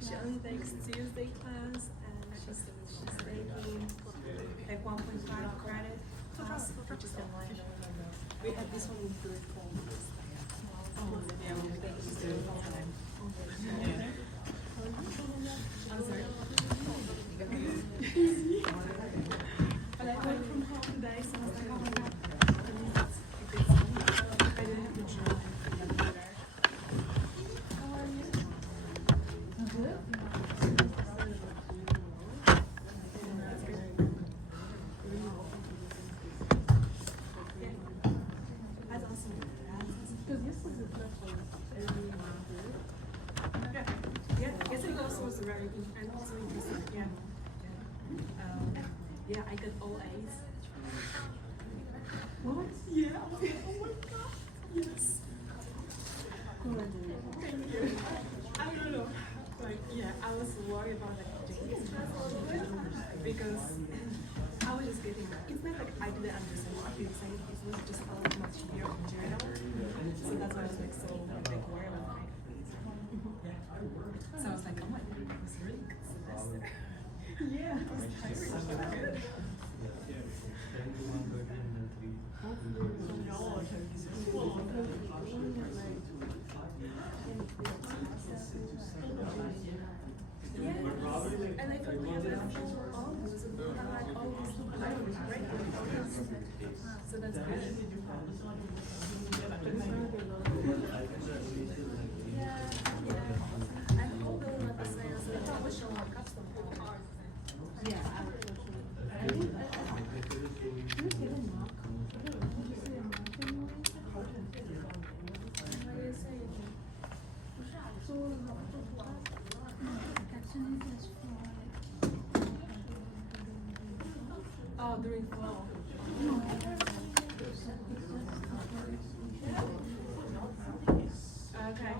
She only takes Tuesday class, and she's taking like 1.5 credit class, which is online. We have this one in third form. Yeah, we take Tuesday all the time. I'm sorry. But I work from home today, so I was like, oh my god. I didn't have to try. How are you? Good. That's awesome. Because this was a tough one. Yeah, yesterday also was very good and also interesting. Yeah. Yeah, I got all A's. What? Yeah. Oh my god. Yes. Thank you. I don't know. Like, yeah, I was worried about like James because I was just getting it's not like I didn't understand what he was saying, it was just a lot much here in general. So that's why I was like so like worried about my So I was like, oh my god, it was really good semester. Yeah, it was tiring. Yeah, and I thought we had like 4 August, and I'm like, August, I was great with August. So that's good. Yeah, yeah. And all the sales, the commercial are custom. Yeah, I would Oh, during fall. Okay. Okay.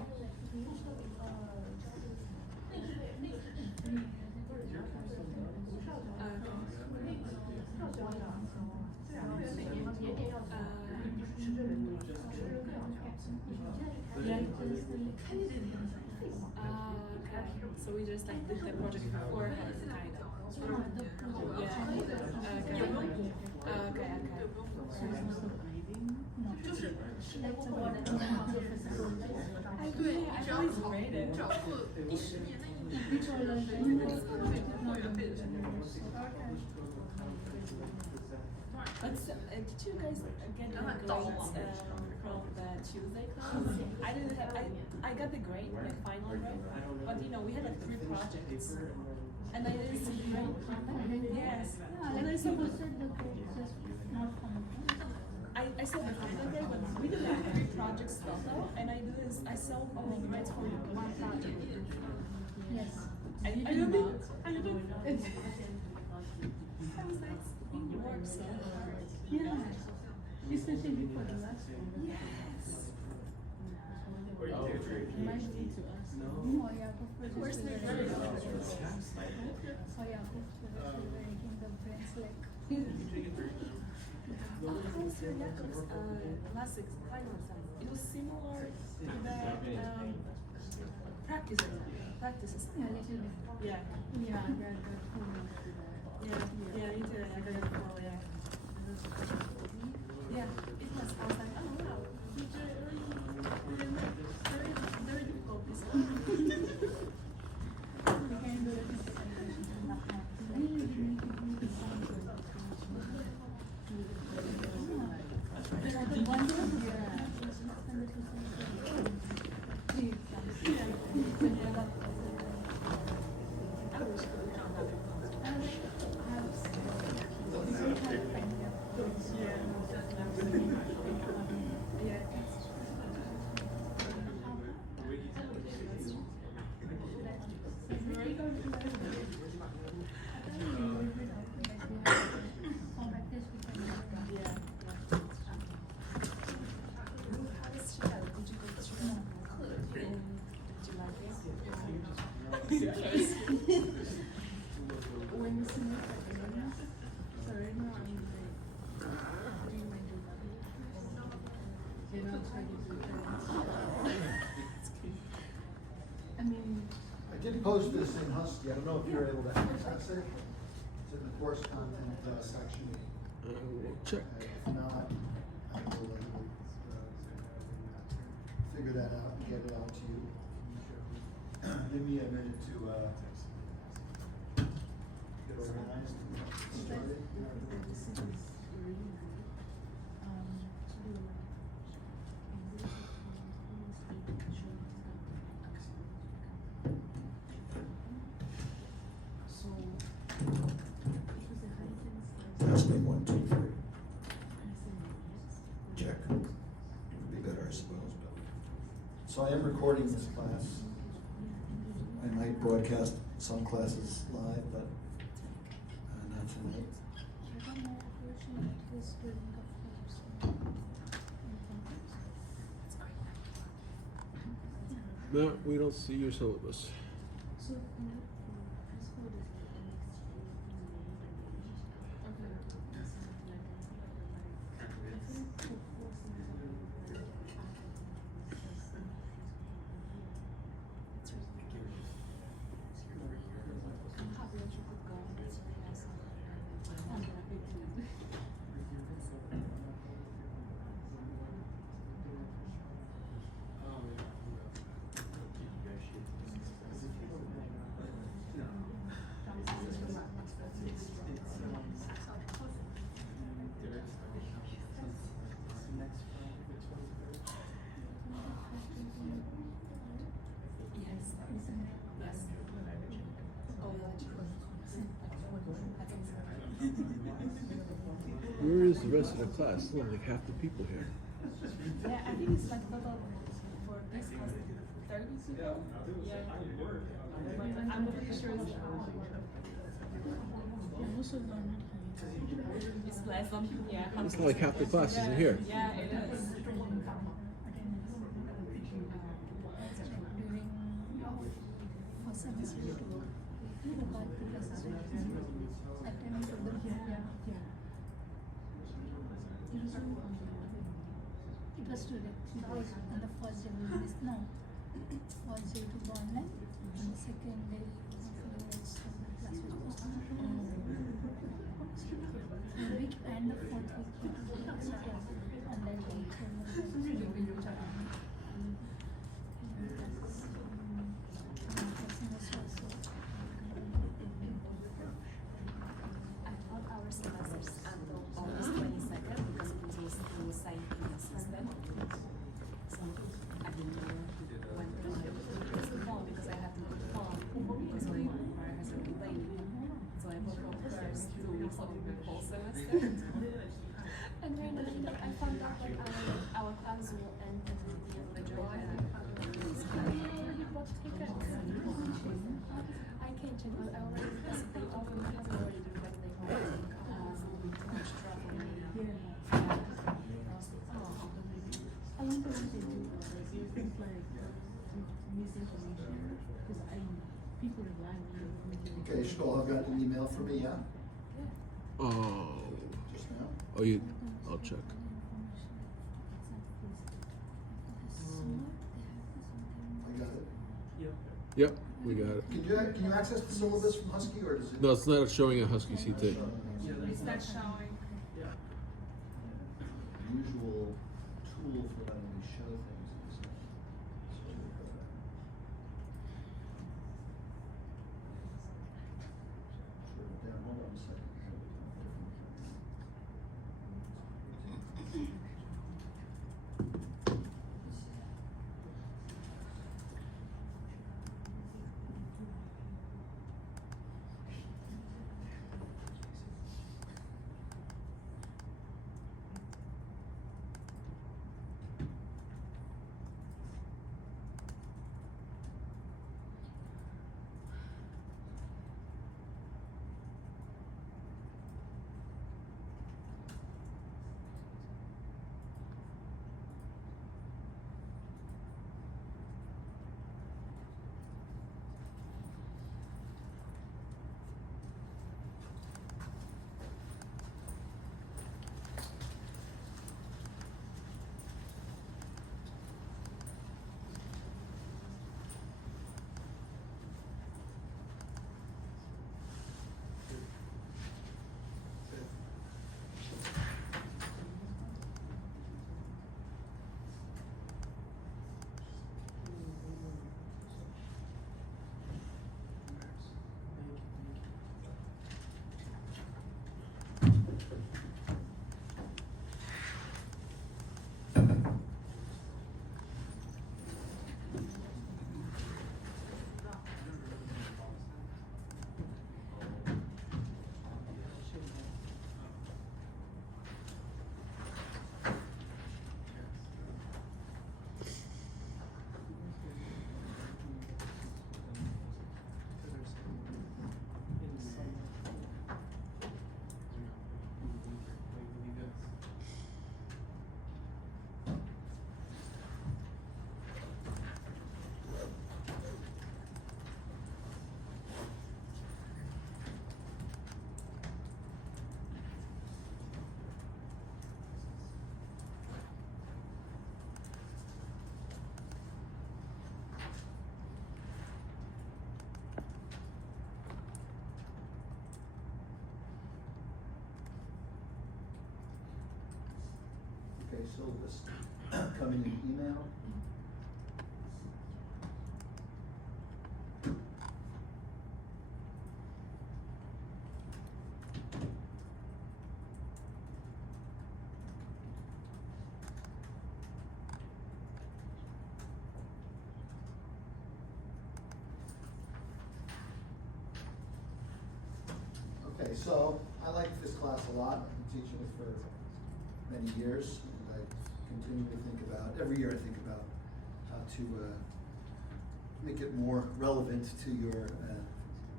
So we just like did the project beforehand, kind of. Yeah. Okay. Okay. I always read it. Did you guys get the grades from the Tuesday class? I didn't have. I got the grade, like final grade, but you know we had like 3 projects, and I didn't see the grade. Yes. And I saw the I saw the final grade, but we did like 3 projects total, and I saw all the grades for 1 project. Yes. I don't think. I was like, you worked so hard. Yeah. Especially for the last one. Yes. Nice to us. No. Oh yeah, where's the very Oh yeah, making the brains like. How's your Jacob's last final exam? It was similar to the practice exam. Yeah, a little bit. Yeah. Yeah, I got Yeah, me too. I got it all, yeah. Yeah, it was. I was like, oh wow. Very difficult this one. I mean, I did post this in Husky. I don't know if you're able to access it. It's in the course content section. We'll check. If not, I will figure that out and get it out to you. Give me a minute to get organized and started. Testing 1, 2, 3. Check. Would be better, I suppose. So I am recording this class. I might broadcast some classes live, but not tonight. No, we don't see your syllabus. Where is the rest of the class? There's like half the people here. yeah, I think it's like total for this class, 30 people. Yeah. But I'm pretty sure it's it's less than, yeah. It's not like half the class isn't here. Yeah, it is. It was student. On the first day we missed no. First day to go online. And the second day class was postponed. The week and the fourth week we took extra class. And then we I thought our semesters until August 22nd because it was still signed in the system. So I didn't know when to use the phone because I had to put the phone because my brother has a baby. So I booked the first 2 weeks of the whole semester. And then I found out that our class will end at the end of July. And I already bought tickets. I can't check, but I already because they already has already been like they will be too much trouble. I wonder what they do. It's like misinformation because people are lying. Okay, Scholl, I've got an email from me, yeah? Oh. Just now? Oh, you. I'll check. I got it. Yep, we got it. Can you access the syllabus from Husky or does it? No, it's not showing a Husky CT. It's not showing. Usual tool for letting me show things. Hold on a second. syllabus coming in email. Okay, so I like this class a lot. I've been teaching it for many years, and I continue to think about, every year I think about how to make it more relevant to your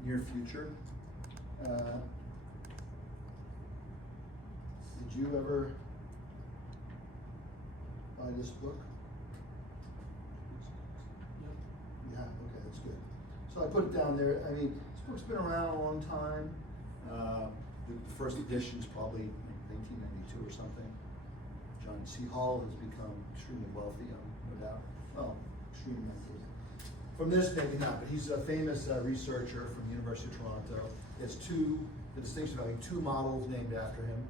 near future. Did you ever buy this book? Yeah, okay, that's good. So I put it down there. I mean, this book's been around a long time. The first edition is probably 1992 or something. John C. Hall has become extremely wealthy, no doubt. Well, extremely wealthy. From this, maybe not, but he's a famous researcher from the University of Toronto. He has the distinction of having two models named after him.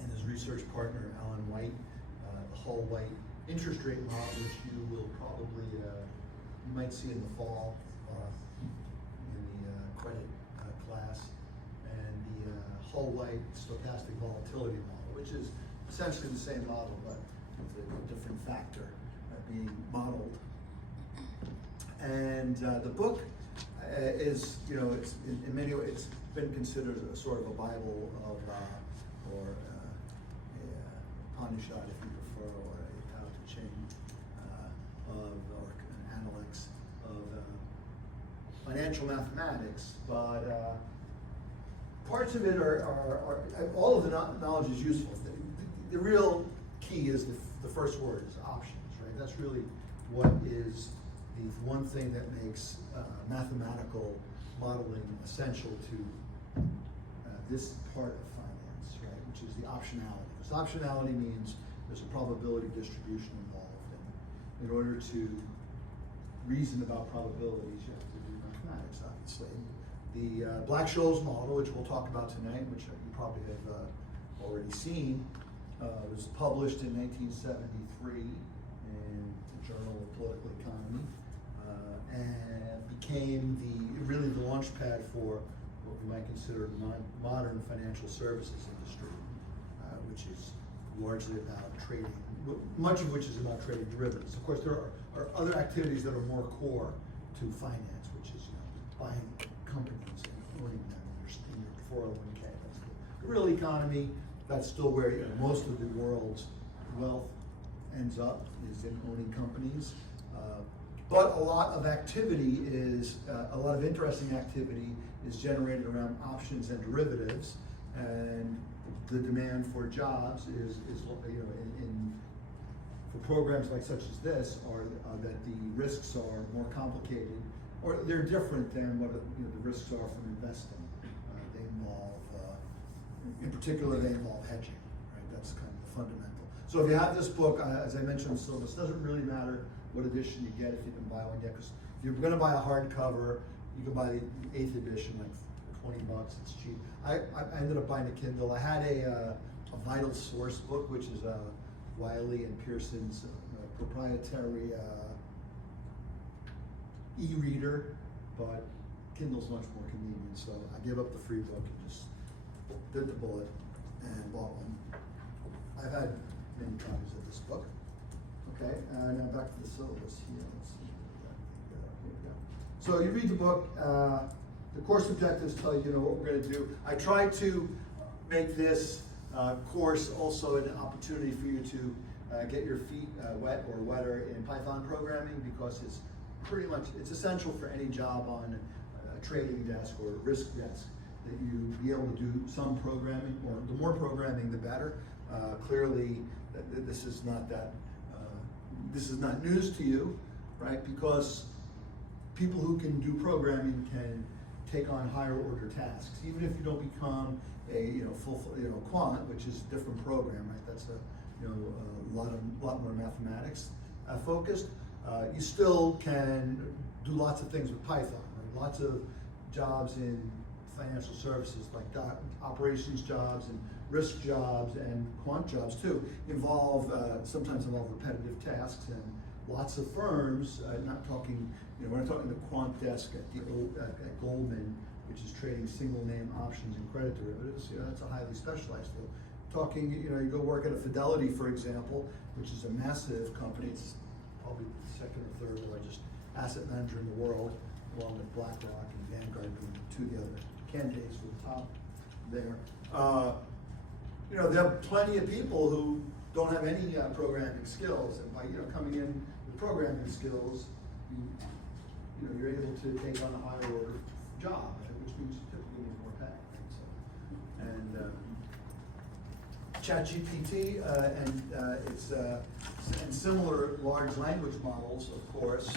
And his research partner, Alan White, the Hull White interest rate model, which you will probably, you might see in the fall in the credit class, and the Hull White stochastic volatility model, which is essentially the same model, but with a different factor being modeled. And the book is, it's in many ways, it's been considered a sort of a Bible of, or a Upanishad, if you prefer, or a Tao Te Ching, or an Analects of financial mathematics, but parts of it are all of the knowledge is useful. The real key is the first word is options, right? That's really what is the one thing that makes mathematical modeling essential to this part of finance, right? Which is the optionality. Because optionality means there's a probability distribution involved, and in order to reason about probabilities, you have to do mathematics, obviously. The Black-Scholes model, which we'll talk about tonight, which you probably have already seen, was published in 1973 in the Journal of Political Economy, and became really the launch pad for what we might consider the modern financial services industry, which is largely about trading, much of which is about trading derivatives. Of course, there are other activities that are more core to finance, which is buying companies and owning them in your 401k. That's the real economy. That's still where most of the world's wealth ends up, is in owning companies. But a lot of activity is, a lot of interesting activity is generated around options and derivatives, and the demand for jobs is for programs like such as this, are that the risks are more complicated, or they're different than what the risks are from investing. They involve, in particular, they involve hedging, right? That's kind of the fundamental. So if you have this book, as I mentioned, the syllabus doesn't really matter what edition you get if you can buy one yet, because if you're going to buy a hardcover, you can buy the 8th edition, like for $20. It's cheap. I ended up buying a Kindle. I had a Vital Source book, which is Wiley and Pearson's proprietary e-reader, but Kindle's much more convenient. So I gave up the free book and just bit the bullet and bought one. I've had many copies of this book. Okay, now back to the syllabus here. Let's see. Here we go. So you read the book. The course objectives tell you, what we're going to do. I try to make this course also an opportunity for you to get your feet wet or wetter in Python programming, because it's pretty much, it's essential for any job on a trading desk or a risk desk that you be able to do some programming, or the more programming the better. Clearly, this is not that. This is not news to you, right? Because people who can do programming can take on higher order tasks, even if you don't become a full quant, which is a different program, right? That's a lot more mathematics focused. You still can do lots of things with Python, right? Lots of jobs in financial services, like operations jobs and risk jobs and quant jobs too sometimes involve repetitive tasks, and lots of firms, not talking, we're not talking the quant desk at Goldman, which is trading single name options and credit derivatives. That's a highly specialized field. Talking, you go work at a Fidelity, for example, which is a massive company. It's probably the second or third largest asset manager in the world, along with BlackRock and Vanguard being two of the other candidates for the top there. There are plenty of people who don't have any programming skills, and by coming in with programming skills, you're able to take on a higher order job, which means you typically need more pay. Right? So, and ChatGPT and similar large language models, of course,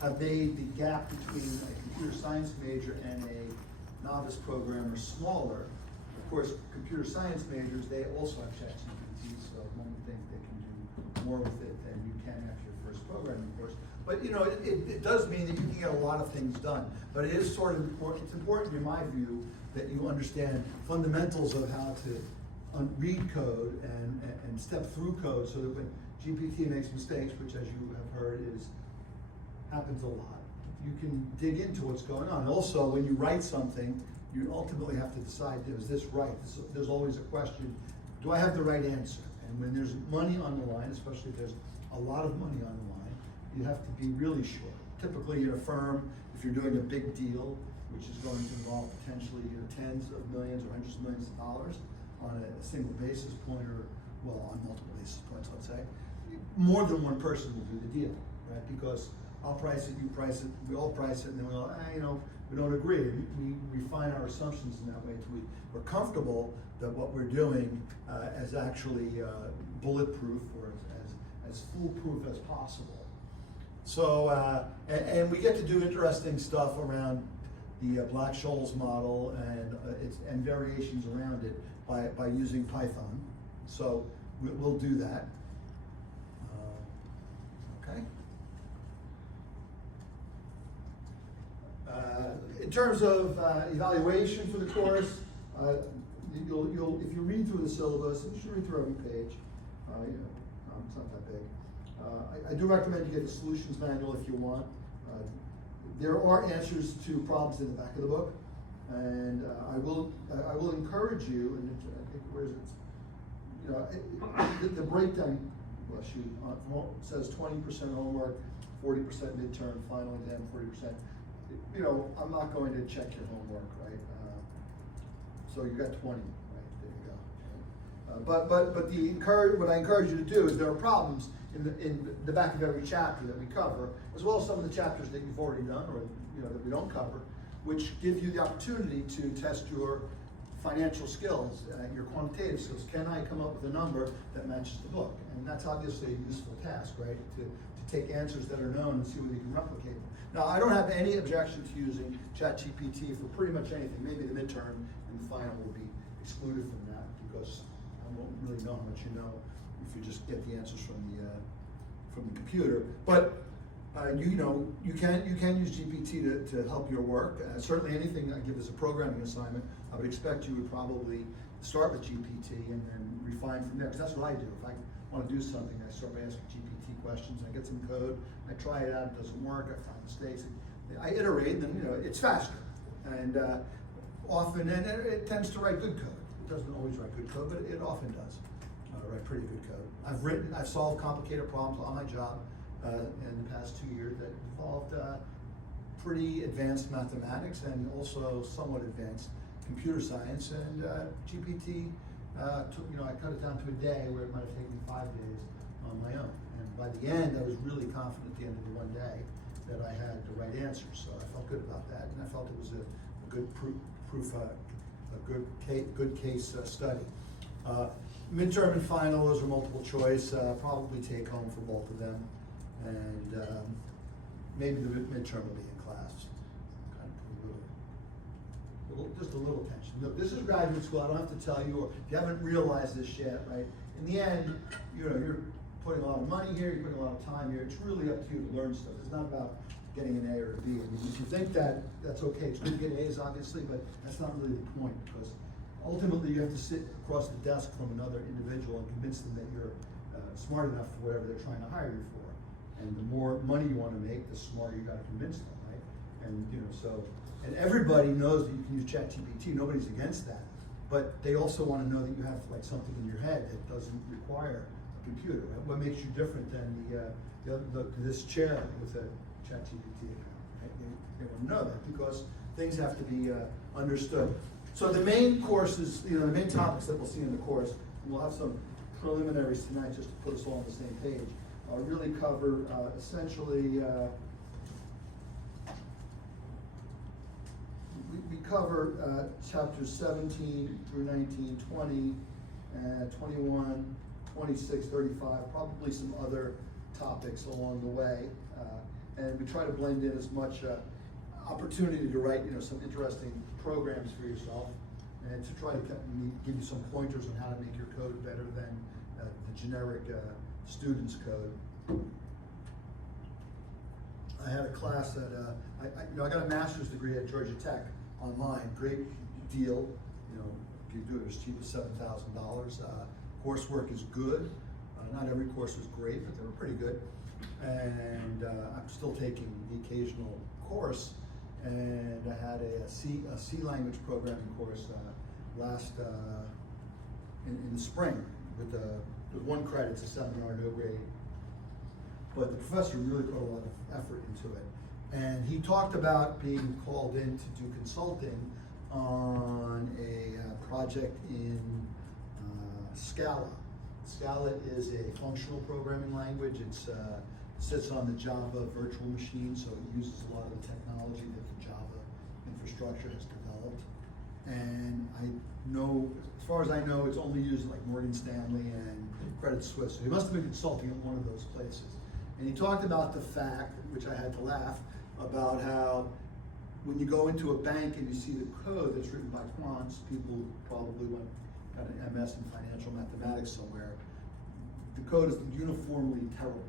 have made the gap between a computer science major and a novice programmer smaller. Of course, computer science majors, they also have ChatGPT, so one would think they can do more with it than you can after your first programming course. But it does mean that you can get a lot of things done. But it is sort of important, it's important in my view, that you understand fundamentals of how to read code and step through code, so that when GPT makes mistakes, which as you have heard happens a lot, you can dig into what's going on. Also, when you write something, you ultimately have to decide, is this right? There's always a question, do I have the right answer? And when there's money on the line, especially if there's a lot of money on the line, you have to be really sure. Typically in a firm, if you're doing a big deal, which is going to involve potentially tens of millions or hundreds of millions of dollars on a single basis point, or on multiple basis points, let's say, more than one person will do the deal, right? Because I'll price it, you price it, we all price it, and then we'll, we don't agree. We refine our assumptions in that way until we're comfortable that what we're doing is actually bulletproof, or as foolproof as possible. So, and we get to do interesting stuff around the Black-Scholes model and variations around it by using Python. So we'll do that. Okay. In terms of evaluation for the course, if you read through the syllabus, and you should read through every page. It's not that big. I do recommend you get the solutions manual if you want. There are answers to problems in the back of the book, and I will encourage you. And I think where is it? The breakdown. Well, says 20% homework, 40% midterm, final exam, 40%. I'm not going to check your homework, right? So you got 20, right? There you go. But what I encourage you to do is there are problems in the back of every chapter that we cover, as well as some of the chapters that you've already done or that we don't cover, which give you the opportunity to test your financial skills, your quantitative skills. Can I come up with a number that matches the book? And that's obviously a useful task, right? To take answers that are known and see whether you can replicate them. Now, I don't have any objection to using ChatGPT for pretty much anything. Maybe the midterm and the final will be excluded from that, because I won't really know how much you know if you just get the answers from the computer. But you can use GPT to help your work. Certainly anything I give as a programming assignment, I would expect you would probably start with GPT and then refine from there, because that's what I do. If I want to do something, I start by asking GPT questions, I get some code, I try it out, it doesn't work, I find mistakes, I iterate, and then it's faster. And often, and it tends to write good code. It doesn't always write good code, but it often does write pretty good code. I've solved complicated problems on my job in the past 2 years that involved pretty advanced mathematics and also somewhat advanced computer science. And GPT, I cut it down to a day where it might have taken me 5 days on my own. And by the end, I was really confident at the end of the one day that I had the right answer. So I felt good about that, and I felt it was a good good case study. Midterm and final, those are multiple choice, probably take home for both of them. And maybe the midterm will be in class. Kind of just a little tension. Look, this is graduate school. I don't have to tell you, or if you haven't realized this yet, right? In the end, you're putting a lot of money here, you're putting a lot of time here. It's really up to you to learn stuff. It's not about getting an A or a B. I mean, if you think that's okay, it's good to get A's, obviously, but that's not really the point, because ultimately you have to sit across the desk from another individual and convince them that you're smart enough for whatever they're trying to hire you for. And the more money you want to make, the smarter you got to convince them, right? And and everybody knows that you can use ChatGPT. Nobody's against that, but they also want to know that you have like something in your head that doesn't require a computer. Right? What makes you different than this chair with a ChatGPT account? Right? They want to know that because things have to be understood. So the main courses, the main topics that we'll see in the course, and we'll have some preliminaries tonight just to put us all on the same page, really cover essentially, we cover chapters 17 through 19, 20, 21, 26, 35, probably some other topics along the way. And we try to blend in as much opportunity to write, some interesting programs for yourself, and to try to give you some pointers on how to make your code better than the generic student's code. I had a class at I got a master's degree at Georgia Tech online. Great deal. You do it as cheap as $7,000. Coursework is good. Not every course was great, but they were pretty good. And I'm still taking the occasional course. And I had a C language programming course in the spring with 1 credit. It's a seminar, no grade. But the professor really put a lot of effort into it. And he talked about being called in to do consulting on a project in Scala. Scala is a functional programming language. It sits on the Java virtual machine, so it uses a lot of the technology that the Java infrastructure has developed. And I know, as far as I know, it's only used at like Morgan Stanley and Credit Suisse. So he must have been consulting at one of those places. And he talked about the fact, which I had to laugh, about how when you go into a bank and you see the code that's written by quants, people probably got an MS in financial mathematics somewhere, the code is uniformly terrible.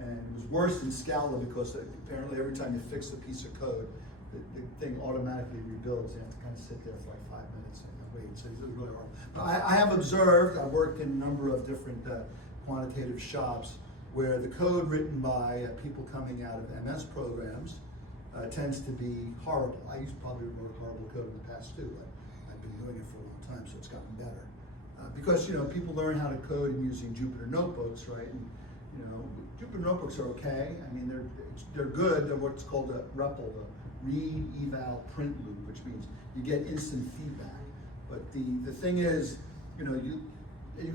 And it was worse in Scala because apparently every time you fix a piece of code, the thing automatically rebuilds. You have to kind of sit there for like 5 minutes and wait. So it was really hard. But I have observed, I've worked in a number of different quantitative shops where the code written by people coming out of MS programs tends to be horrible. I used to probably wrote horrible code in the past too, but I've been doing it for a long time, so it's gotten better. Because people learn how to code using Jupyter notebooks, right? And Jupyter notebooks are okay. I mean, they're good. They're what's called a REPL, the read, eval, print loop, which means you get instant feedback. But the thing is, you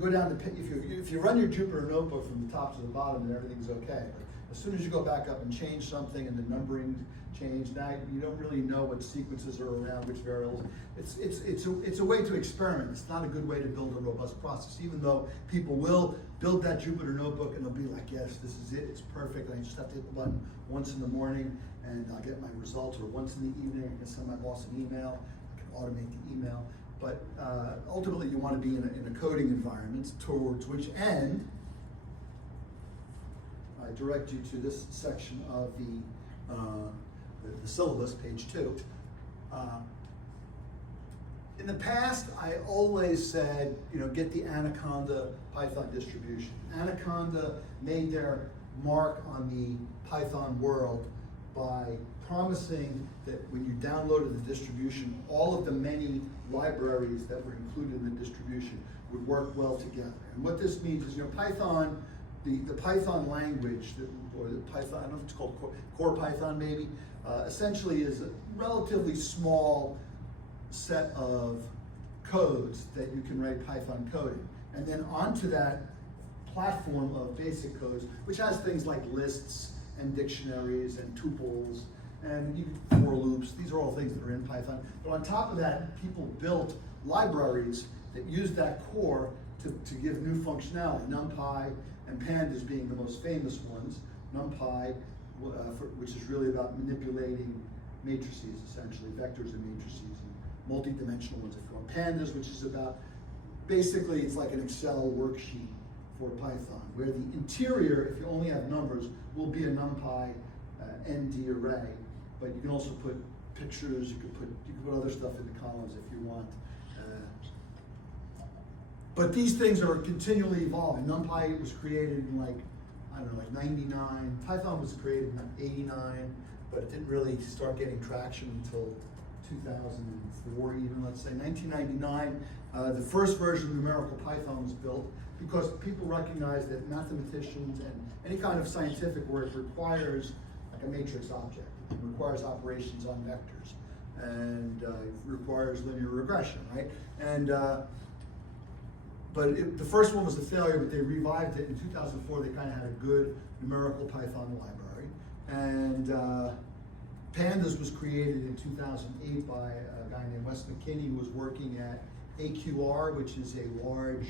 go down to if you run your Jupyter notebook from the top to the bottom, then everything's okay. But as soon as you go back up and change something, and the numbering changed, now you don't really know what sequences are around which variables. It's a way to experiment. It's not a good way to build a robust process. Even though people will build that Jupyter notebook and they'll be like, yes, this is it. It's perfect. I just have to hit the button once in the morning, and I'll get my results. Or once in the evening, I can send my boss an email. I can automate the email. But ultimately, you want to be in a coding environment, towards which end I direct you to this section of the syllabus, page 2. In the past, I always said, get the Anaconda Python distribution. Anaconda made their mark on the Python world by promising that when you downloaded the distribution, all of the many libraries that were included in the distribution would work well together. And what this means is, Python, the Python language, or the Python, I don't know if it's called Core Python maybe, essentially is a relatively small set of codes that you can write Python coding. And then onto that platform of basic codes, which has things like lists and dictionaries and tuples and even for loops. These are all things that are in Python. But on top of that, people built libraries that use that core to give new functionality. NumPy and Pandas being the most famous ones. NumPy, which is really about manipulating matrices, essentially, vectors and matrices, and multi-dimensional ones if you want. Pandas, which is about, basically, it's like an Excel worksheet for Python, where the interior, if you only have numbers, will be a NumPy ND array, but you can also put pictures, you can put other stuff in the columns if you want. But these things are continually evolving. NumPy was created in like, I don't know, like 99. Python was created in 89, but it didn't really start getting traction until 2004 even, let's say. 1999, the first version of numerical Python was built because people recognized that mathematicians and any kind of scientific work requires like a matrix object. It requires operations on vectors and requires linear regression, right? And the first one was a failure, but they revived it in 2004. They kind of had a good numerical Python library. And Pandas was created in 2008 by a guy named Wes McKinney, who was working at AQR, which is a large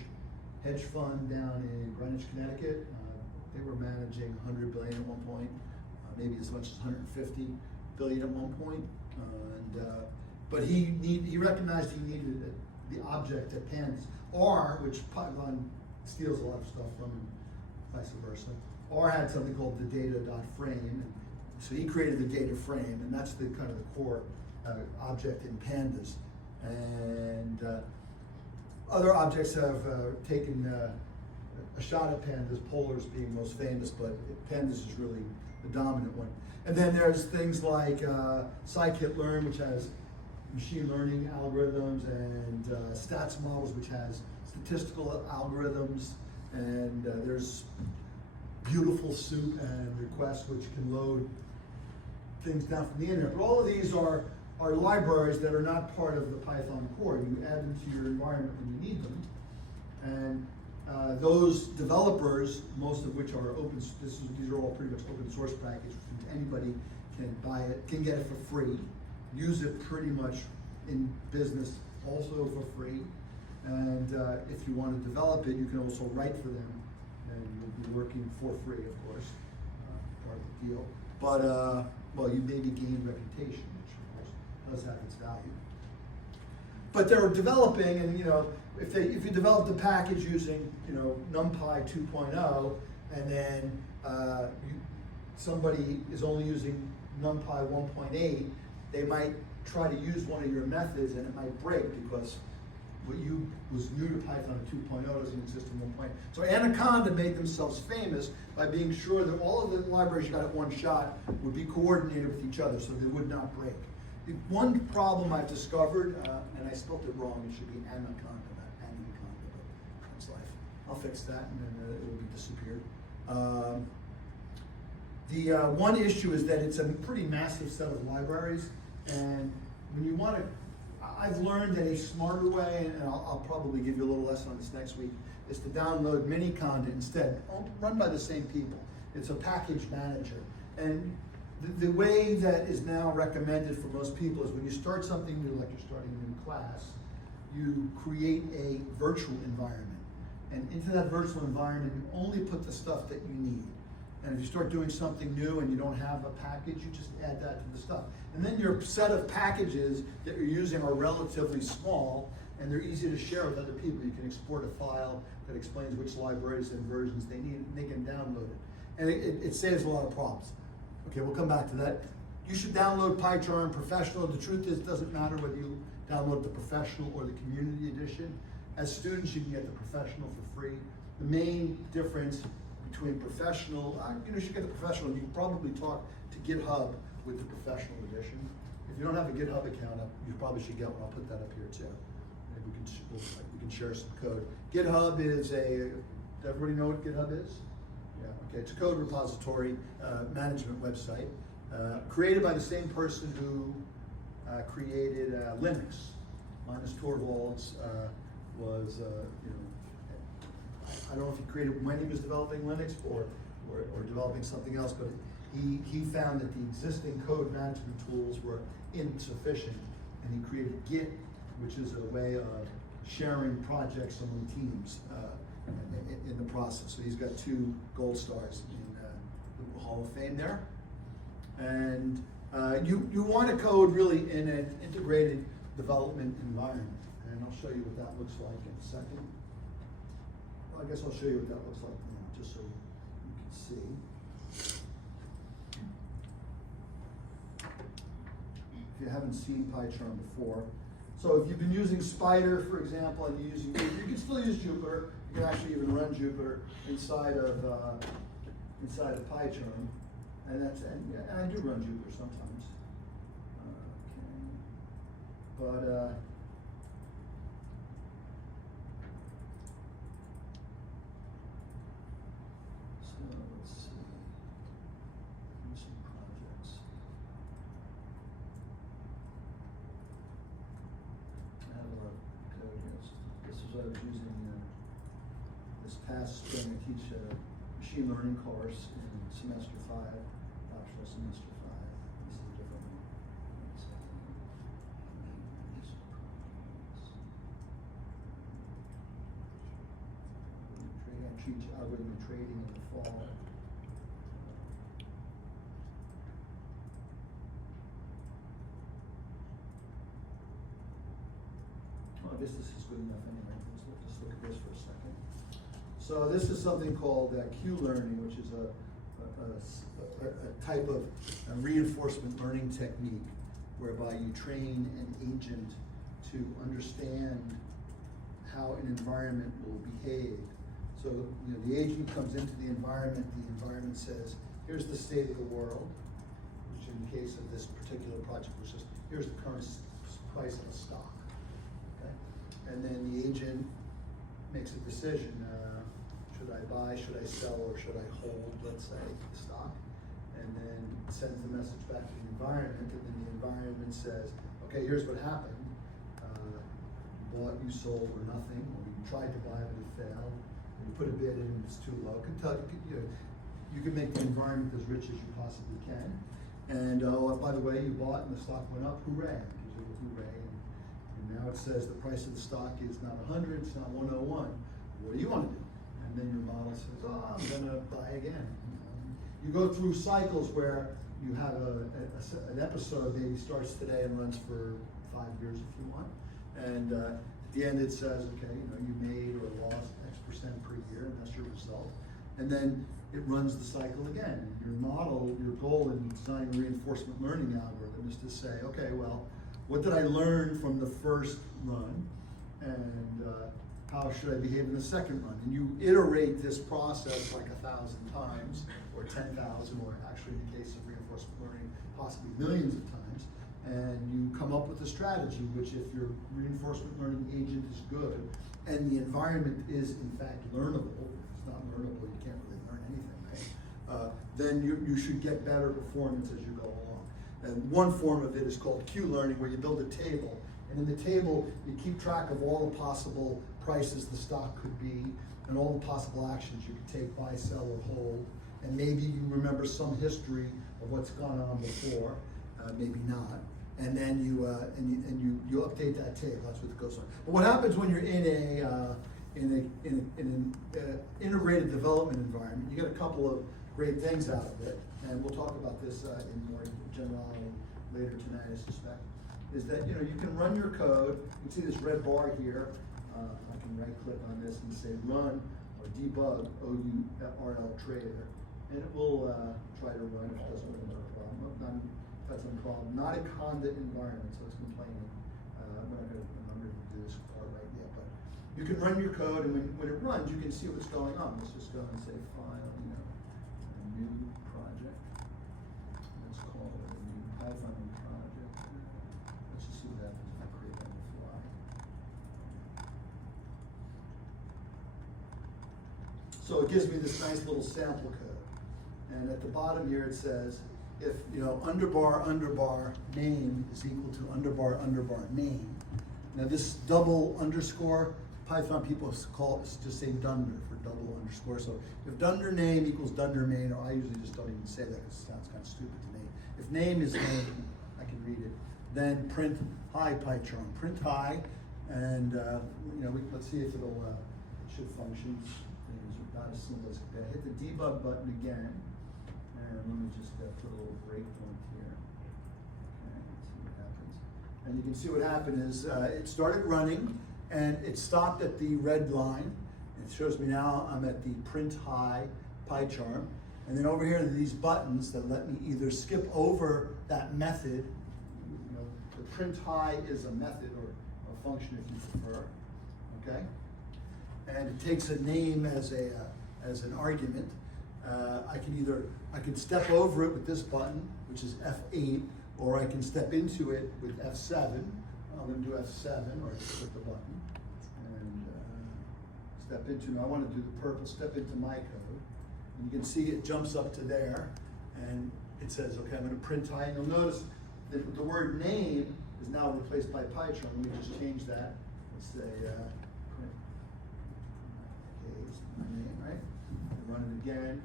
hedge fund down in Greenwich, Connecticut. They were managing 100 billion at one point, maybe as much as 150 billion at one point. But he recognized he needed the object at Pandas. R, which Python steals a lot of stuff from, and vice versa. R had something called the data.frame, and so he created the data frame, and that's the kind of the core object in Pandas. And other objects have taken a shot at Pandas, Polars being most famous, but Pandas is really the dominant one. And then there's things like scikit-learn, which has machine learning algorithms, and stats models, which has statistical algorithms, and there's beautiful soup and request, which can load things down from the internet. But all of these are libraries that are not part of the Python core. You add them to your environment when you need them. And those developers, most of which are open, these are all pretty much open source packages. Anybody can buy it, can get it for free, use it pretty much in business also for free. And if you want to develop it, you can also write for them, and you'll be working for free, of course, part of the deal. But, well, you maybe gain reputation, which of course does have its value. But they're developing, and if you develop the package using NumPy 2.0, and then somebody is only using NumPy 1.8, they might try to use one of your methods, and it might break because what was new to Python 2.0 doesn't exist in 1.8. So Anaconda made themselves famous by being sure that all of the libraries you got at one shot would be coordinated with each other so they would not break. The one problem I've discovered, and I spelled it wrong, it should be Anaconda, not Anaconda, but that's life. I'll fix that, and then it will be disappeared. The one issue is that it's a pretty massive set of libraries, and when you want to, I've learned that a smarter way, and I'll probably give you a little lesson on this next week, is to download Miniconda instead, run by the same people. It's a package manager. And the way that is now recommended for most people is when you start something new, like you're starting a new class, you create a virtual environment. And into that virtual environment, you only put the stuff that you need. And if you start doing something new and you don't have a package, you just add that to the stuff. And then your set of packages that you're using are relatively small, and they're easy to share with other people. You can export a file that explains which libraries and versions they need, and they can download it. And it saves a lot of problems. Okay, we'll come back to that. You should download PyCharm Professional. The truth is, it doesn't matter whether you download the Professional or the Community Edition. As students, you can get the Professional for free. The main difference between Professional, you should get the Professional. You can probably talk to GitHub with the Professional Edition. If you don't have a GitHub account, you probably should get one. I'll put that up here too. Maybe we can share some code. GitHub is does everybody know what GitHub is? Yeah, okay, it's a code repository management website created by the same person who created Linux. Linus Torvalds was, I don't know if he created when he was developing Linux or developing something else, but he found that the existing code management tools were insufficient, and he created Git, which is a way of sharing projects among teams in the process. So he's got 2 gold stars in the Hall of Fame there. And you want to code really in an integrated development environment. And I'll show you what that looks like in a second. Well, I guess I'll show you what that looks like now, just so you can see. If you haven't seen PyCharm before, So if you've been using Spider, for example, and you're using, you can still use Jupyter. You can actually even run Jupyter inside of PyCharm, and I do run Jupyter sometimes. Okay. But so let's see. Here's some projects. I have a lot of code here. This is what I was using this past spring to teach a machine learning course in semester 5, optional semester 5. This is a different one. I teach algorithmic trading in the fall. I guess this is good enough anyway. Let's look at this for a second. So this is something called Q-learning, which is a type of reinforcement learning technique whereby you train an agent to understand how an environment will behave. So the agent comes into the environment says, here's the state of the world, which in the case of this particular project was just, here's the current price of a stock. And then the agent makes a decision, should I buy, should I sell, or should I hold, let's say, the stock? And then sends the message back to the environment, and then the environment says, okay, here's what happened. You bought, you sold, or nothing, or you tried to buy, but it failed. You put a bid in, it's too low. You can make the environment as rich as you possibly can. And by the way, you bought and the stock went up, hooray. It gives you a hooray. And now it says the price of the stock is not 100, it's not 101. What do you want to do? And then your model says, oh, I'm gonna buy again. You go through cycles where you have an episode maybe starts today and runs for 5 years if you want. And at the end it says, okay, you made or lost X% per year, and that's your result. And then it runs the cycle again. Your model, your goal in designing a reinforcement learning algorithm is to say, okay, well, what did I learn from the first run, and how should I behave in the second run? And you iterate this process like 1,000 times, or 10,000, or actually in the case of reinforcement learning, possibly millions of times, and you come up with a strategy which, if your reinforcement learning agent is good, and the environment is in fact learnable. If it's not learnable, you can't really learn anything, right? Then you should get better performance as you go along. And one form of it is called Q-learning, where you build a table. And in the table, you keep track of all the possible prices the stock could be, and all the possible actions you could take, buy, sell, or hold. And maybe you remember some history of what's gone on before, maybe not. And then you update that table. That's what goes on. But what happens when you're in an integrated development environment? You get a couple of great things out of it, and we'll talk about this in more generality later tonight, I suspect. Is that you can run your code. You can see this red bar here. I can right-click on this and say run or debug OURL trader, and it will try to run if it doesn't run a problem. That's a problem. Not a conda environment, so it's complaining. We're not going to remember to do this part right yet, but you can run your code, and when it runs, you can see what's going on. Let's just go and say file, a new project. Let's call it a new Python project. Let's just see what happens if I create on the fly. So it gives me this nice little sample code, and at the bottom here it says, if underbar name is equal to underbar name. Now this double underscore, Python people just say dunder for double underscore. So if dunder name equals dunder main, or I usually just don't even say that because it sounds kind of stupid to me. If name is name, I can read it. Then print hi PyCharm, print hi, and let's see if it should function. It's not as simple as that. Hit the debug button again. And let me just put a little breakpoint here. Okay, let's see what happens. And you can see what happened is it started running, and it stopped at the red line. It shows me now I'm at the print hi PyCharm. And then over here are these buttons that let me either skip over that method. The print hi is a method, or function if you prefer, okay? And it takes a name as an argument. I can step over it with this button, which is F8, or I can step into it with F7. I'm going to do F7, or just click the button, and step into, now I want to do the purple, step into my code. And you can see it jumps up to there, and it says, okay, I'm going to print high. And you'll notice that the word name is now replaced by PyCharm. Let me just change that. Let's say, print, okay, it's my name, right? I run it again.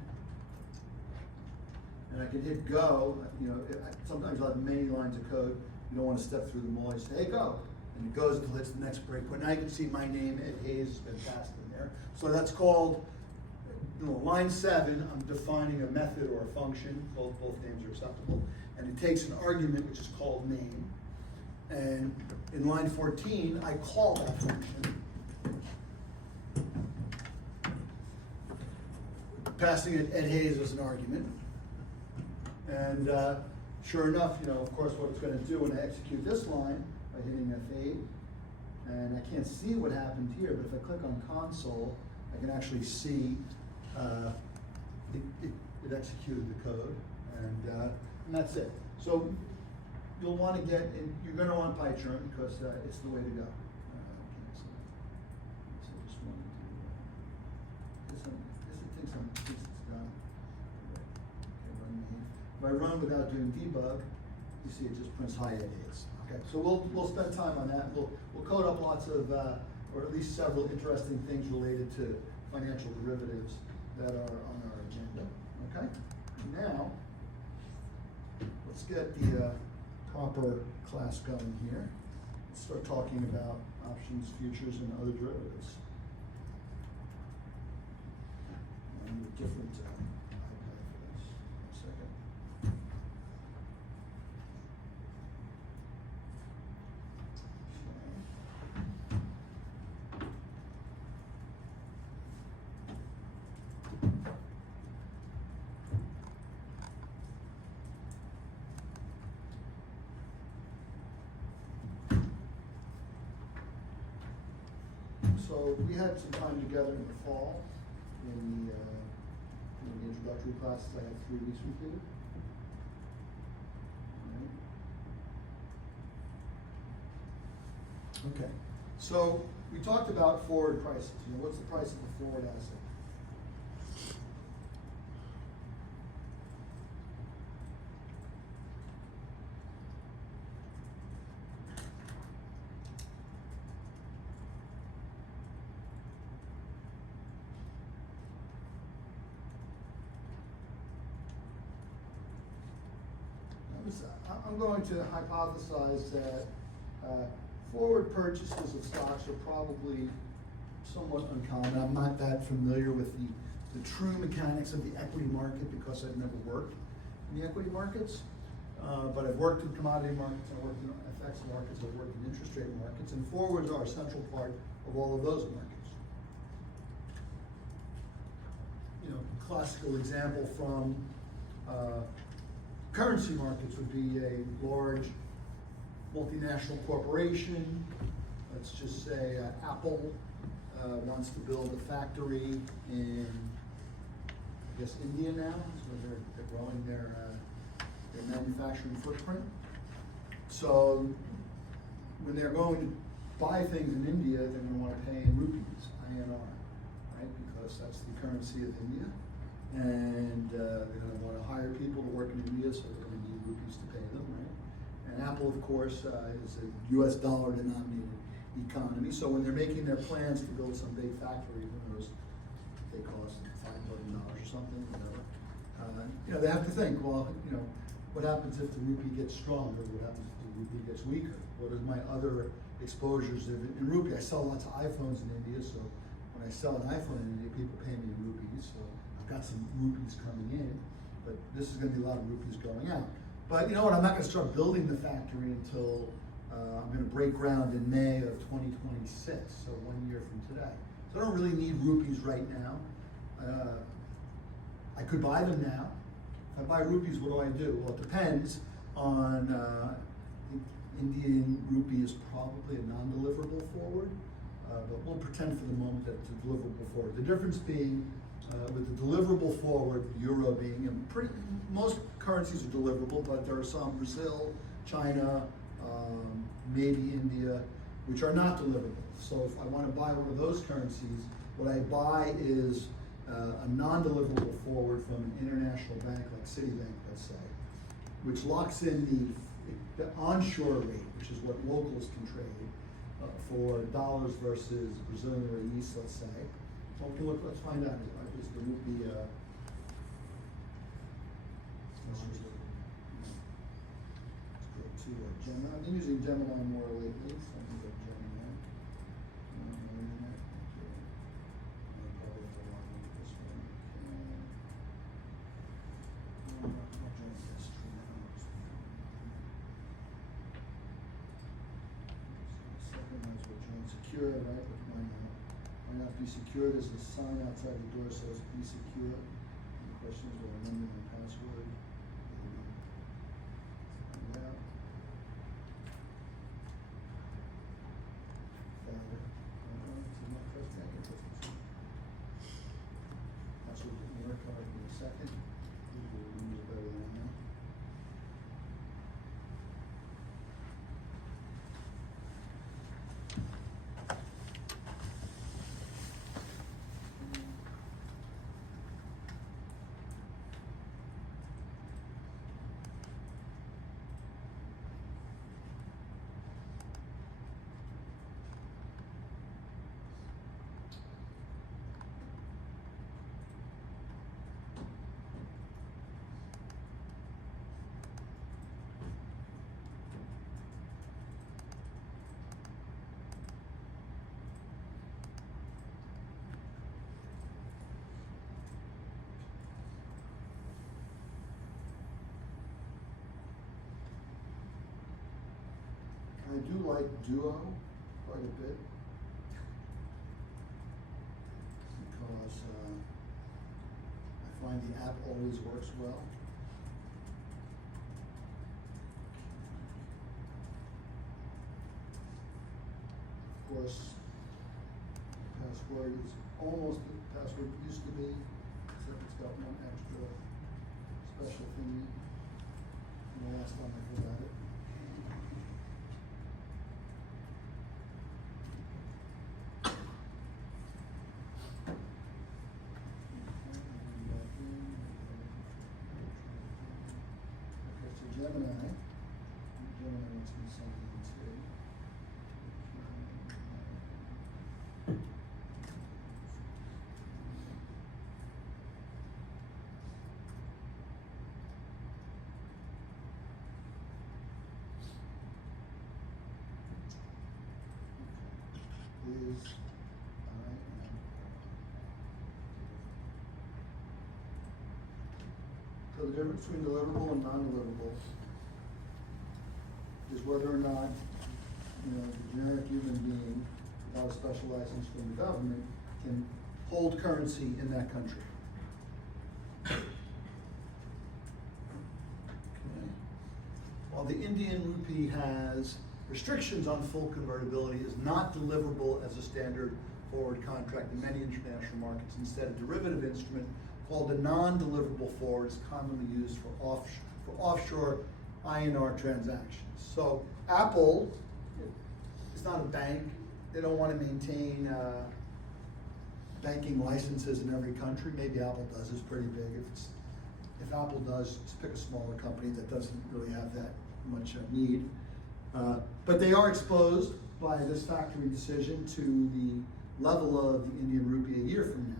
And I can hit go. You know, sometimes I'll have many lines of code. You don't want to step through them all. You say, hey, go. And it goes until it's the next breakpoint. Now you can see my name, Ed Hayes, has been passed in there. So that's called, line 7, I'm defining a method or a function. Both names are acceptable. And it takes an argument, which is called name. And in line 14, I call that function, passing it Ed Hayes as an argument. And sure enough, of course, what it's going to do when I execute this line by hitting F8, and I can't see what happened here, but if I click on console, I can actually see it executed the code, and that's it. So you'll want to you're going to want PyCharm because it's the way to go. So I just want to do this takes it's done. Okay, run main. If I run without doing debug, you see it just prints high Ed Hayes. Okay, so we'll spend time on that. We'll code up lots of, or at least several interesting things related to financial derivatives that are on our agenda. Okay, now let's get the proper class going here. Let's start talking about options, futures, and other derivatives. And the different iPad for this. 1 second. So we had some time together in the fall in the introductory classes. I had 3 weeks completed. All right. Okay, so we talked about forward prices. What's the price of a forward asset? I'm going to hypothesize that forward purchases of stocks are probably somewhat uncommon. I'm not that familiar with the true mechanics of the equity market because I've never worked in the equity markets. But I've worked in commodity markets, I've worked in FX markets, I've worked in interest rate markets, and forwards are a central part of all of those markets. Classical example from currency markets would be a large multinational corporation. Let's just say Apple wants to build a factory in, I guess, India now. So they're growing their manufacturing footprint. So when they're going to buy things in India, they're going to want to pay in rupees, INR, right? Because that's the currency of India. And they're going to want to hire people to work in India, so they're going to need rupees to pay them, right? And Apple, of course, is a US dollar denominated economy. So when they're making their plans to build some big factory, who knows, they cost $5 billion or something, whatever. They have to think, well, what happens if the rupee gets stronger? What happens if the rupee gets weaker? What are my other exposures in rupee? I sell lots of iPhones in India, so when I sell an iPhone in India, people pay me in rupees. So got some rupees coming in, but this is going to be a lot of rupees going out. But you know what? I'm not going to start building the factory until I'm going to break ground in May of 2026, so 1 year from today. So I don't really need rupees right now. I could buy them now. If I buy rupees, what do I do? Well, it depends on Indian rupee is probably a non-deliverable forward, but we'll pretend for the moment that it's a deliverable forward. The difference being, with the deliverable forward, euro being, and most currencies are deliverable, but there are some, Brazil, China, maybe India, which are not deliverable. So if I want to buy one of those currencies, what I buy is a non-deliverable forward from an international bank like Citibank, let's say, which locks in the onshore rate, which is what locals can trade, for dollars versus Brazilian reais, let's say. Well, let's find out. Is the rupee, let's go to Gemini. I've been using Gemini more lately, so I'm going to go Gemini. Probably have to log into this one. I'll join this for now. Second, might as well join Secure, right? But why not? Why not be secure? There's a sign outside the door that says be secure. The question is, will I remember my password? Maybe. Find out. Found it. It's not press tag. Password didn't work. I'll give it a second. We'll use it better than I know. I do like Duo quite a bit because I find the app always works well. Of course, the password is almost the password it used to be, except it's got one extra special thingy from the last time I forgot it. Gemini. Gemini wants me something too. Is So the difference between deliverable and non-deliverable is whether or not, the generic human being, without a special license from the government, can hold currency in that country. Okay. While the Indian rupee has restrictions on full convertibility, is not deliverable as a standard forward contract in many international markets. Instead, a derivative instrument called a non-deliverable forward is commonly used for offshore INR transactions. So Apple is not a bank. They don't want to maintain banking licenses in every country. Maybe Apple does. It's pretty big. If Apple does, just pick a smaller company that doesn't really have that much need. But they are exposed by this factory decision to the level of the Indian rupee a year from now.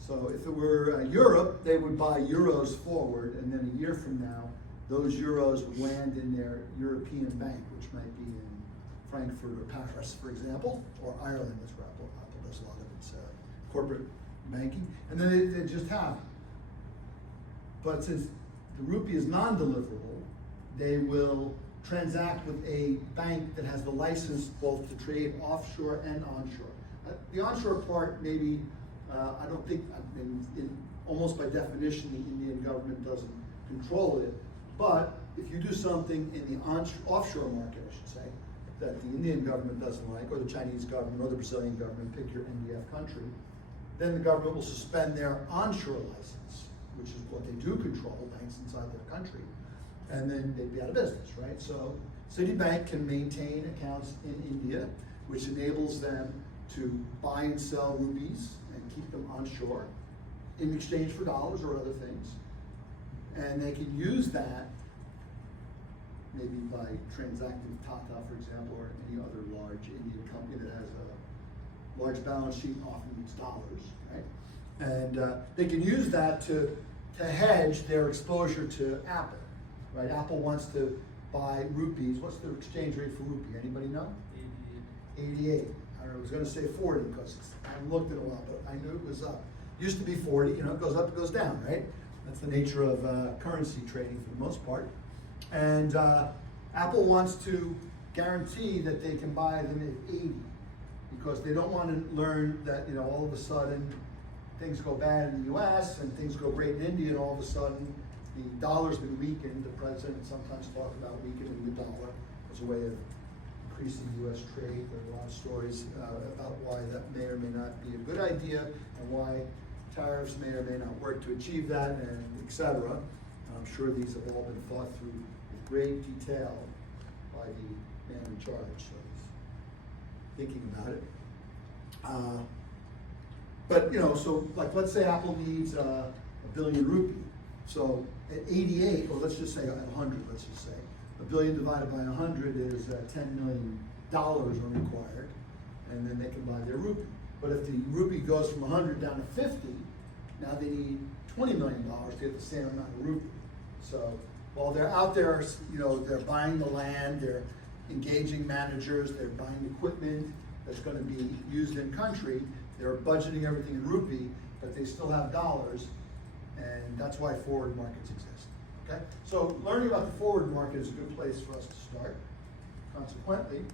So if it were Europe, they would buy euros forward, and then a year from now, those euros would land in their European bank, which might be in Frankfurt or Paris, for example, or Ireland, that's where Apple does a lot of its corporate banking, and then they just have it. But since the rupee is non-deliverable, they will transact with a bank that has the license both to trade offshore and onshore. The onshore part, maybe, I don't think, almost by definition, the Indian government doesn't control it, But if you do something in the offshore market, I should say, that the Indian government doesn't like, or the Chinese government, or the Brazilian government, pick your NDF country, then the government will suspend their onshore license, which is what they do control, banks inside their country, and then they'd be out of business, right? So Citibank can maintain accounts in India, which enables them to buy and sell rupees and keep them onshore in exchange for dollars or other things. And they can use that maybe by transacting with Tata, for example, or any other large Indian company that has a large balance sheet, often needs dollars, right? And they can use that to hedge their exposure to Apple, right? Apple wants to buy rupees. What's the exchange rate for rupee? Anybody know? 88. I was going to say 40 because I haven't looked in a while, but I knew it was up. Used to be 40, you know, it goes up, it goes down, right? That's the nature of currency trading for the most part. And Apple wants to guarantee that they can buy them at 80 because they don't want to learn that, you know, all of a sudden things go bad in the US and things go great in India, and all of a sudden the dollar's been weakened. The president sometimes talks about weakening the dollar as a way of increasing US trade. There are a lot of stories about why that may or may not be a good idea and why tariffs may or may not work to achieve that, and et cetera. I'm sure these have all been thought through with great detail by the man in charge, so he's thinking about it. But you know, so like let's say Apple needs a billion rupee. So at 88, or let's just say at 100, let's just say, a billion divided by 100 is $10 million are required, and then they can buy their rupee. But if the rupee goes from 100 down to 50, now they need $20 million to get the same amount of rupee. So while they're out there, you know, they're buying the land, they're engaging managers, they're buying equipment that's going to be used in country, they're budgeting everything in rupee, but they still have dollars, and that's why forward markets exist. Okay? So learning about the forward market is a good place for us to start. Consequently,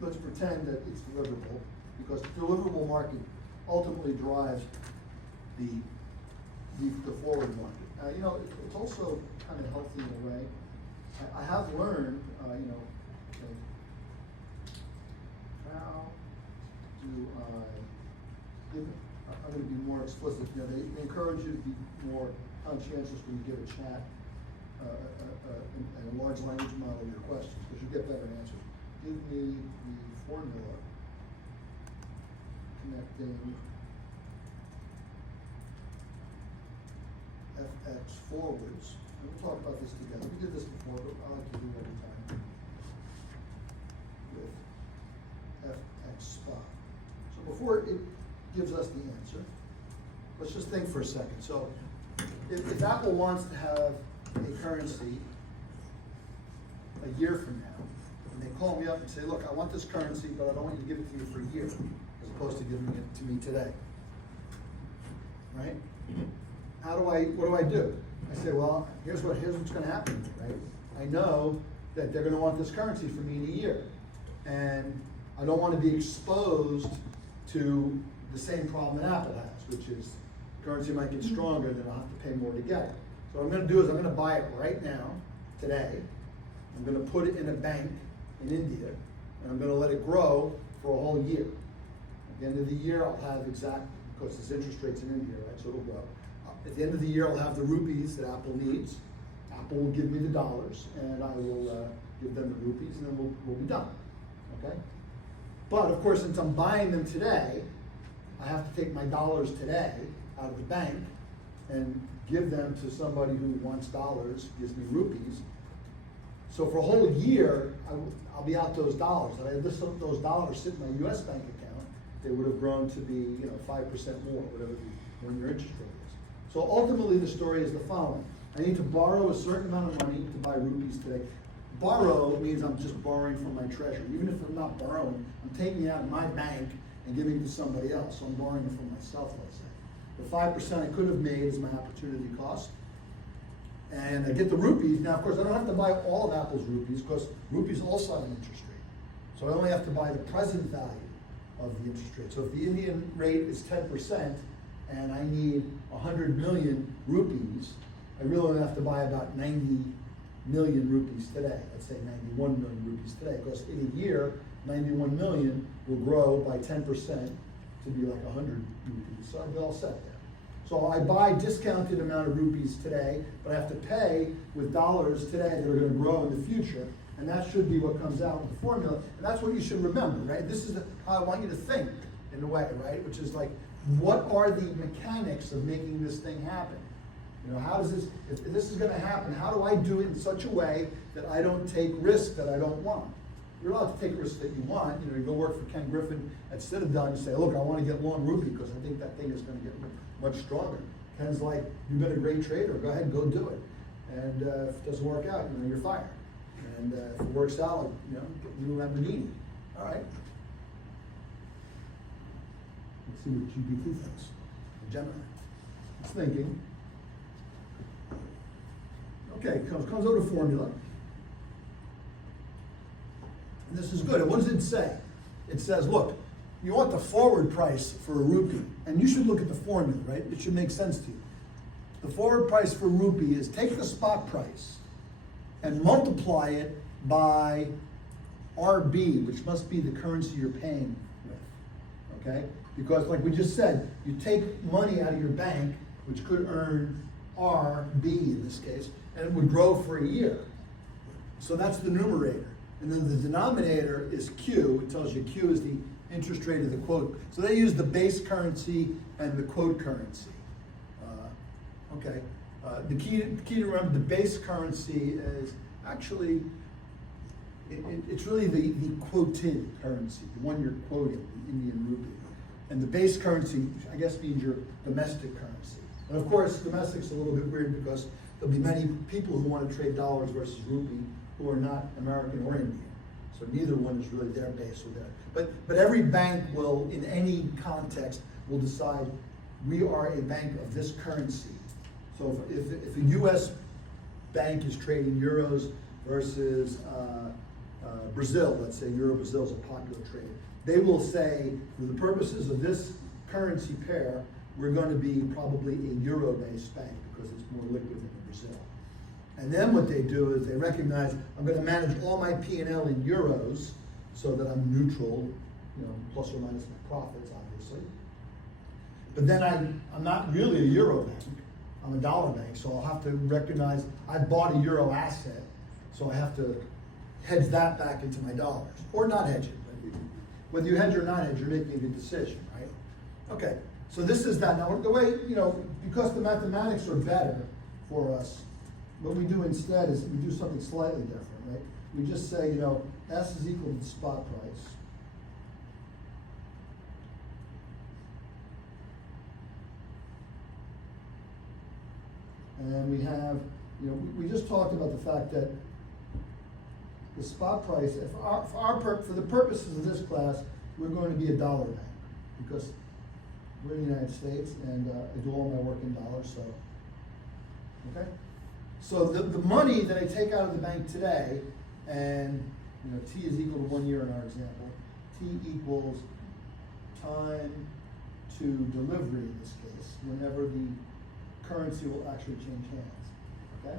let's pretend that it's deliverable, because the deliverable market ultimately drives the forward market. You know, it's also kind of healthy in a way. I have learned, you know, how do I give, I'm going to be more explicit. You know, they encourage you to be more conscientious when you give a chat and a large language model your questions, because you get better answers. Give me the formula connecting FX forwards. And we'll talk about this together. We did this before, but I like to do it every time with FX spot. So before it gives us the answer, let's just think for a second. So if Apple wants to have a currency a year from now, and they call me up and say, look, I want this currency, but I don't want you to give it to me for a year, as opposed to giving it to me today, right? What do I do? I say, well, here's what's going to happen, right? I know that they're going to want this currency from me in a year, and I don't want to be exposed to the same problem that Apple has, which is currency might get stronger, then I'll have to pay more to get it. So what I'm going to do is I'm going to buy it right now, today. I'm going to put it in a bank in India, and I'm going to let it grow for a whole year. At the end of the year, I'll have because there's interest rates in India, right? So it'll grow. At the end of the year, I'll have the rupees that Apple needs. Apple will give me the dollars, and I will give them the rupees, and then we'll be done. Okay? But of course, since I'm buying them today, I have to take my dollars today out of the bank and give them to somebody who wants dollars, gives me rupees. So for a whole year, I'll be out those dollars. If those dollars sit in my U.S. bank account, they would have grown to be 5% more, whatever the 1-year interest rate is. So ultimately, the story is the following. I need to borrow a certain amount of money to buy rupees today. Borrow means I'm just borrowing from my treasury. Even if I'm not borrowing, I'm taking it out of my bank and giving it to somebody else. So I'm borrowing it from myself, let's say. The 5% I could have made is my opportunity cost. And I get the rupees. Now, of course, I don't have to buy all of Apple's rupees, because rupees also have an interest rate. So I only have to buy the present value of the interest rate. So if the Indian rate is 10%, and I need 100 million rupees, I really only have to buy about 90 million rupees today. Let's say 91 million rupees today. Because in a year, 91 million will grow by 10% to be like 100 rupees. So I'd be all set there. So I buy discounted amount of rupees today, but I have to pay with dollars today that are going to grow in the future. And that should be what comes out with the formula. And that's what you should remember, right? This is how I want you to think in a way, right? Which is like, what are the mechanics of making this thing happen? You know, how does this, if this is going to happen, how do I do it in such a way that I don't take risks that I don't want? You're allowed to take risks that you want. You know, you go work for Ken Griffin at Citadel and you say, look, I want to get long rupee because I think that thing is going to get much stronger. Ken's like, you've been a great trader. Go ahead, go do it. And if it doesn't work out, you know, you're fired. And if it works out, you know, you don't have the need. All right. Let's see what GPT thinks. Gemini. It's thinking. Okay, comes out a formula. And this is good. And what does it say? It says, look, you want the forward price for a rupee. And you should look at the formula, right? It should make sense to you. The forward price for rupee is take the spot price and multiply it by RB, which must be the currency you're paying with, okay? Because like we just said, you take money out of your bank, which could earn RB in this case, and it would grow for a year. So that's the numerator. And then the denominator is Q. It tells you Q is the interest rate of the quote. So they use the base currency and the quote currency. Okay. The key to remember, the base currency is actually, it's really the quoted currency, the one you're quoting, the Indian rupee. And the base currency, I guess, means your domestic currency. And of course, domestic's a little bit weird because there'll be many people who want to trade dollars versus rupee who are not American or Indian. So neither one is really their base or their. But every bank will, in any context, will decide we are a bank of this currency. So if a U.S. bank is trading euros versus Brazil, let's say Euro-Brazil is a popular trade, they will say, for the purposes of this currency pair, we're going to be probably a euro-based bank because it's more liquid than Brazil. And then what they do is they recognize, I'm going to manage all my P&L in euros so that I'm neutral, you know, plus or minus my profits, obviously. But then I'm not really a euro bank. I'm a dollar bank, so I'll have to recognize I bought a euro asset, so I have to hedge that back into my dollars, or not hedge it. Whether you hedge or not hedge, you're making a good decision, right? Okay, so this is that. Now, the way, you know, because the mathematics are better for us, what we do instead is we do something slightly different, right? We just say, you know, S is equal to the spot price. And we have, you know, we just talked about the fact that the spot price, for the purposes of this class, we're going to be a dollar bank because we're in the United States and I do all my work in dollars, so, okay? So the money that I take out of the bank today, and you know, T is equal to 1 year in our example, T equals time to delivery in this case, whenever the currency will actually change hands, okay?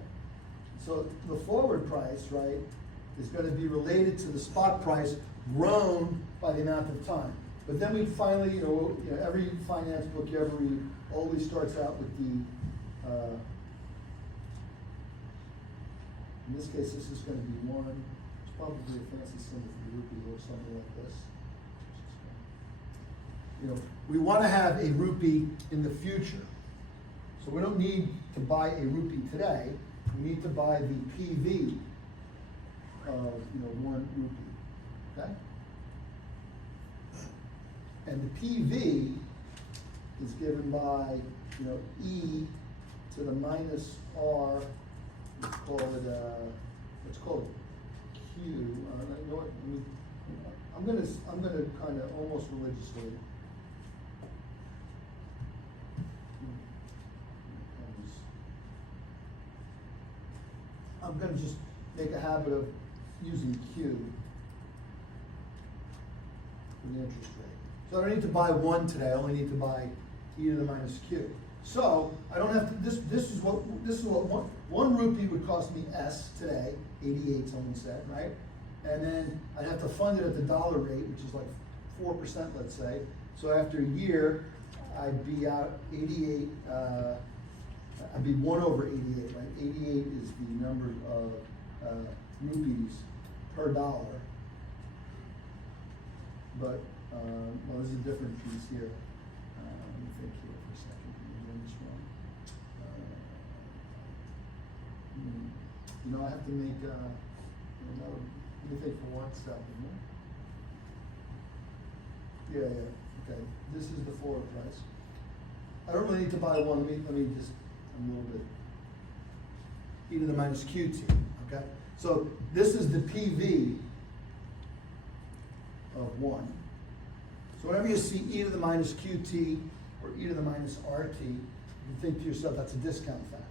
So the forward price, right, is going to be related to the spot price grown by the amount of time. But then we finally, you know, every finance book you ever read always starts out with the, in this case, this is going to be one. It's probably a fancy symbol for the rupee or something like this. You know, we want to have a rupee in the future. So we don't need to buy a rupee today. We need to buy the PV of, you know, 1 rupee, okay? And the PV is given by, you know, E to the minus R. Let's call it Q. You know what? I'm gonna kind of almost religiously. I'm gonna just make a habit of using Q for the interest rate. So I don't need to buy 1 today. I only need to buy E to the minus Q. So I don't have to, this is what one rupee would cost me S today, 88 someone said, right? And then I'd have to fund it at the dollar rate, which is like 4%, let's say. So after a year, I'd be out 88, I'd be 1 over 88, right? 88 is the number of rupees per dollar. But, well, there's a different piece here. Let me think here for a second. I'm doing this wrong. You know, I have to make, another, let me think for 1 second. Yeah, okay. This is the forward price. I don't really need to buy one. Let me just, I'm a little bit, e to the minus QT, okay? So this is the PV of 1. So whenever you see e to the minus QT or e to the minus RT, you think to yourself, that's a discount factor.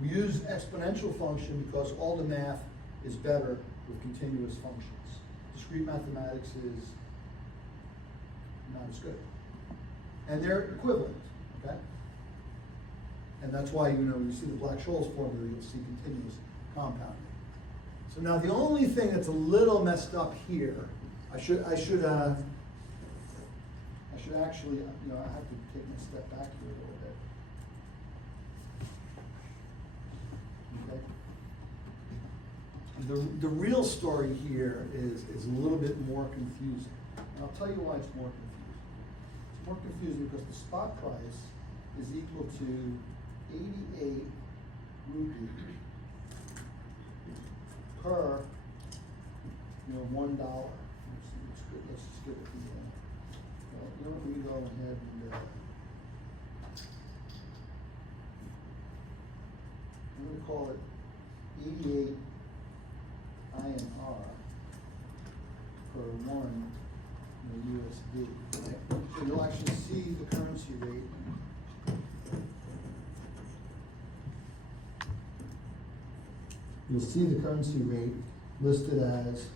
We use exponential function because all the math is better with continuous functions. Discrete mathematics is not as good. And they're equivalent, okay? And that's why, you know, when you see the Black-Scholes formula, you'll see continuous compounding. So now the only thing that's a little messed up here, I should actually, you know, I have to take a step back here a little bit. Okay? The real story here is a little bit more confusing. And I'll tell you why it's more confusing. It's more confusing because the spot price is equal to 88 rupees per, you know, $1. Let's just get it. Well, you know what, we go ahead and, I'm going to call it 88 INR per 1 USD. Right? So you'll actually see the currency rate. You'll see the currency rate listed as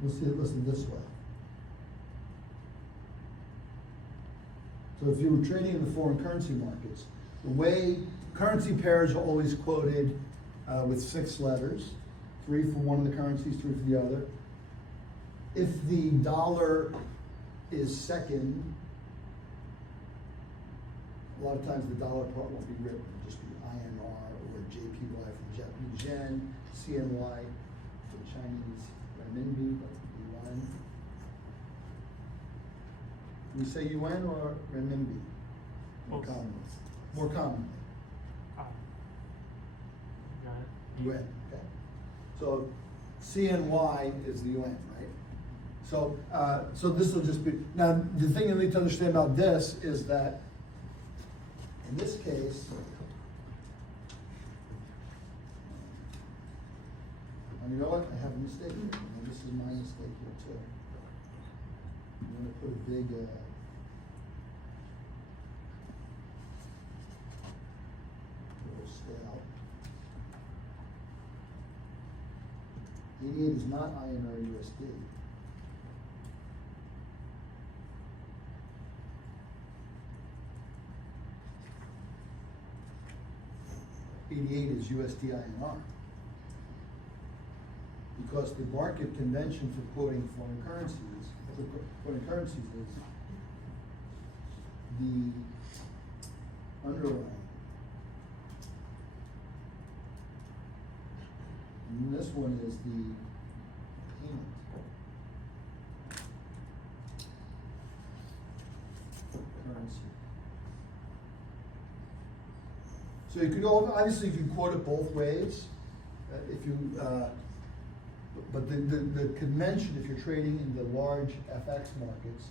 'You'll see it listed this way. So if you were trading in the foreign currency markets, the way currency pairs are always quoted with 6 letters, 3 for one of the currencies, 3 for the other. If the dollar is second, a lot of times the dollar part won't be written, it'll just be INR or JPY from Japanese yen, CNY from Chinese renminbi, but yuan. We say yuan or renminbi? More Both. commonly. More commonly. Got it. Yuan, okay. So CNY is the yuan, right? So, so this will just be, now the thing you need to understand about this is that in this case, and you know what, I have a mistake here, and this is my mistake here too. I'm gonna put a big, little stale. 88 is not INR USD. $88 is USD INR. Because the market convention for quoting foreign currencies is the underlying. And this one is the payment. Currency. So you could go, obviously you can quote it both ways. If you, but the convention, if you're trading in the large FX markets,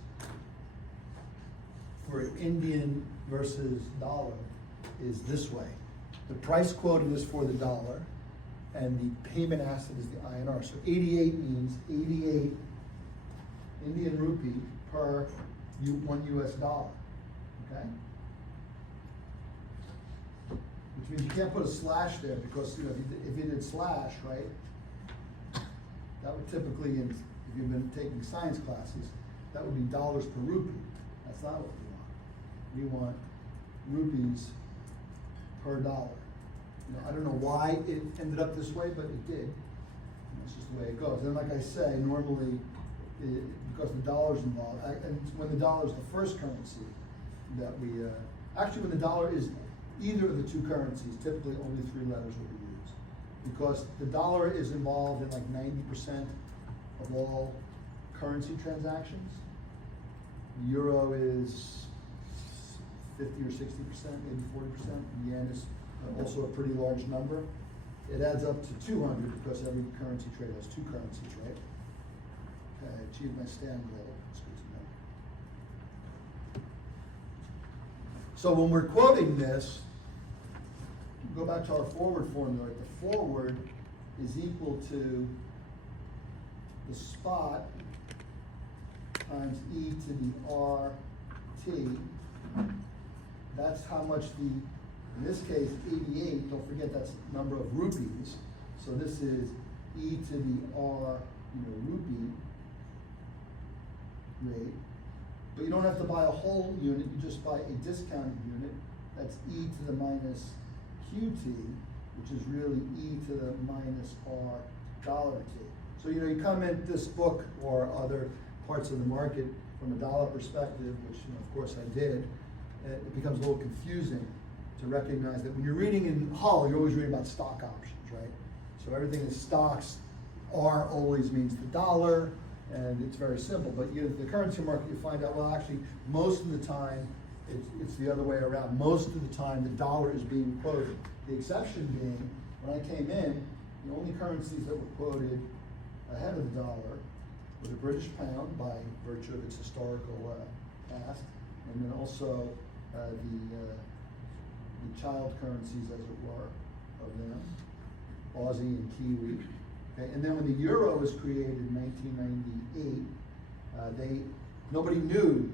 for Indian versus dollar is this way. The price quoted is for the dollar, and the payment asset is the INR. So 88 means 88 Indian rupee per $1 US, okay? Which means you can't put a slash there because, you know, if you did slash, right, that would typically, if you've been taking science classes, that would be dollars per rupee. That's not what we want. We want rupees per dollar. You know, I don't know why it ended up this way, but it did. It's just the way it goes. And like I say, normally, because the dollar's involved, and when the dollar is the first currency that we, actually when the dollar is either of the two currencies, typically only 3 letters will be used. Because the dollar is involved in like 90% of all currency transactions. The euro is 50 or 60%, maybe 40%. Yen is also a pretty large number. It adds up to 200 because every currency trade has 2 currencies, right? I achieved my stand goal. That's good to know. So when we're quoting this, go back to our forward formula. The forward is equal to the spot times e to the RT. That's how much in this case, 88, don't forget that's the number of rupees. So this is e to the R, rupee rate. But you don't have to buy a whole unit, you just buy a discounted unit. That's e to the minus QT, which is really e to the minus R dollar T. So you come at this book or other parts of the market from a dollar perspective, which of course I did, it becomes a little confusing to recognize that when you're reading in Hull, you're always reading about stock options, right? So everything is stocks. R always means the dollar, and it's very simple. But the currency market, you find out, well, actually, most of the time, it's the other way around. Most of the time, the dollar is being quoted. The exception being, when I came in, the only currencies that were quoted ahead of the dollar were the British pound, by virtue of its historical past, and then also the child currencies, as it were, of them, Aussie and Kiwi. Okay? And then when the euro was created in 1998, nobody knew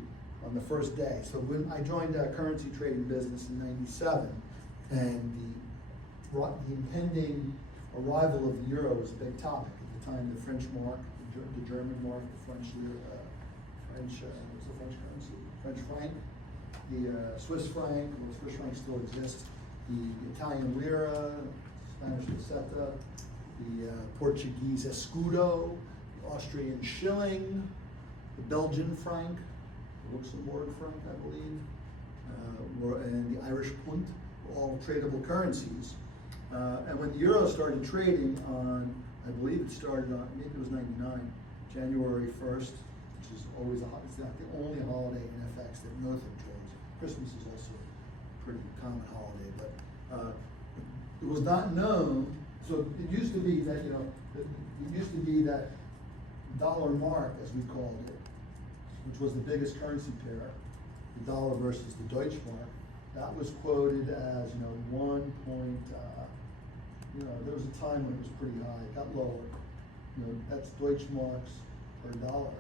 on the first day. So when I joined a currency trading business in '97, and the impending arrival of the euro was a big topic. At the time, the French mark, the German mark, the French lira, what's the French currency? French franc, the Swiss franc, well, the Swiss franc still exists, the Italian lira, Spanish peseta, the Portuguese escudo, the Austrian shilling, the Belgian franc, the Luxembourg franc, I believe, and the Irish punt, all tradable currencies. And when the euro started trading on, I believe it started on, maybe it was '99, January 1st, which is always it's not the only holiday in FX that nothing trades. Christmas is also a pretty common holiday, but it was not known. So it used to be that, it used to be that dollar mark, as we called it, which was the biggest currency pair, the dollar versus the Deutschmark. That was quoted as, there was a time when it was pretty high, it got lower. That's Deutschmarks per dollar,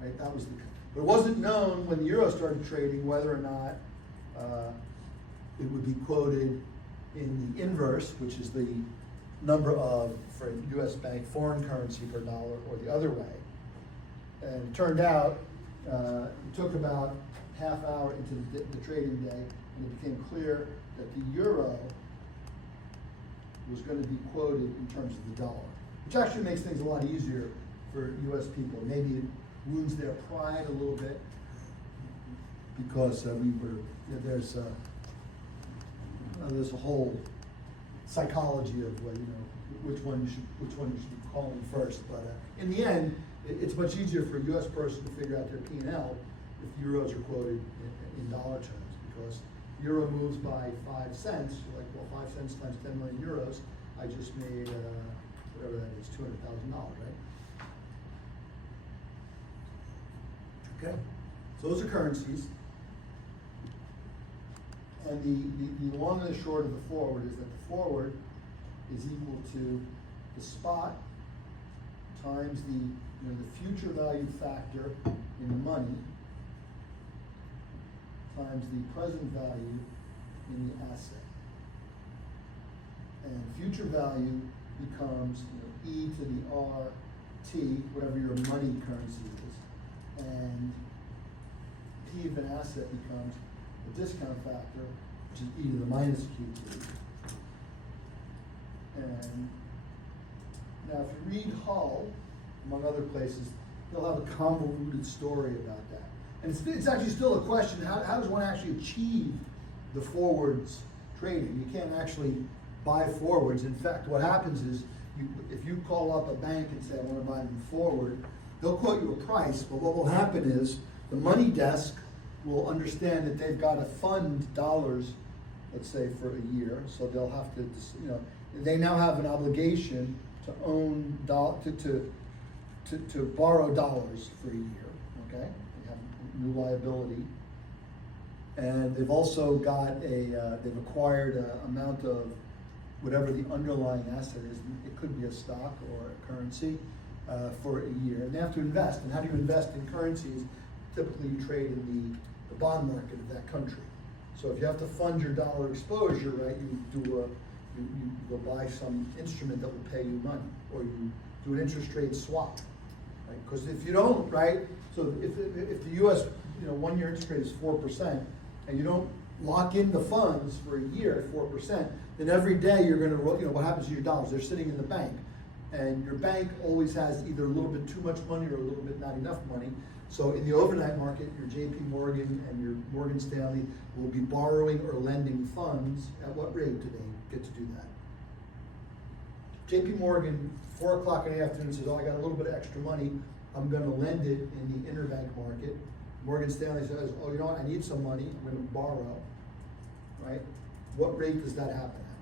right? That was but it wasn't known when the euro started trading whether or not it would be quoted in the inverse, which is the number of, for a US bank, foreign currency per dollar, or the other way. And it turned out, it took about half hour into the trading day, and it became clear that the euro was going to be quoted in terms of the dollar, which actually makes things a lot easier for US people. Maybe it wounds their pride a little bit, because there's a whole psychology of which one you should be calling first. But in the end, it's much easier for a U.S. person to figure out their P&L if euros are quoted in dollar terms, because euro moves by 5 cents. You're like, well, 5 cents times 10 million euros, I just made whatever that is, $200,000, right? Okay, so those are currencies. And the long and the short of the forward is that the forward is equal to the spot times the future value factor in the money times the present value in the asset. And future value becomes e to the RT, whatever your money currency is, and P of an asset becomes the discount factor, which is e to the minus QT. And now if you read Hull, among other places, they'll have a convoluted story about that. And it's actually still a question, how does one actually achieve the forwards trading? You can't actually buy forwards. In fact, what happens is, if you call up a bank and say, I want to buy them forward, they'll quote you a price, but what will happen is, the money desk will understand that they've got to fund dollars, let's say for a year, so they'll have to, they now have an obligation to own, to borrow dollars for a year, okay? They have a new liability. And they've also got they've acquired an amount of whatever the underlying asset is. It could be a stock or a currency for a year. And they have to invest. And how do you invest in currencies? Typically you trade in the bond market of that country. So if you have to fund your dollar exposure, right, you go buy some instrument that will pay you money, or you do an interest rate swap, right? Because if you don't, right, so if the U.S. 1 year interest rate is 4%, and you don't lock in the funds for a year at 4%, then every day you're going to, what happens to your dollars? They're sitting in the bank, and your bank always has either a little bit too much money or a little bit not enough money. So in the overnight market, your JP Morgan and your Morgan Stanley will be borrowing or lending funds. At what rate do they get to do that? JP Morgan, 4 o'clock in the afternoon, says, oh, I got a little bit of extra money, I'm going to lend it in the interbank market. Morgan Stanley says, oh, you know what, I need some money, I'm going to borrow, right? What rate does that happen at?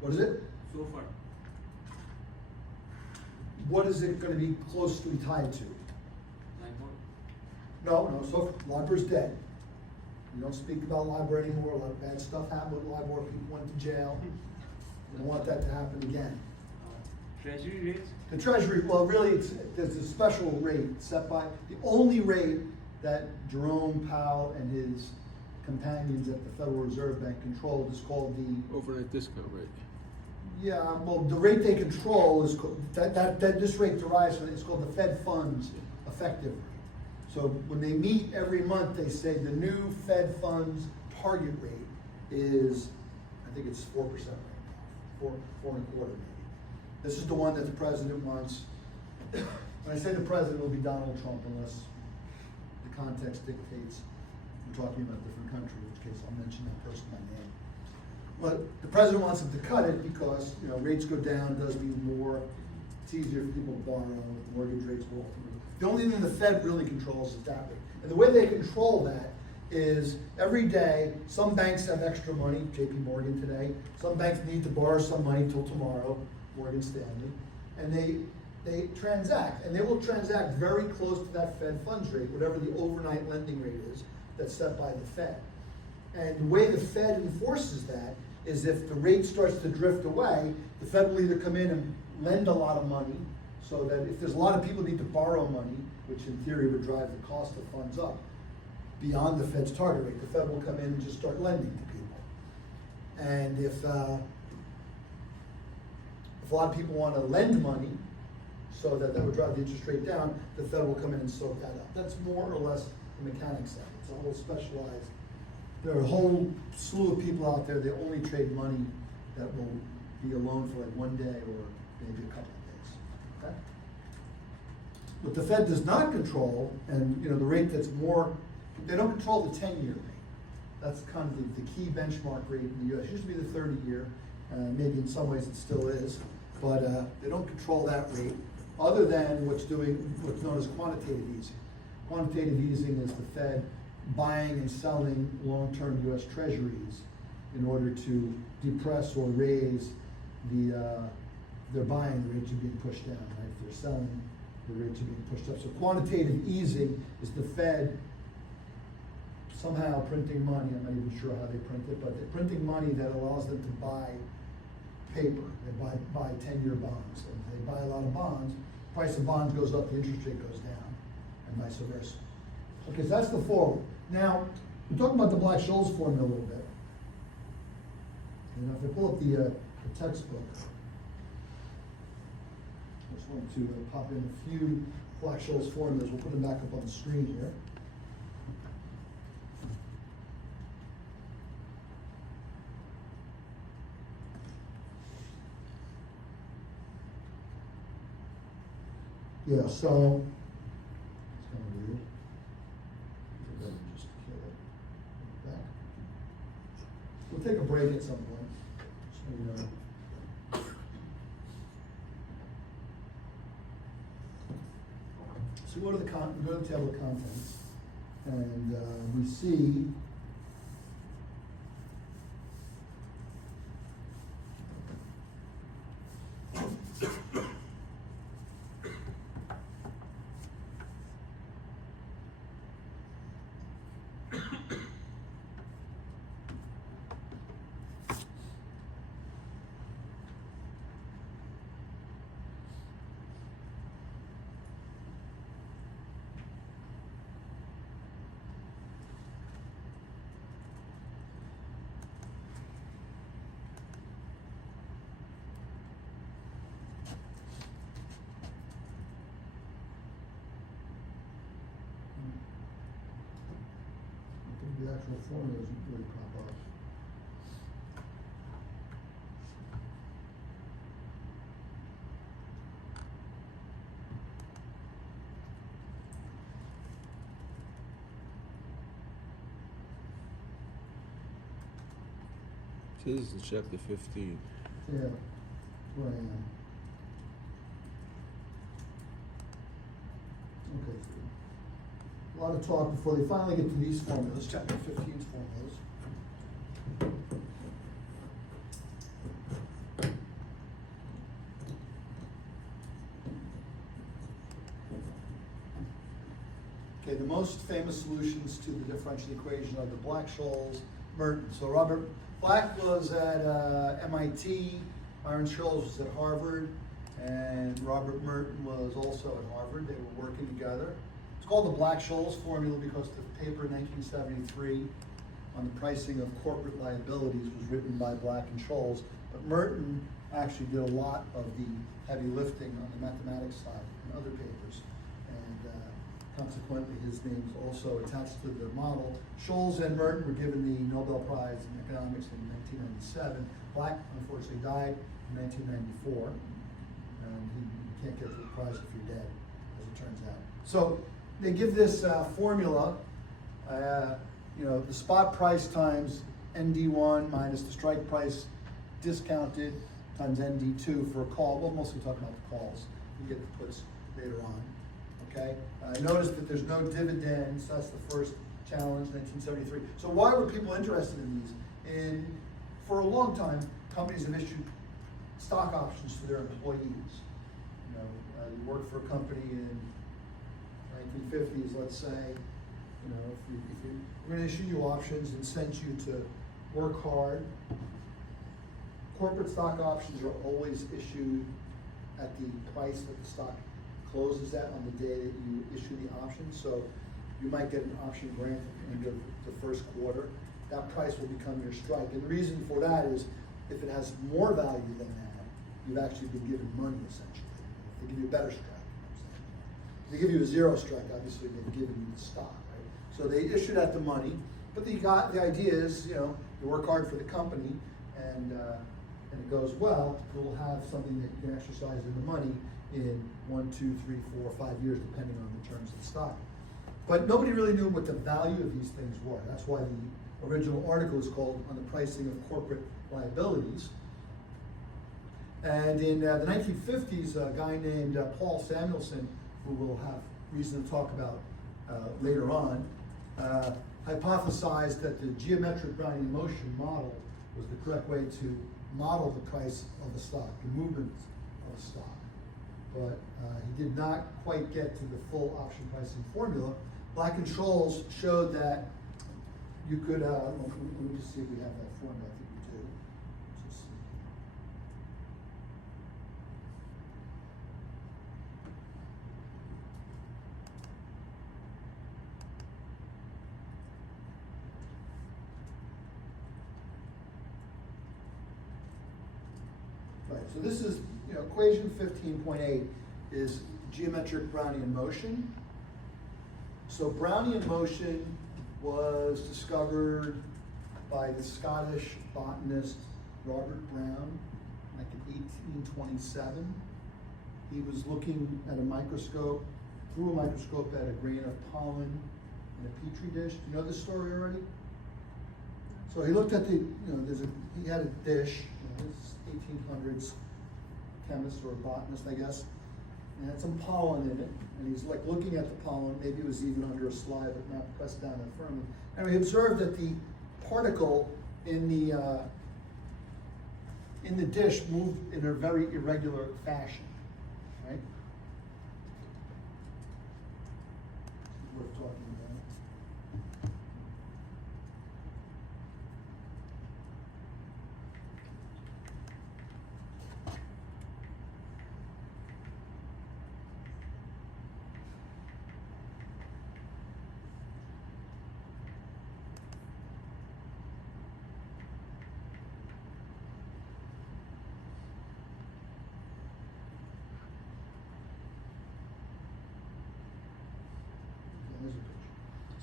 What is it? So far. What is it going to be closely tied to? No, so LIBOR's dead. We don't speak about LIBOR anymore. A lot of bad stuff happened with LIBOR. People went to jail. We don't want that to happen again. Treasury rates? The Treasury, well, really, there's a special rate set by, the only rate that Jerome Powell and his companions at the Federal Reserve Bank controlled is called the Overnight discount rate. Yeah, well, the rate they control is this rate derives from, it's called the Fed funds effective rate. So when they meet every month, they say the new Fed funds target rate is, I think it's 4% right now, 4.25 maybe. This is the one that the president wants. When I say the president, it'll be Donald Trump, unless the context dictates we're talking about a different country, in which case I'll mention that person by name. But the president wants them to cut it because rates go down, does mean more. It's easier for people to borrow. Mortgage rates go up. The only thing the Fed really controls is that rate. And the way they control that is every day, some banks have extra money, JP Morgan today. Some banks need to borrow some money till tomorrow, Morgan Stanley. And they transact, and they will transact very close to that Fed funds rate, whatever the overnight lending rate is that's set by the Fed. And the way the Fed enforces that is if the rate starts to drift away, the Fed will either come in and lend a lot of money, so that if there's a lot of people need to borrow money, which in theory would drive the cost of funds up beyond the Fed's target rate, the Fed will come in and just start lending to people. And if a lot of people want to lend money, so that would drive the interest rate down, the Fed will come in and soak that up. That's more or less the mechanics of it. It's a whole specialized. There are a whole slew of people out there that only trade money that will be alone for like 1 day or maybe a couple of days. Okay? What the Fed does not control, and the rate that's more, they don't control the 10-year rate. That's kind of the key benchmark rate in the U.S. It used to be the 30-year, maybe in some ways it still is, but they don't control that rate, other than what's known as quantitative easing. Quantitative easing is the Fed buying and selling long-term U.S. Treasuries in order to depress or raise their buying, the rates are being pushed down, right? If they're selling, the rates are being pushed up. So quantitative easing is the Fed somehow printing money. I'm not even sure how they print it, but they're printing money that allows them to buy paper. They buy 10-year bonds. And if they buy a lot of bonds, price of bonds goes up, the interest rate goes down, and vice versa. Okay, so that's the forward. Now, we're talking about the Black-Scholes formula a little bit. And if I pull up the textbook, I just want to pop in a few Black-Scholes formulas. We'll put them back up on the screen here. Yeah, so it's kind of weird. Let me just kill it. Back. We'll take a break at some point. So, you know. So we go to the table of contents, and we see the actual formula doesn't really pop up. This is in chapter 15. Yeah, that's where I am. Okay. A lot of talk before they finally get to these formulas, chapter 15's formulas. Okay, the most famous solutions to the differential equation are the Black-Scholes, Merton. So Robert Black was at MIT, Myron Scholes was at Harvard, and Robert Merton was also at Harvard. They were working together. It's called the Black-Scholes formula because the paper in 1973 on the pricing of corporate liabilities was written by Black and Scholes. But Merton actually did a lot of the heavy lifting on the mathematics side in other papers. And consequently, his name is also attached to the model. Scholes and Merton were given the Nobel Prize in economics in 1997. Black, unfortunately, died in 1994. And you can't get the prize if you're dead, as it turns out. So they give this formula, you know, the spot price times ND1 minus the strike price discounted times ND2 for a call. We'll mostly talk about the calls. You get the puts later on. Okay. Notice that there's no dividends. That's the first challenge, 1973. So why were people interested in these? For a long time, companies have issued stock options to their employees. You know, you work for a company in 1950s, let's say. You know, if we're going to issue you options and send you to work hard. Corporate stock options are always issued at the price that the stock closes at on the day that you issue the option. So you might get an option grant at the end of the first quarter. That price will become your strike. And the reason for that is if it has more value than that, you've actually been given money essentially. They give you a better strike. If they give you a zero strike, obviously they've given you the stock, right? So they issued at the money, but the idea is, you know, you work hard for the company and it goes well, you'll have something that you can exercise in the money in 1, 2, 3, 4, 5 years, depending on the terms of the stock. But nobody really knew what the value of these things were. That's why the original article is called On the Pricing of Corporate Liabilities. And in the 1950s, a guy named Paul Samuelson, who we'll have reason to talk about later on, hypothesized that the geometric Brownian motion model was the correct way to model the price of the stock, the movement of the stock. But he did not quite get to the full option pricing formula. Black and Scholes showed that you could, let me just see if we have that formula, I think we do. Just So this is, equation 15.8 is geometric Brownian motion. So Brownian motion was discovered by the Scottish botanist Robert Brown, like in 1827. He was looking at a microscope, through a microscope at a grain of pollen in a petri dish. Do you know this story already? So he looked at the, he had a dish, this 1800s chemist or botanist, I guess, and had some pollen in it. And he's like looking at the pollen, maybe it was even under a slide, but not pressed down that firmly. And he observed that the particle in the dish moved in a very irregular fashion, right? Worth talking about.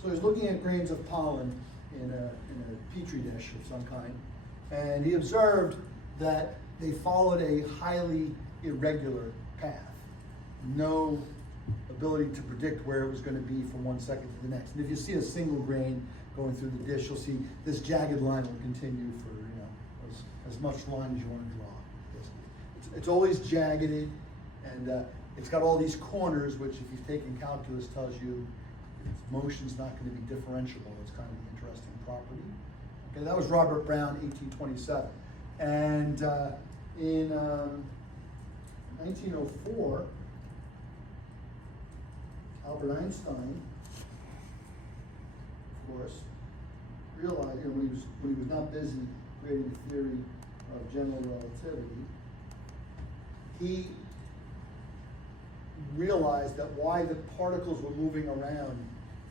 So he's looking at grains of pollen in a petri dish of some kind, and he observed that they followed a highly irregular path. No ability to predict where it was going to be from one second to the next. And if you see a single grain going through the dish, you'll see this jagged line will continue for as much line as you want to draw. It's always jagged, and it's got all these corners, which if you've taken calculus tells you its motion's not going to be differentiable. It's kind of an interesting property. Okay, that was Robert Brown, 1827. And in 1904, Albert Einstein, of course, realized, when he was not busy creating the theory of general relativity, he realized that why the particles were moving around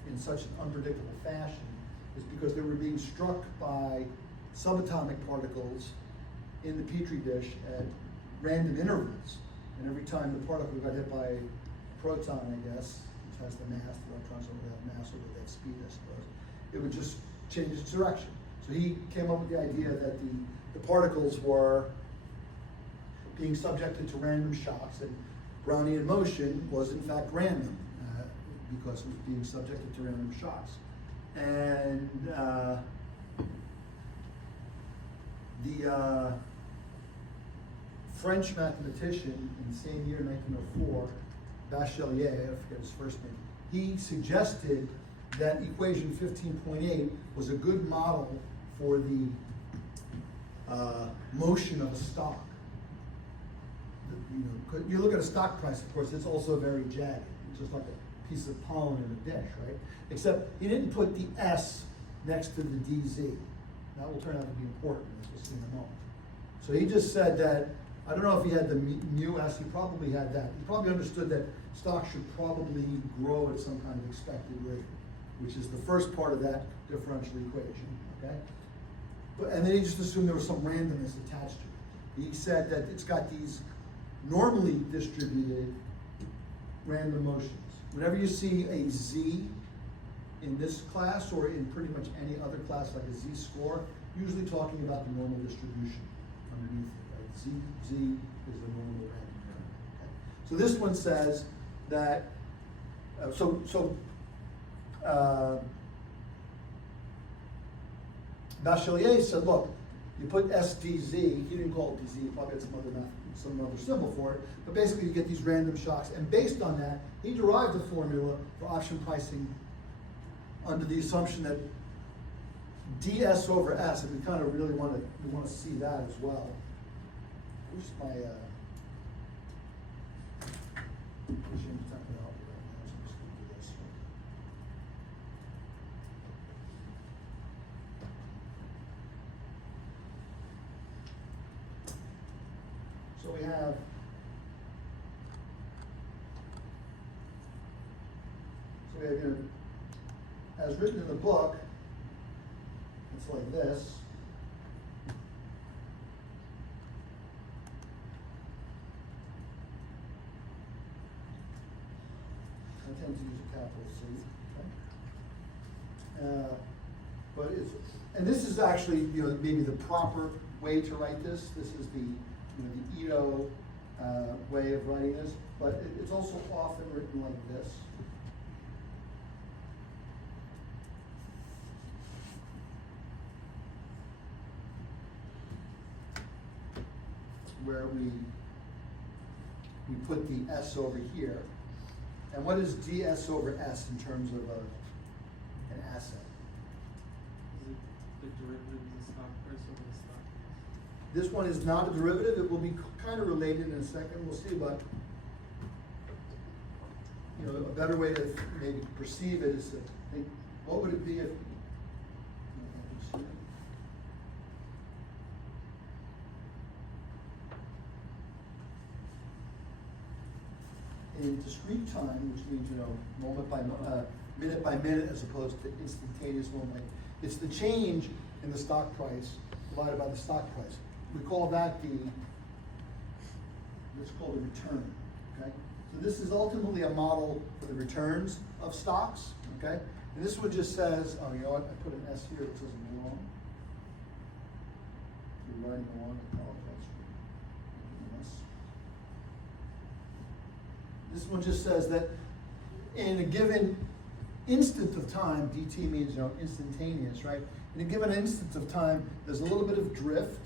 in such an unpredictable fashion is because they were being struck by subatomic particles in the petri dish at random intervals. And every time the particle got hit by a proton, I guess, which has the mass, the electrons don't really have mass, or that speed, I suppose, it would just change its direction. So he came up with the idea that the particles were being subjected to random shocks, and Brownian motion was in fact random because it was being subjected to random shocks. And the French mathematician in the same year, 1904, Bachelier, I forget his first name, he suggested that equation 15.8 was a good model for the motion of a stock. You look at a stock price, of course, it's also very jagged. It's just like a piece of pollen in a dish, right? Except he didn't put the S next to the DZ. That will turn out to be important, as we'll see in a moment. So he just said that, I don't know if he had the mu S, he probably had that. He probably understood that stocks should probably grow at some kind of expected rate, which is the first part of that differential equation, okay? And then he just assumed there was some randomness attached to it. He said that it's got these normally distributed random motions. Whenever you see a Z in this class or in pretty much any other class like a Z-score, usually talking about the normal distribution underneath it, right? Z is the normal random variable. Okay? So this one says that, Bachelier said, look, you put SDZ, he didn't call it DZ, he probably had some other symbol for it, but basically you get these random shocks, and based on that, he derived a formula for option pricing under the assumption that DS over S, and we kind of really want to see that as well. Where's my, James not gonna help me right now, so I'm just gonna do this. So we have as written in the book, it's like this. tend to use a capital C. Okay? But it's, and this is actually, you know, maybe the proper way to write this. This is the, you know, the Ito way of writing this, but it's also often written like this. Where we put the S over here. And what is DS over S in terms of an asset? Is it the derivative of the stock price over the stock price? This one is not a derivative. It will be kind of related in a second. We'll see, but you know, a better way to maybe perceive it is to think, what would it be if? In discrete time, which means, you know, minute by minute as opposed to instantaneous moment, it's the change in the stock price divided by the stock price. We call that it's called a return, okay? So this is ultimately a model for the returns of stocks, okay? And this one just says, oh, you know what, I put an S here, it says I'm wrong. You're writing wrong, I apologize. Yes. This one just says that in a given instant of time, DT means, you know, instantaneous, right? In a given instant of time, there's a little bit of drift,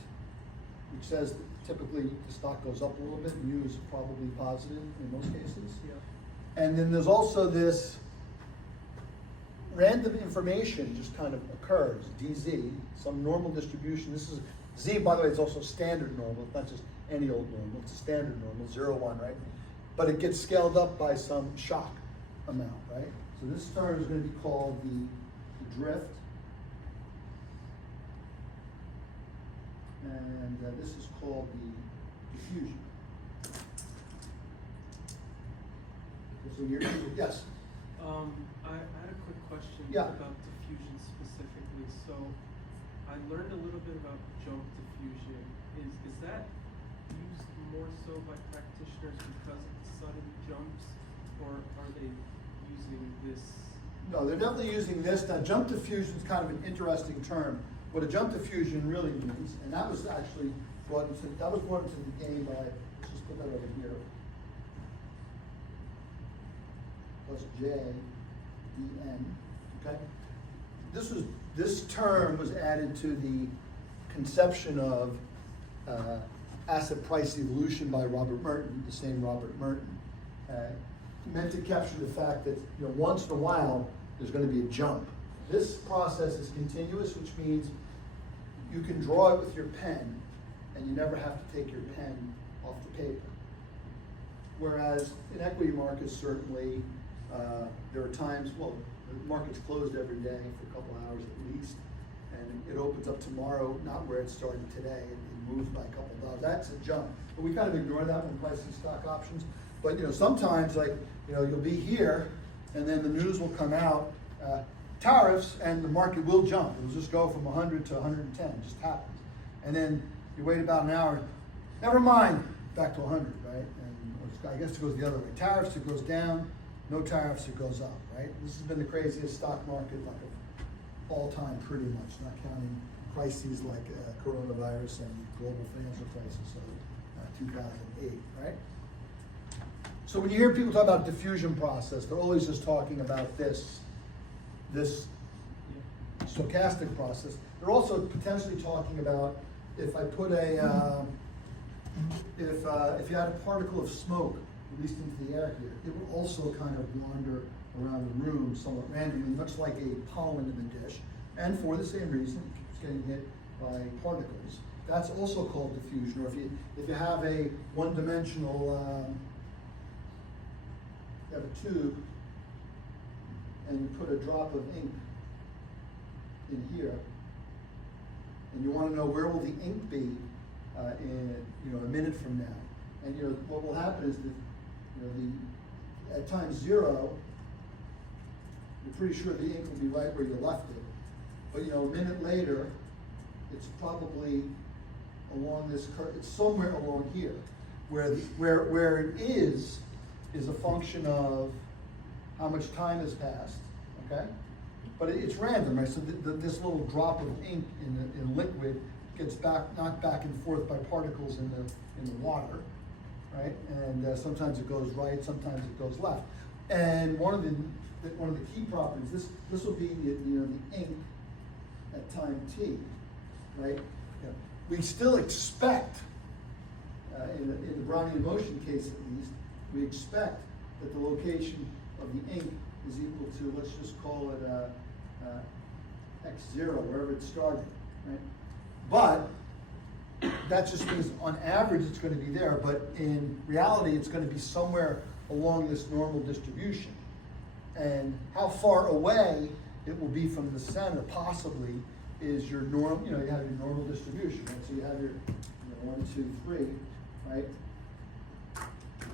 which says that typically the stock goes up a little bit, mu is probably positive in most cases. Yeah. And then there's also this random information just kind of occurs, DZ, some normal distribution. This is, Z, by the way, is also standard normal. It's not just any old normal, it's a standard normal, 0, 1, right? But it gets scaled up by some shock amount, right? So this term is going to be called the drift. And this is called the diffusion. So you're, yes? I had a quick question Yeah. about diffusion specifically. So I learned a little bit about jump diffusion. Is that used more so by practitioners because of the sudden jumps, or are they using this? No, they're definitely using this. Now, jump diffusion is kind of an interesting term. What a jump diffusion really means, and that was actually brought into the game by, let's just put that over here, plus J, DN, okay? This term was added to the conception of asset price evolution by Robert Merton, the same Robert Merton, meant to capture the fact that, you know, once in a while there's going to be a jump. This process is continuous, which means you can draw it with your pen, and you never have to take your pen off the paper. Whereas in equity markets, certainly there are times, well, the market's closed every day for a couple hours at least, and it opens up tomorrow, not where it started today, and it moves by a couple of dollars. That's a jump. But we kind of ignore that when pricing stock options. But, you know, sometimes, like, you know, you'll be here, and then the news will come out, tariffs, and the market will jump. It'll just go from 100 to 110, it just happens. And then you wait about an hour, never mind, back to 100, right? And I guess it goes the other way. Tariffs, it goes down, no tariffs, it goes up, right? This has been the craziest stock market, like, of all time, pretty much, not counting crises like coronavirus and global financial crisis of 2008, right? So when you hear people talk about diffusion process, they're always just talking about this stochastic process. They're also potentially talking about if I put a, if you had a particle of smoke released into the air here, it will also kind of wander around the room somewhat randomly, much like a pollen in the dish. And for the same reason, it keeps getting hit by particles. That's also called diffusion. Or if you have a one-dimensional, you have a tube, and you put a drop of ink in here, and you want to know where will the ink be in, you know, a minute from now. And, you know, what will happen is that, you know, at time 0, you're pretty sure the ink will be right where you left it. But, you know, a minute later, it's probably along this curve. It's somewhere along here, where it is a function of how much time has passed, okay? But it's random, right? So this little drop of ink in liquid gets knocked back and forth by particles in the water, right? And sometimes it goes right, sometimes it goes left. And one of the key properties, this will be the ink at time t, right? Yeah. We still expect, in the Brownian motion case at least, we expect that the location of the ink is equal to, let's just call it x0, wherever it started, right? But that just means on average it's going to be there, but in reality it's going to be somewhere along this normal distribution. And how far away it will be from the center, possibly, is your norm. You have your normal distribution, right? So you have your 1, 2, 3, right?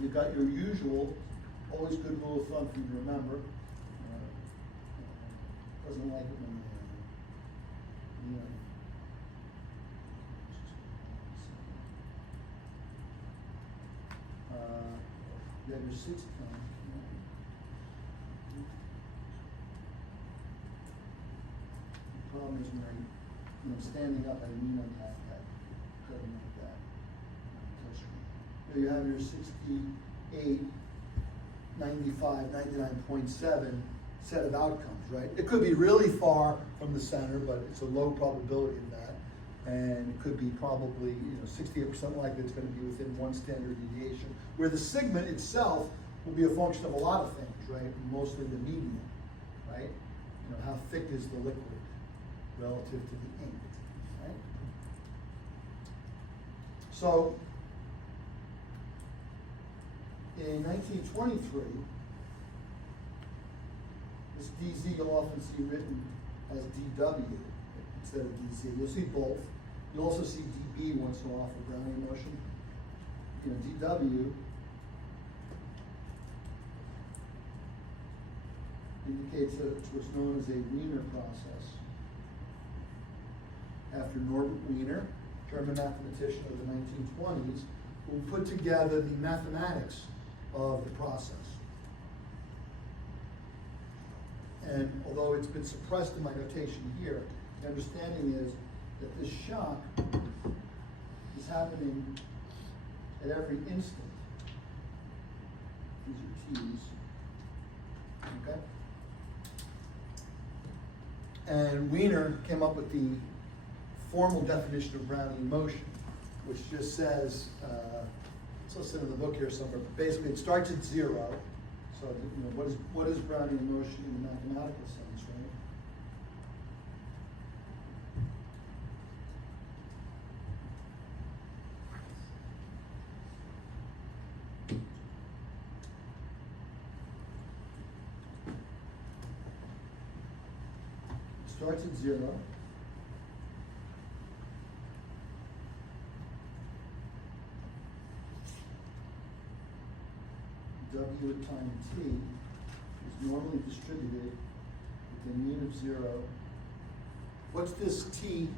You've got your usual, always good rule of thumb for you to remember. Doesn't like it when you have your 6 count. The problem is when I'm standing up, I lean on that doesn't like that. Touchscreen. You have your 68, 95, 99.7 set of outcomes, right? It could be really far from the center, but it's a low probability of that. And it could be probably 68% likely it's going to be within 1 standard deviation, where the sigma itself will be a function of a lot of things, right? Mostly the medium, right? How thick is the liquid relative to the ink, right? So in 1923, this dz you'll often see written as dw instead of dz. You'll see both. You'll also see dB once in a while for Brownian motion. dW indicates that it's what's known as a Wiener process. After Norbert Wiener, German mathematician of the 1920s, who put together the mathematics of the process. And although it's been suppressed in my notation here, the understanding is that this shock is happening at every instant. These are T's. Okay? And Wiener came up with the formal definition of Brownian motion, which just says, it's listed in the book here somewhere, but basically it starts at 0. So, what is Brownian motion in the mathematical sense, right? It starts at 0. W at time t is normally distributed with a mean of 0. What's this t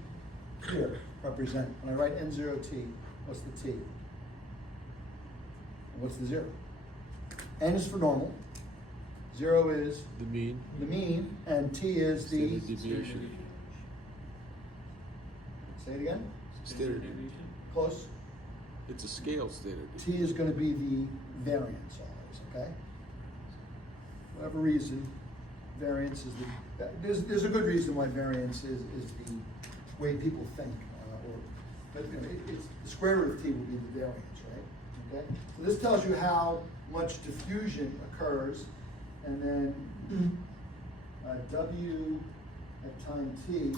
here represent? When I write n0t, what's the t? And what's the 0? N is for normal. 0 is The mean. the mean, and t is the Standard deviation. Say it again. Standard. Close. It's a scale standard. T is going to be the variance always, okay? Whatever reason, variance is there's a good reason why variance is the way people think, but it's the square root of t will be the variance, right? Okay? So this tells you how much diffusion occurs, and then W at time t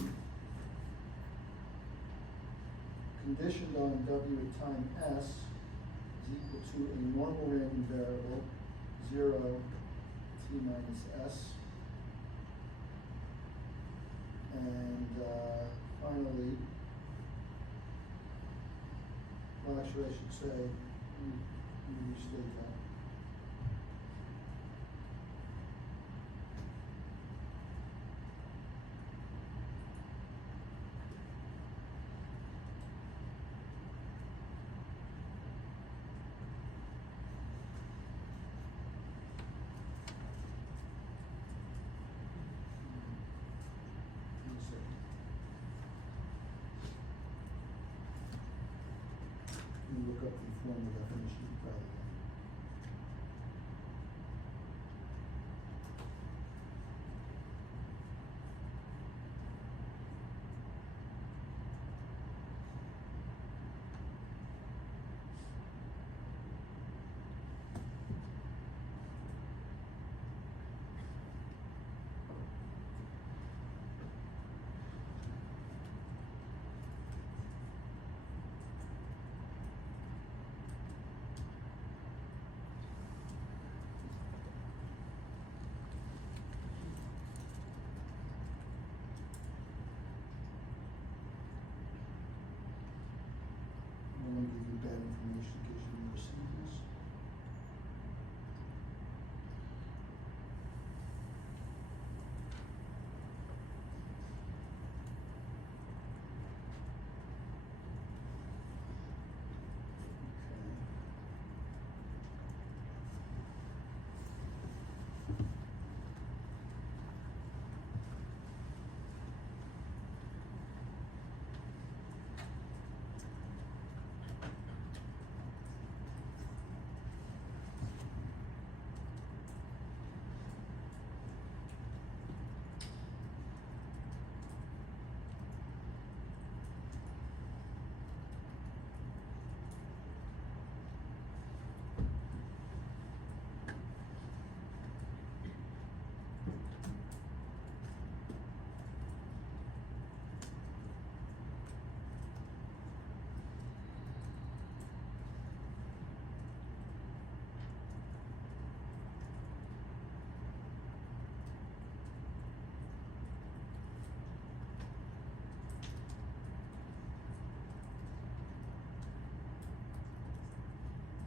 conditioned on W at time s is equal to a normal random variable, 0 t minus s. And finally, well, actually I should say, let me restate that. formal definition rather than. I don't want to give you bad information in case you never see this. Okay.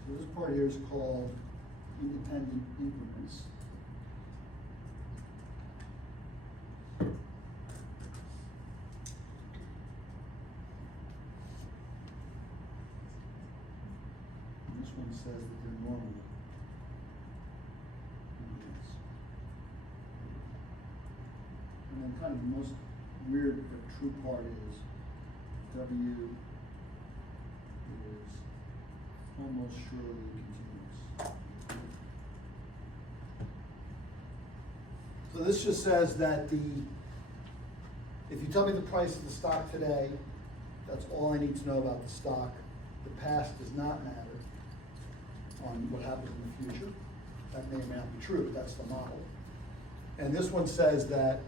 So this part here is called independent increments. And this one says that they're normal increments. And then kind of the most weird but true part is W is almost surely continuous. So this just says that if you tell me the price of the stock today, that's all I need to know about the stock. The past does not matter on what happens in the future. That may or may not be true, but that's the model. And this one says that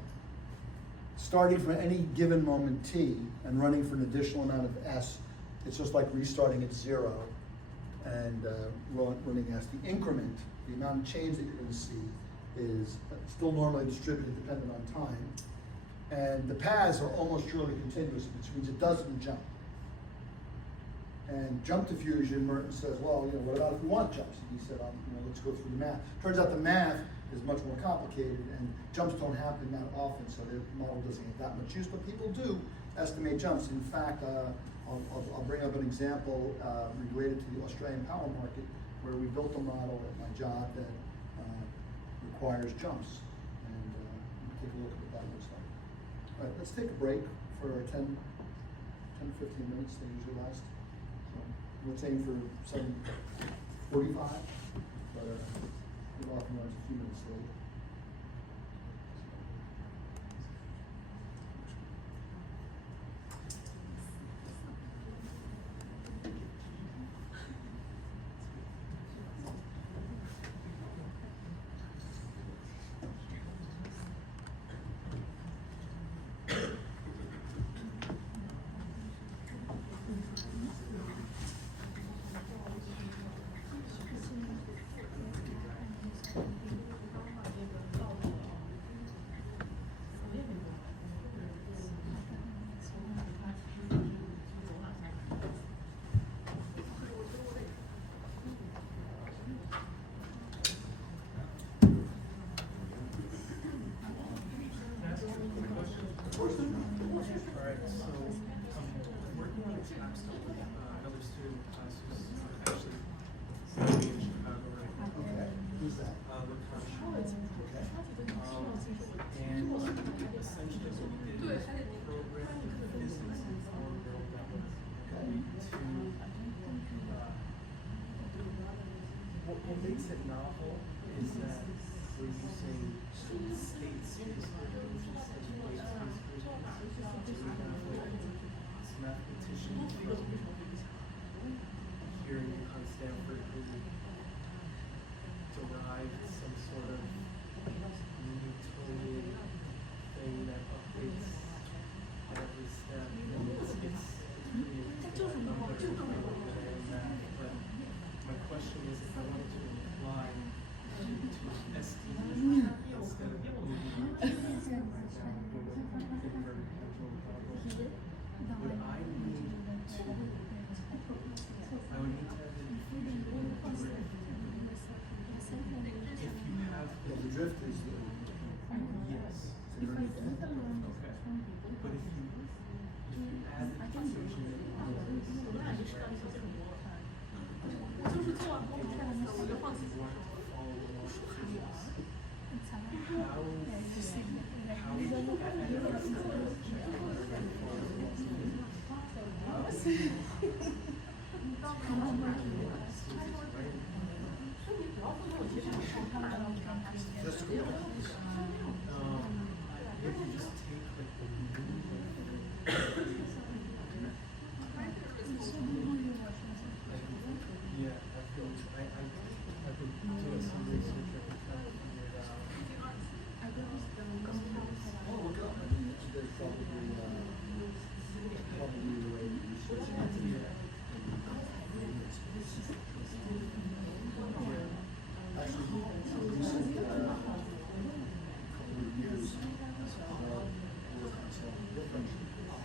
starting from any given moment t and running for an additional amount of s, it's just like restarting at 0 and running s. The increment, the amount of change that you're going to see, is still normally distributed dependent on time. And the paths are almost surely continuous, which means it doesn't jump. And jump diffusion, Merton says, well, what about if we want jumps? And he said, let's go through the math. Turns out the math is much more complicated, and jumps don't happen that often, so their model doesn't get that much use, but people do estimate jumps. In fact, I'll bring up an example related to the Australian power market, where we built a model at my job that requires jumps. And take a look at what that looks like. All right, let's take a break for 10, 15 minutes, they usually last. So let's aim for 7:45, but it often runs a few minutes late. Alright, so I'm working on a capstone with another student who's actually studying in Chicago right now. Okay, who's that? Lakesh. Okay. And essentially what we did is we programmed physics and algorithm to what makes it novel is that we're using state space variables instead of weight space variables. So we have like this mathematician here on Stanford who derived some sort of Newtonian thing that updates at every step. And it's pretty interesting. I'm not sure if I know math, but my question is if I wanted to apply to STD instead of would I need to have the diffusion and the drift. If you have Well, the drift is the, yes. underneath that. Okay. But if you add the diffusion and Just if you just take like the yeah, I've been doing some research every time to figure it out. There's probably the way you research it. Actually, recent, couple of years, work on some differential using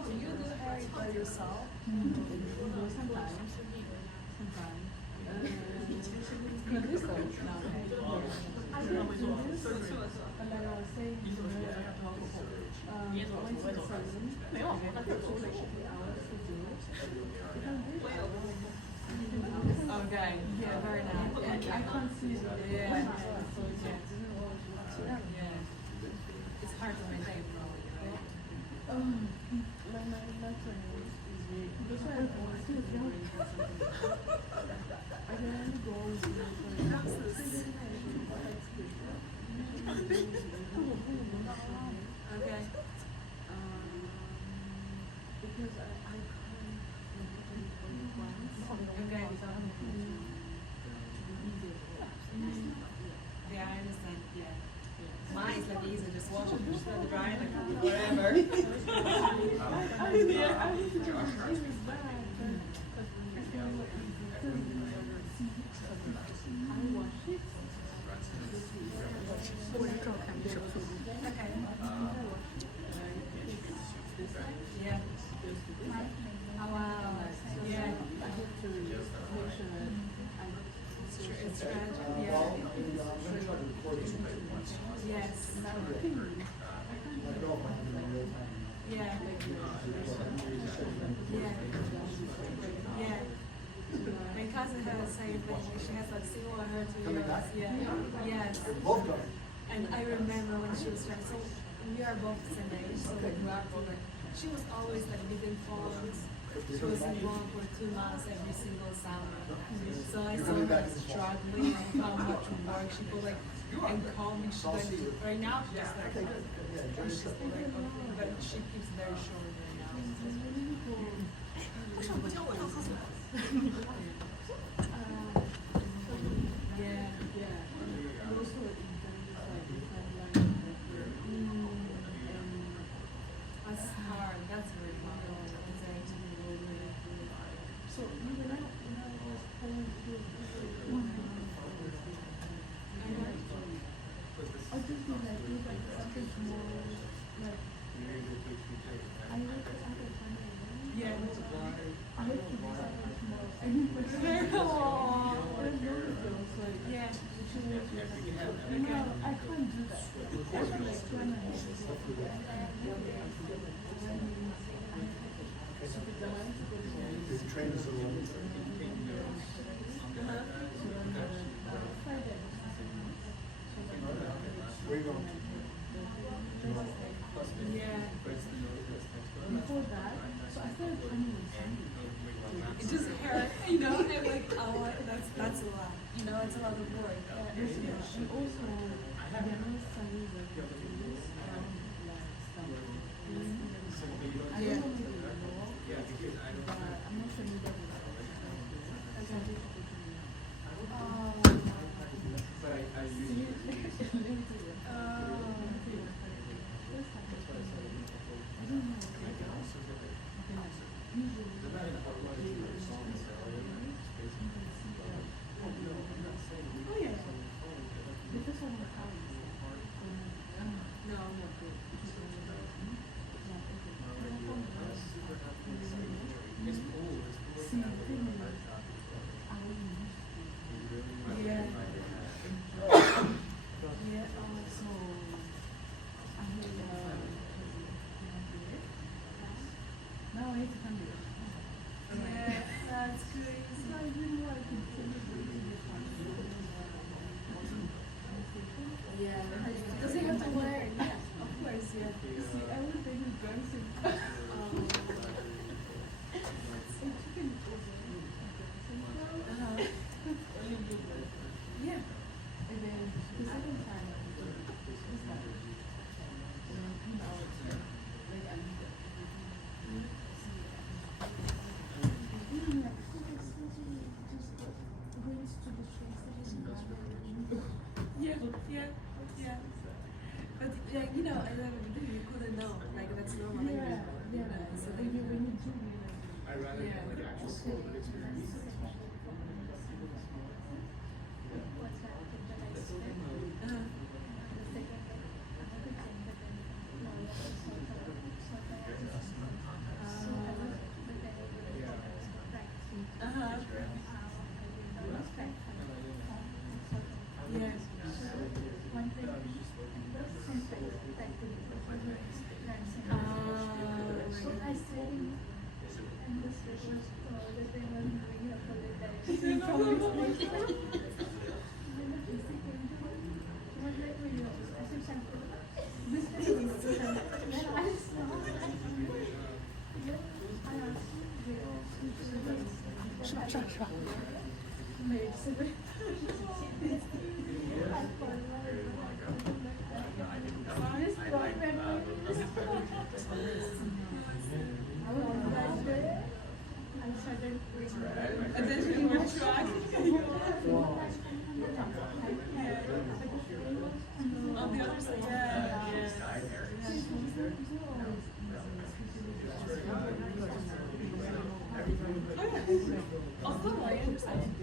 Do you do Harry by yourself? Sometimes. Not this though. No. I did do this, but like I was saying, when it's a sudden, I took over 3 hours to do it. If I'm really Okay, yeah, very nice. I can't see it. Yeah. So it's Yeah. It's hard to maintain probably, you know. my friend is very, because I still young. I can only go on to Okay. because I Okay. Yeah, I understand. Yeah. Mine is like easy, just wash it, just let it dry, like whatever. Okay. Yeah. Oh wow. Yeah. It's tragic. Yeah. well, I'm gonna try to record this one once. Yes. My girlfriend can do it in real time. Yeah. Yeah. Yeah. My cousin had the same thing. She has like similar hair to Coming yours. back? Yeah. Yes. Both of them. And I remember when she was trying, so we are both the same age, so we grew up together. She was always like within phones. She was involved for 2 months every single summer. So I saw her struggling and how much work she put like and call me. She like, right now she's just like, Okay, good. Yeah, enjoy she's yourself. like, okay, but she keeps very short right now. Yeah. That's hard. That's really hard. No, I can't do that. That's what I plan on Your train is a little. Where you going? Before that, so I started planning on Sunday. It just hurt, you know, I'm like, oh, that's a lot. You know, it's a lot of work. And also, there are no Sundays that you use around like stuff. I don't know maybe the law, but I'm not sure maybe that is I started to go to But I let me tell you. First time I don't know. Usually, oh yeah. The first one was how No, I'm not good. It's cool. It's See, cool. the thing is, I wasn't used to it. Yeah. Yeah, so I had now I hate to come here. Yeah, that's crazy. So I didn't know I could celebrate the Yeah. Does he have to wear it? Yeah, of course, yeah. See, I was taking drugs and I took it over. Uh-huh. Yeah. And then the second time, this time, and then came out, like I leave it. Yeah, yeah, yeah. But yeah, you know, I never did. You couldn't know. Like that's normal. Like, Yeah, you yeah. know, so So they then when you do realize, I'd rather get like actual corporate experience. What's that thing that I spent? uh-huh. The second day, another thing that then more of a sort of so I was, but then I was practicing. Uh-huh. I was practicing. Yeah. One thing, and the same practicing. So I studied, and this was the thing was doing a full day. Attention, you were track. On the other side, yeah. Also, I understand.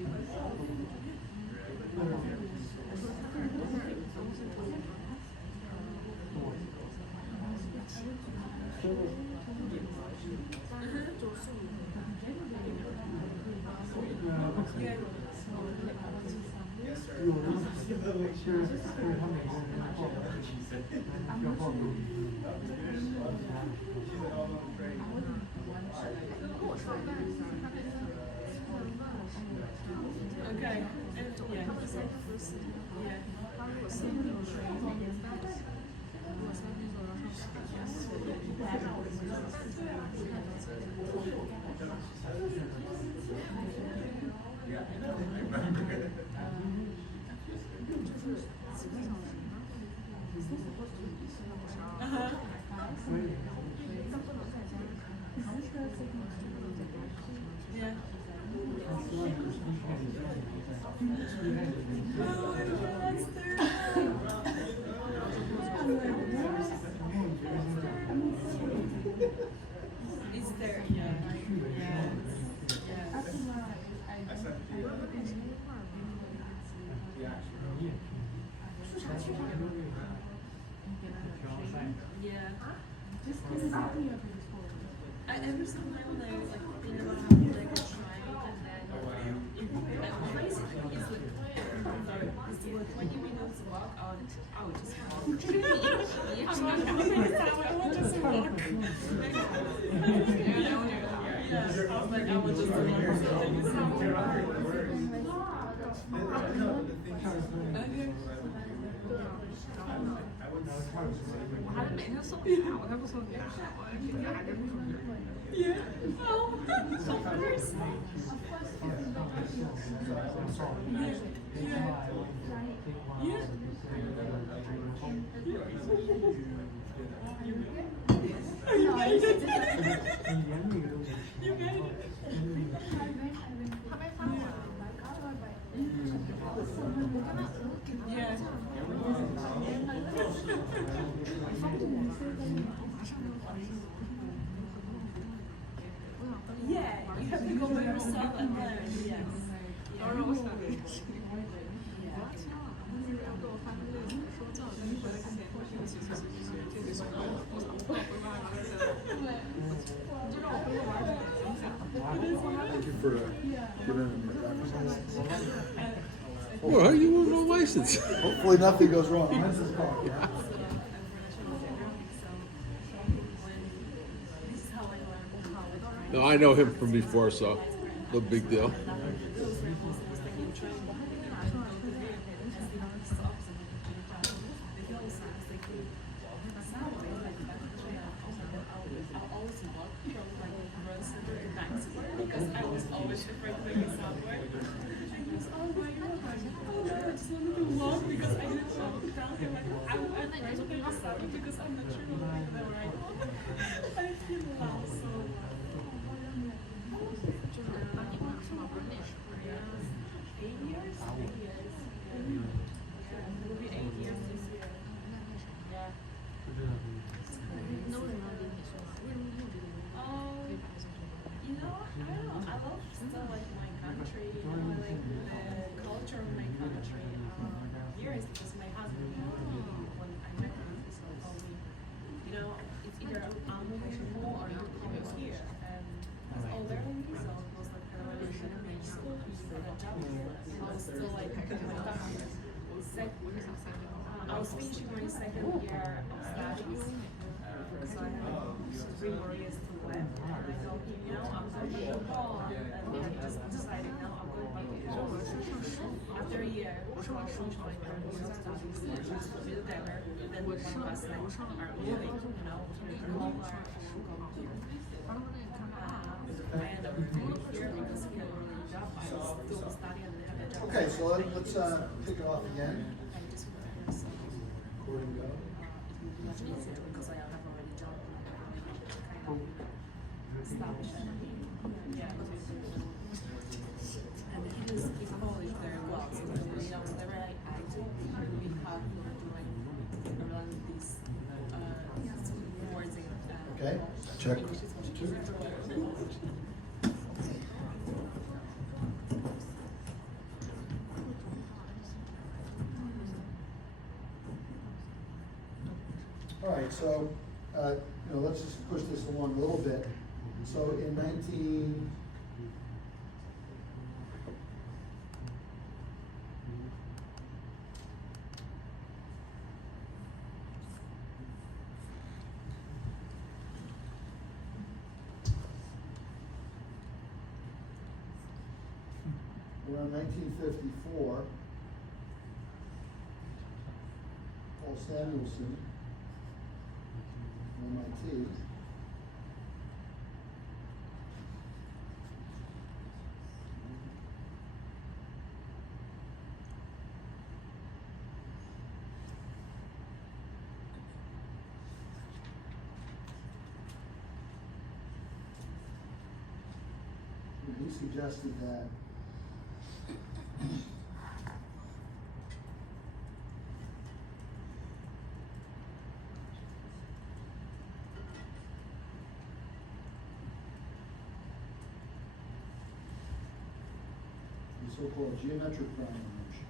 Okay. Uh-huh. Yeah. Oh, I don't know, that's terrible. It's there, yeah. Yeah. after my, Yeah. just kind of setting me up in this whole. Every single time when I like think about having like a child and then basically it's like 送你啊，我才不送你啊，我给你还真不送你。Yeah. Oh, of course. You made it. You made it. 他没发我来搞了呗。Yeah. 放过我吧，马上就回去。Yeah, you have to go by yourself and then yes. 然后我想这个事情，我要签了，他就是要给我发个链接，说叫我在你回来之前，我去这就行了，我操，我回来了，就让我回去玩儿去，行不行？ Thank you for giving them your driver's license. Well, how you want no license? Hopefully nothing goes wrong. When's this car? No, I know him from before, so no big deal. Because I was always afraid of doing somewhere. And he was, oh my god, oh no, I just wanted to walk because I didn't want to tell him like I'm afraid of doing something because I'm not sure like the right one. I feel lost so much. 8 years? 8 years. Yeah, it will be 8 years this year. Yeah. You know, I don't know. I love still like my country. You know, I like the culture of my country. Here is because my husband, when I met him, so told me, you know, it's either I'm moving to home or you're coming here. And I was all there in Giza. It was like a school. For the job. I was still like in my country. I was finishing my second year of studies. So I had 3 more years to left. And I told him, you know, I'm going to go home. And then he just decided, no, I'm going to be home. After a year, I finished my third year of studies. Whatever. Then one of us like, are moving, you know, to home or here. I ended up moving here because we had a really good job. I was still studying and had a job. Okay, so let's kick it off again. I just wanted to say, Recording go. much easier because I have already job kind of established. Yeah. And he speaks Polish very well, so you know, whenever I act, we have to like around these words in Okay, check. English is much 2. easier to learn than Polish. All right, so let's just push this along a little bit. So in 19. Around 1954, Paul Samuelson, MIT, he suggested that the so-called geometric priming motion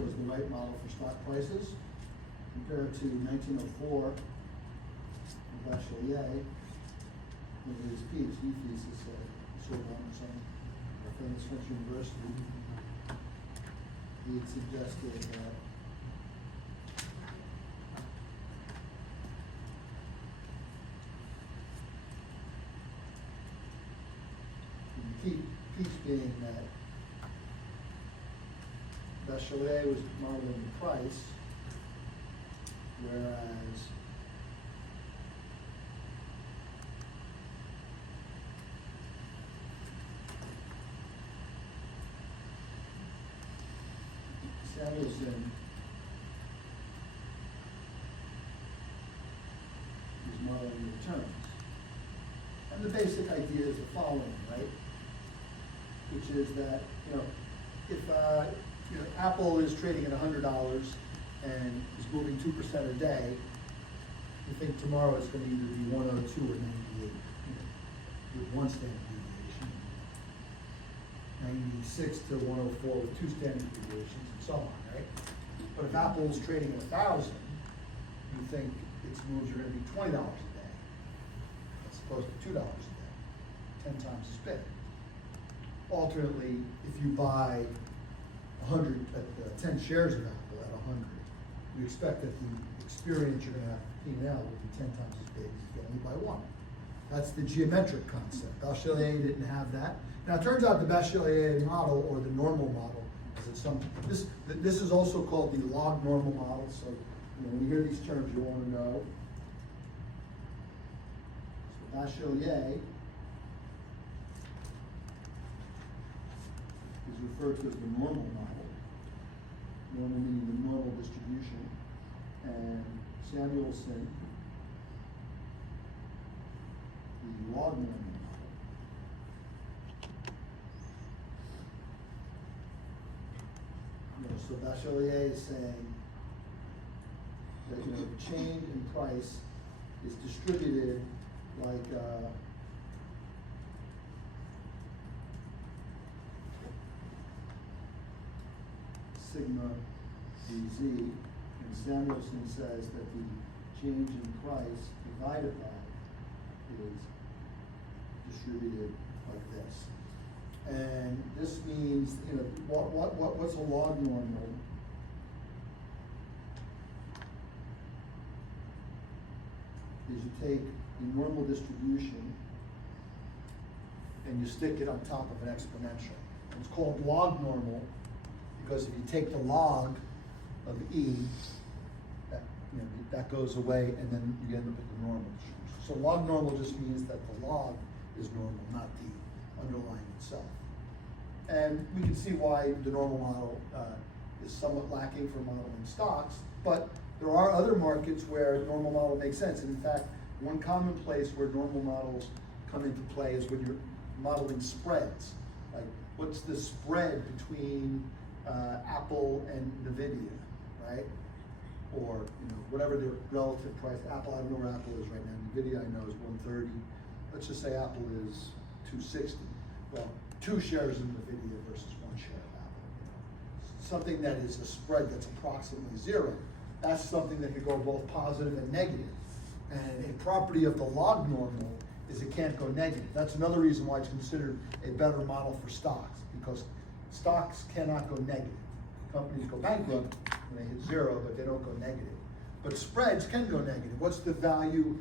was the right model for stock prices compared to 1904 Bachelier in his PhD thesis at Sorbonne, a famous French university. He had suggested that the key piece being that Bachelier was modeling the price, whereas Samuelson is modeling the returns. And the basic idea is the following, right? Which is that, if Apple is trading at $100 and is moving 2% a day, you think tomorrow it's going to either be 102 or 98, with one standard deviation. 96 to 104 with two standard deviations and so on, right? But if Apple's trading at 1,000, you think its moves are going to be $20 a day, as opposed to $2 a day, 10 times as big. Alternately, if you buy 10 shares of Apple at 100, you expect that the experience you're going to have with P&L will be 10 times as big as if you only buy one. That's the geometric concept. Bachelier didn't have that. Now, it turns out the Bachelier model, or the normal model, this is also called the log normal model. So, when you hear these terms, you want to know. So Bachelier is referred to as the normal model. Normal meaning the normal distribution. And Samuelson, the log normal model. So Bachelier is saying that the change in price is distributed like sigma dz, and Samuelson says that the change in price divided by is distributed like this. And this means, what's a log normal? Is you take the normal distribution and you stick it on top of an exponential. And it's called log normal because if you take the log of E, that goes away, and then you end up with the normal distribution. So log normal just means that the log is normal, not the underlying itself. And we can see why the normal model is somewhat lacking for modeling stocks, but there are other markets where normal model makes sense. And in fact, one common place where normal models come into play is when you're modeling spreads. Like, what's the spread between Apple and NVIDIA, right? Or whatever the relative price. Apple, I don't know where Apple is right now. NVIDIA, I know, is 130. Let's just say Apple is 260. Well, 2 shares in NVIDIA versus 1 share of Apple. Something that is a spread that's approximately 0. That's something that could go both positive and negative. And a property of the log normal is it can't go negative. That's another reason why it's considered a better model for stocks, because stocks cannot go negative. Companies go bankrupt when they hit 0, but they don't go negative. But spreads can go negative. What's the value,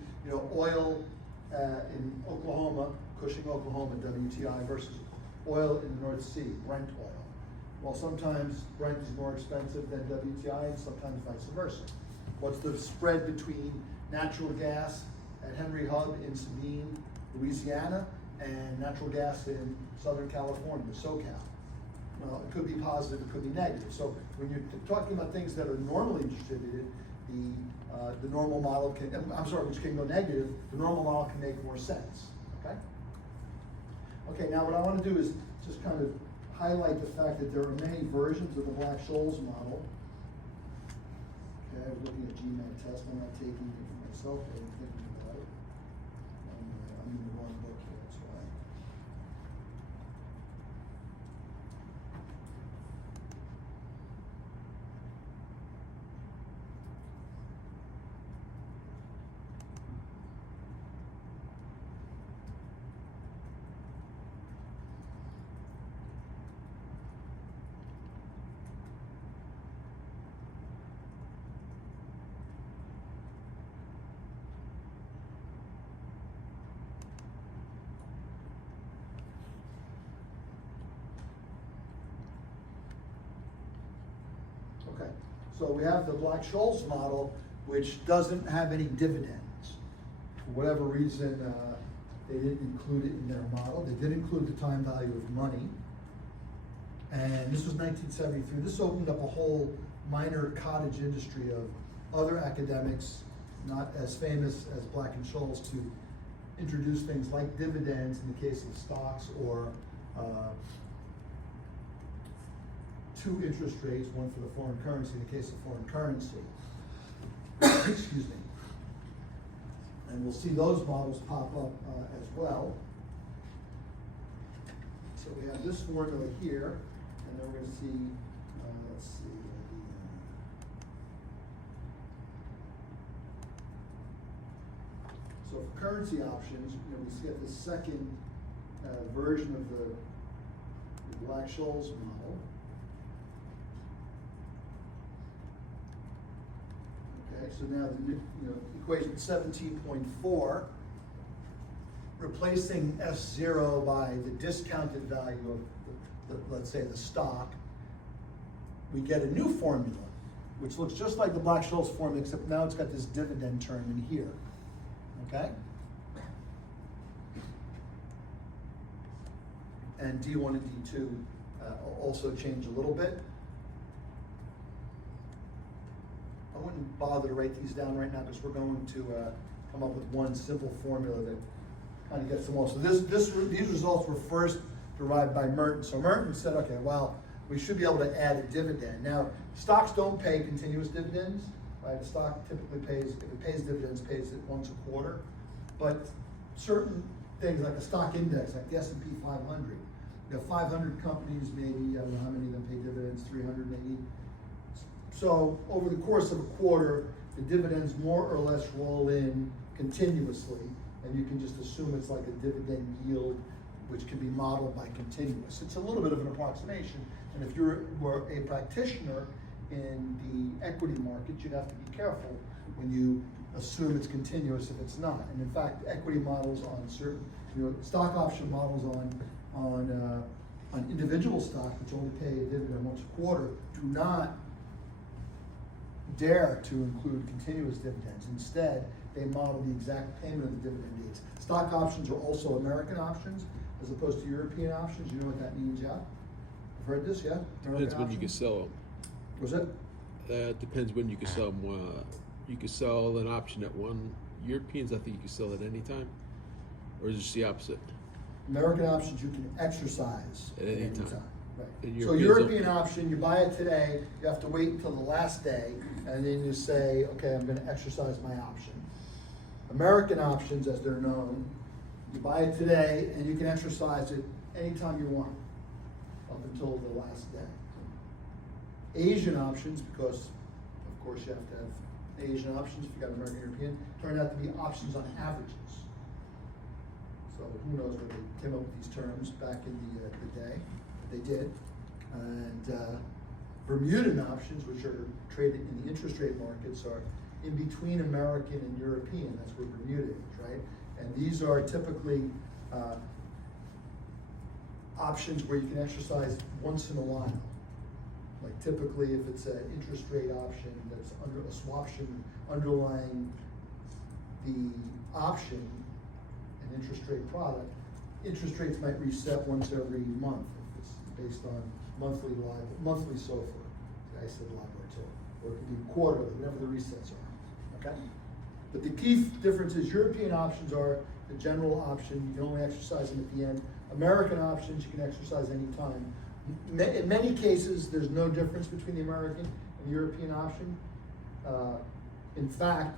oil in Oklahoma, Cushing, Oklahoma, WTI versus oil in the North Sea, Brent oil? Well, sometimes Brent is more expensive than WTI, and sometimes vice versa. What's the spread between natural gas at Henry Hub in Sabine, Louisiana, and natural gas in Southern California, SoCal? Well, it could be positive, it could be negative. So when you're talking about things that are normally distributed, the normal model can, which can go negative, the normal model can make more sense, okay? Okay, now what I want to do is just kind of highlight the fact that there are many versions of the Black-Scholes model. Okay, I was looking at GMAT test, I'm not taking it for myself, but I'm thinking about it. I'm in the wrong book here, that's why. So we have the Black-Scholes model, which doesn't have any dividends. For whatever reason, they didn't include it in their model. They did include the time value of money. And this was 1973. This opened up a whole minor cottage industry of other academics, not as famous as Black and Scholes, to introduce things like dividends in the case of stocks, or two interest rates, one for the foreign currency in the case of foreign currency. Excuse me. And we'll see those models pop up as well. So we have this formula here, and then we're going to see, let's see. So for currency options, we get the second version of the Black-Scholes model. Okay, so now the equation 17.4, replacing S0 by the discounted value of let's say the stock, we get a new formula, which looks just like the Black-Scholes formula, except now it's got this dividend term in here. Okay? And D1 and D2 also change a little bit. I wouldn't bother to write these down right now because we're going to come up with one simple formula that kind of gets them all. So these results were first derived by Merton. So Merton said, okay, well, we should be able to add a dividend. Now, stocks don't pay continuous dividends. Right? A stock typically pays, if it pays dividends, pays it once a quarter. But certain things like a stock index, like the S&P 500, you have 500 companies, maybe, I don't know how many of them pay dividends, 300 maybe. So over the course of a quarter, the dividends more or less roll in continuously, and you can just assume it's like a dividend yield, which can be modeled by continuous. It's a little bit of an approximation, and if you were a practitioner in the equity market, you'd have to be careful when you assume it's continuous if it's not. And in fact, equity models on certain, stock option models on individual stock, which only pay a dividend once a quarter, do not dare to include continuous dividends. Instead, they model the exact payment of the dividend dates. Stock options are also American options as opposed to European options. You know what that means, yeah? I've heard this, yeah? Depends when you can sell them. Was it? Depends when you can sell them. You can sell an option at one. Europeans, I think you can sell at any time. Or is it just the opposite? American options you can exercise At any time. Right. And So Europeans European option, you buy it today, you have to wait until the last day, and then you say, okay, I'm gonna exercise my option. American options, as they're known, you buy it today, and you can exercise it anytime you want, up until the last day. Asian options, because of course you have to have Asian options if you got American European, turn out to be options on averages. So who knows when they came up with these terms back in the day. They did. And Bermudan options, which are traded in the interest rate markets, are in between American and European. That's where Bermuda is, right? And these are typically options where you can exercise once in a while. Like typically if it's an interest rate option that's under a swaption underlying the option, an interest rate product, interest rates might reset once every month if it's based on monthly SOFR. I said LIBOR too. Or it could be quarterly, whatever the resets are, okay? But the key difference is European options are the general option, you can only exercise them at the end. American options, you can exercise any time. In many cases, there's no difference between the American and the European option. In fact,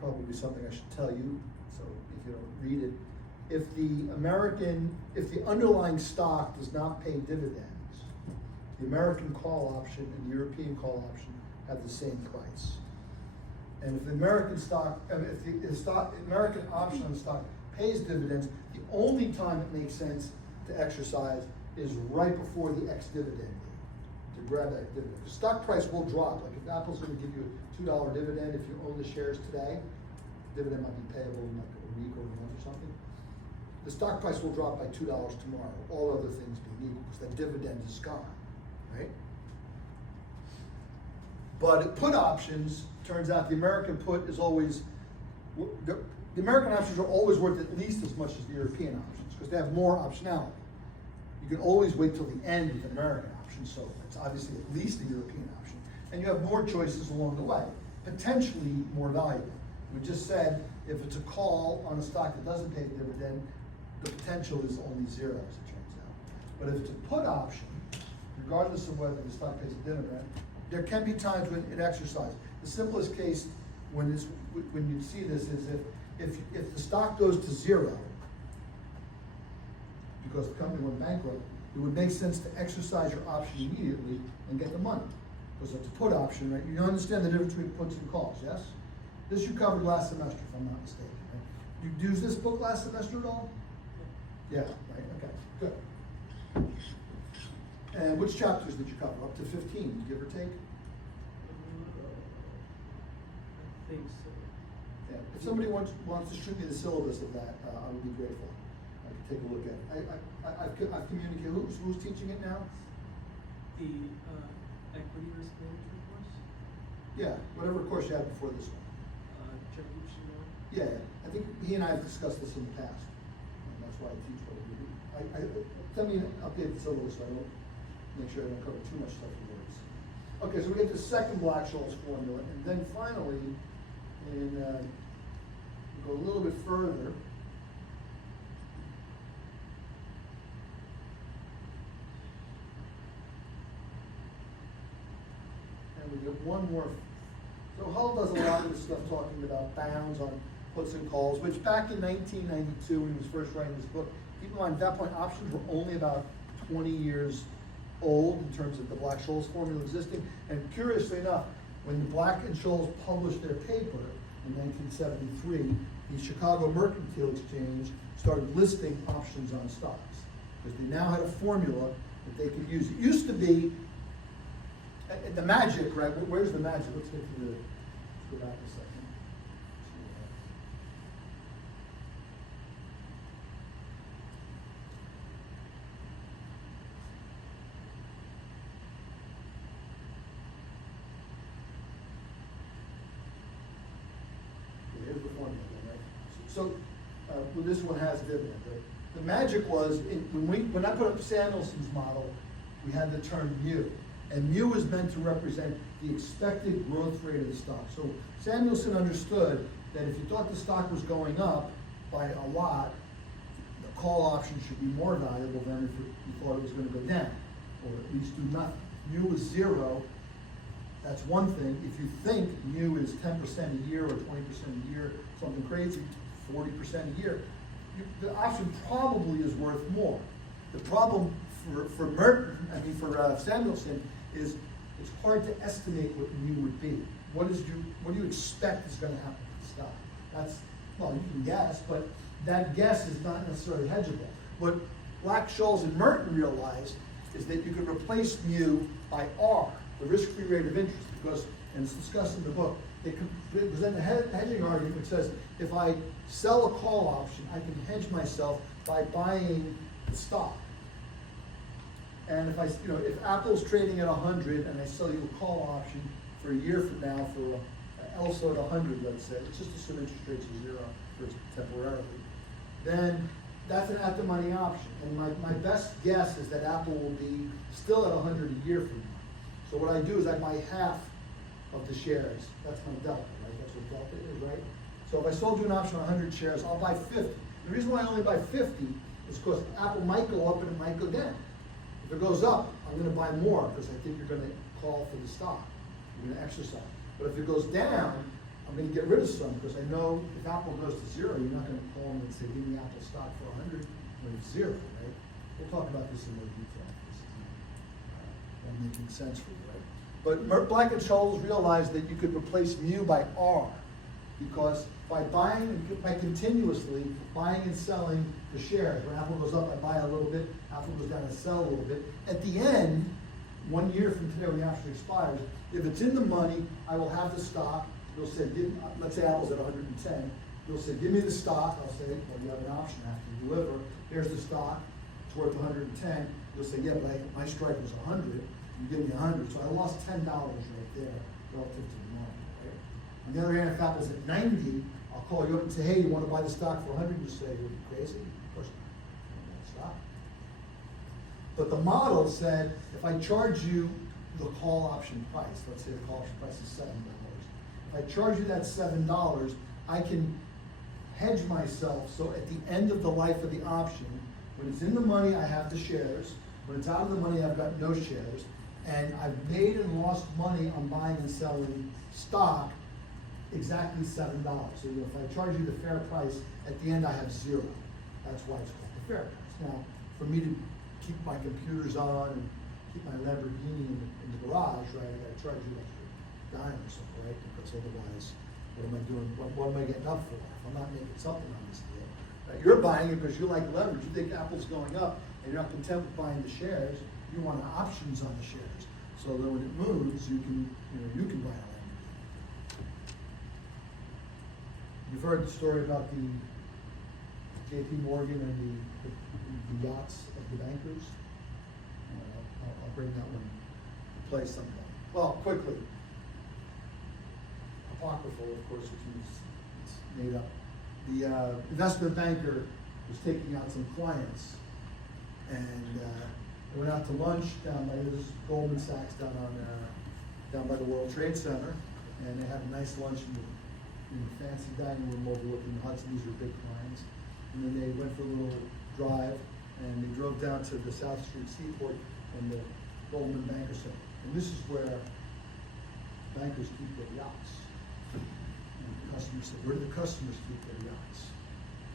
probably something I should tell you, so if you don't read it, if the underlying stock does not pay dividends, the American call option and the European call option have the same price. And if the American American option on the stock pays dividends, the only time it makes sense to exercise is right before the ex-dividend date, to grab that dividend. The stock price will drop. Like if Apple's going to give you a $2 dividend, if you own the shares today, dividend might be payable in like a week or a month or something. The stock price will drop by $2 tomorrow, all other things being equal, because that dividend is gone, right? But put options, turns out the American put is always, the American options are always worth at least as much as the European options, because they have more optionality. You can always wait till the end with American options, so it's obviously at least a European option. And you have more choices along the way, potentially more valuable. We just said, if it's a call on a stock that doesn't pay a dividend, the potential is only zero, as it turns out. But if it's a put option, regardless of whether the stock pays a dividend, there can be times when it exercises. The simplest case when you see this is if the stock goes to zero, because the company went bankrupt, it would make sense to exercise your option immediately and get the money. Because it's a put option, right? You understand the difference between puts and calls, yes? This you covered last semester, if I'm not mistaken, right? You used this book last semester at all? Yeah, right, okay, good. And which chapters did you cover? Up to 15, give or take? I think so. Yeah, if somebody wants to shoot me the syllabus of that, I would be grateful. I could take a look at it. I've communicated, who's teaching it now? The equity risk management course? Yeah, whatever course you had before this one. Jeff Lucino. Yeah, I think he and I have discussed this in the past, and that's why I teach what we do. Tell me an updated syllabus so I don't make sure I don't cover too much stuff in words. Okay, so we get the second Black-Scholes formula, and then finally, we go a little bit further. And we get one more. So Hull does a lot of this stuff talking about bounds on puts and calls, which back in 1992 when he was first writing this book, keep in mind at that point options were only about 20 years old in terms of the Black-Scholes formula existing. And curiously enough, when the Black and Scholes published their paper in 1973, the Chicago Mercantile Exchange started listing options on stocks because they now had a formula that they could use. It used to be the magic, right? Where's the magic? Let's get to let's go back a second. Okay, here's the formula, right? So well, this one has dividend, right? The magic was when I put up Samuelson's model, we had the term mu. And mu is meant to represent the expected growth rate of the stock. So Samuelson understood that if you thought the stock was going up by a lot, the call option should be more valuable than if you thought it was going to go down, or at least do nothing. Mu is zero, that's one thing. If you think mu is 10% a year or 20% a year, something crazy, 40% a year, the option probably is worth more. The problem for Samuelson is it's hard to estimate what mu would be. What do you expect is going to happen to the stock? Well, you can guess, but that guess is not necessarily hedgeable. What Black-Scholes and Merton realized is that you could replace mu by R, the risk-free rate of interest, because, and it's discussed in the book, they present a hedging argument which says if I sell a call option, I can hedge myself by buying the stock. And if Apple's trading at 100 and I sell you a call option for a year from now for also at 100, let's say, it's just assume interest rates are zero for temporarily, then that's an at-the-money option. And my best guess is that Apple will be still at 100 a year from now. So what I do is I buy half of the shares. That's my delta, right? That's what delta is, right? So if I sold you an option on 100 shares, I'll buy 50. The reason why I only buy 50 is because Apple might go up and it might go down. If it goes up, I'm going to buy more because I think you're going to call for the stock. You're going to exercise. But if it goes down, I'm going to get rid of some because I know if Apple goes to zero, you're not going to call them and say, give me Apple stock for 100 when it's zero, right? We'll talk about this in more detail. This is not making sense for you, right? But Black and Scholes realized that you could replace mu by R because by continuously buying and selling the shares, when Apple goes up, I buy a little bit, Apple goes down, I sell a little bit. At the end, 1 year from today when the option expires, if it's in the money, I will have the stock. You'll say, let's say Apple's at 110. You'll say, give me the stock. I'll say, well, you have an option after you deliver. Here's the stock. It's worth 110. You'll say, yeah, but my strike was 100. You give me 100. So I lost $10 right there relative to the market, right? On the other hand, if Apple's at 90, I'll call you up and say, hey, you want to buy the stock for 100? You say, you're crazy? Of course not. I want that stock. But the model said, if I charge you the call option price, let's say the call option price is $7. If I charge you that $7, I can hedge myself so at the end of the life of the option, when it's in the money, I have the shares. When it's out of the money, I've got no shares. And I've made and lost money on buying and selling stock exactly $7. So if I charge you the fair price, at the end I have zero. That's why it's called the fair price. Now, for me to keep my computers on and keep my Lamborghini in the garage, right, I gotta charge you like a dime or something, right? Because otherwise, what am I doing? What am I getting up for? If I'm not making something on this deal. Right? You're buying it because you like leverage. You think Apple's going up and you're not content with buying the shares. You want options on the shares. So that when it moves, you can buy a Lamborghini. You've heard the story about the JP Morgan and the yachts of the bankers. I'll bring that one to play sometime. Well, quickly. Apocryphal, of course, which means it's made up. The investment banker was taking out some clients, and they went out to lunch down by this Goldman Sachs down by the World Trade Center, and they had a nice lunch in the fancy dining room overlooking the Hudson. These are big clients. And then they went for a little drive, and they drove down to the South Street Seaport, and the Goldman Banker said, and this is where bankers keep their yachts. And the customer said, where do the customers keep their yachts?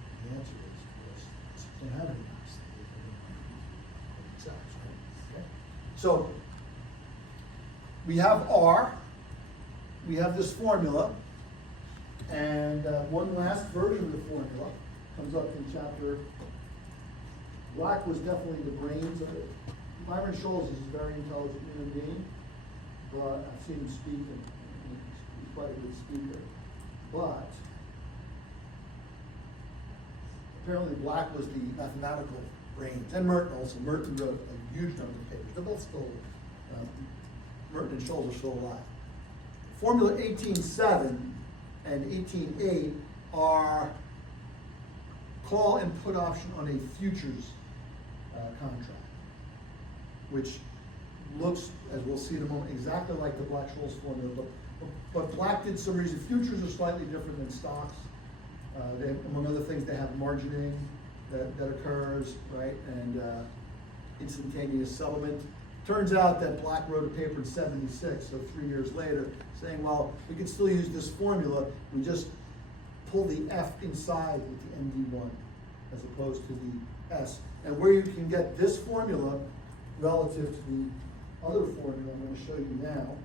And the answer is, because they don't have any yachts. They themselves, right? Okay? So, we have R, we have this formula, and one last version of the formula comes up in chapter. Black was definitely the brains of it. Myron Scholes is a very intelligent human being, but I've seen him speak, and he's quite a good speaker. But apparently Black was the mathematical brains, and Merton also. Merton wrote a huge number of papers. They're both still, Merton and Scholes are still alive. Formula 18.7 and 18.8 are call and put option on a futures contract, which looks, as we'll see in a moment, exactly like the Black-Scholes formula, but Black did some reason. Futures are slightly different than stocks. Among other things, they have margining that occurs, right, and instantaneous settlement. Turns out that Black wrote a paper in '76, so 3 years later, saying, well, we can still use this formula, we just pull the F inside with the MD1 as opposed to the S. And where you can get this formula relative to the other formula I'm going to show you now.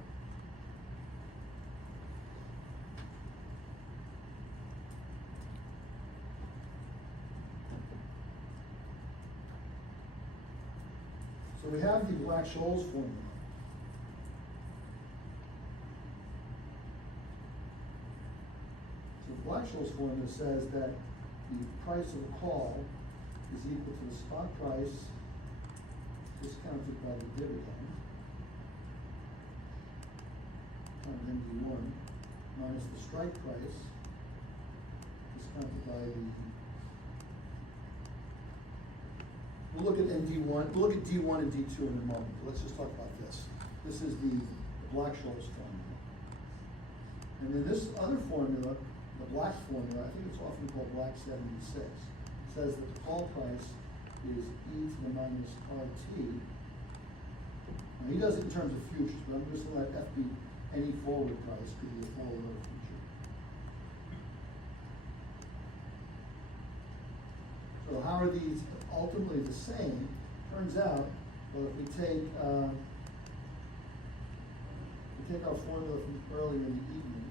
So we have the Black-Scholes formula. So the Black-Scholes formula says that the price of a call is equal to the spot price discounted by the dividend times MD1 minus the strike price discounted by the. We'll look at MD1, we'll look at D1 and D2 in a moment. Let's just talk about this. This is the Black-Scholes formula. And then this other formula, the Black formula, I think it's often called Black 76, says that the call price is E to the minus RT. Now he does it in terms of futures, but I'm just going to let F be any forward price, could be a forward or a future. So how are these ultimately the same? Turns out, well, if we take our formula from earlier in the evening,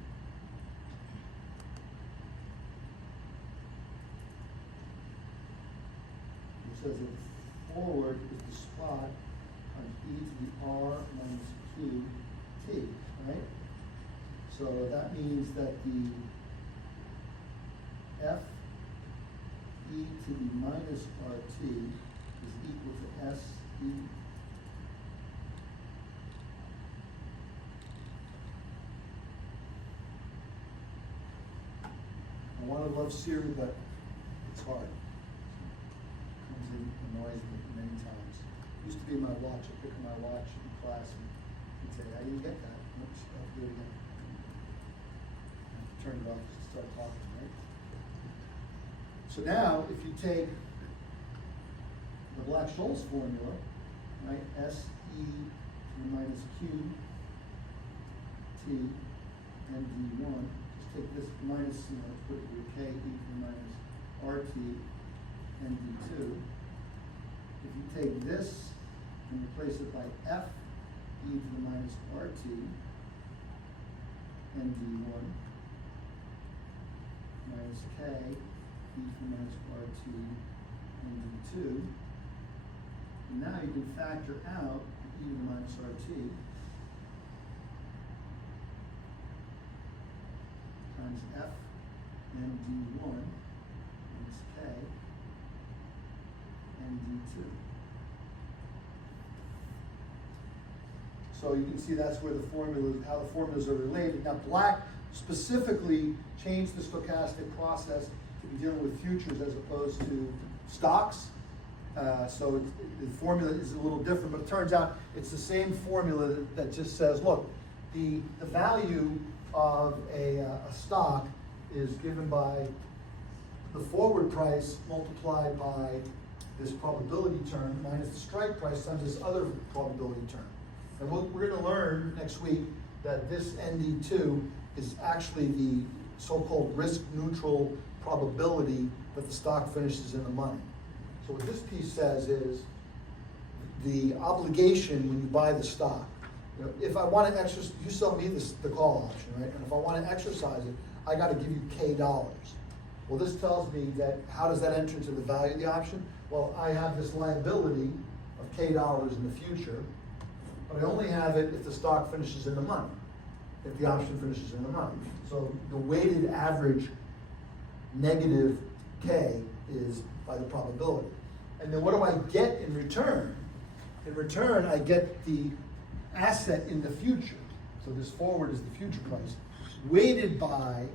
it says that forward is the spot on E to the R minus Q T, right? So that means that the F E to the minus RT is equal to S E want to love Siri, but it's hard. Comes in, annoys me many times. Used to be my watch. I pick up my watch in class and he'd say, "How do you get that?" Oops, I have to do it again. I have to turn it off to start talking, right? So now, if you take the Black-Scholes formula, right, SE to the minus Q T and D1, just take this minus, put it with K e to the minus RT and D2. If you take this and replace it by F e to the minus RT and D1 minus K e to the minus RT and D2, and now you can factor out e to the minus RT times F and D1 minus K and D2. So you can see that's where the formulas, how the formulas are related. Now Black specifically changed the stochastic process to be dealing with futures as opposed to stocks. So the formula is a little different, but it turns out it's the same formula that just says, look, the value of a stock is given by the forward price multiplied by this probability term minus the strike price times this other probability term. And we're going to learn next week that this ND2 is actually the so-called risk-neutral probability that the stock finishes in the money. So what this piece says is the obligation when you buy the stock. If I want to exercise, you sell me the call option, right? And if I want to exercise it, I got to give you K dollars. Well, this tells me that how does that enter into the value of the option? Well, I have this liability of K dollars in the future, but I only have it if the stock finishes in the money, if the option finishes in the money. So the weighted average negative K is by the probability. And then what do I get in return? In return, I get the asset in the future. So this forward is the future price, weighted by,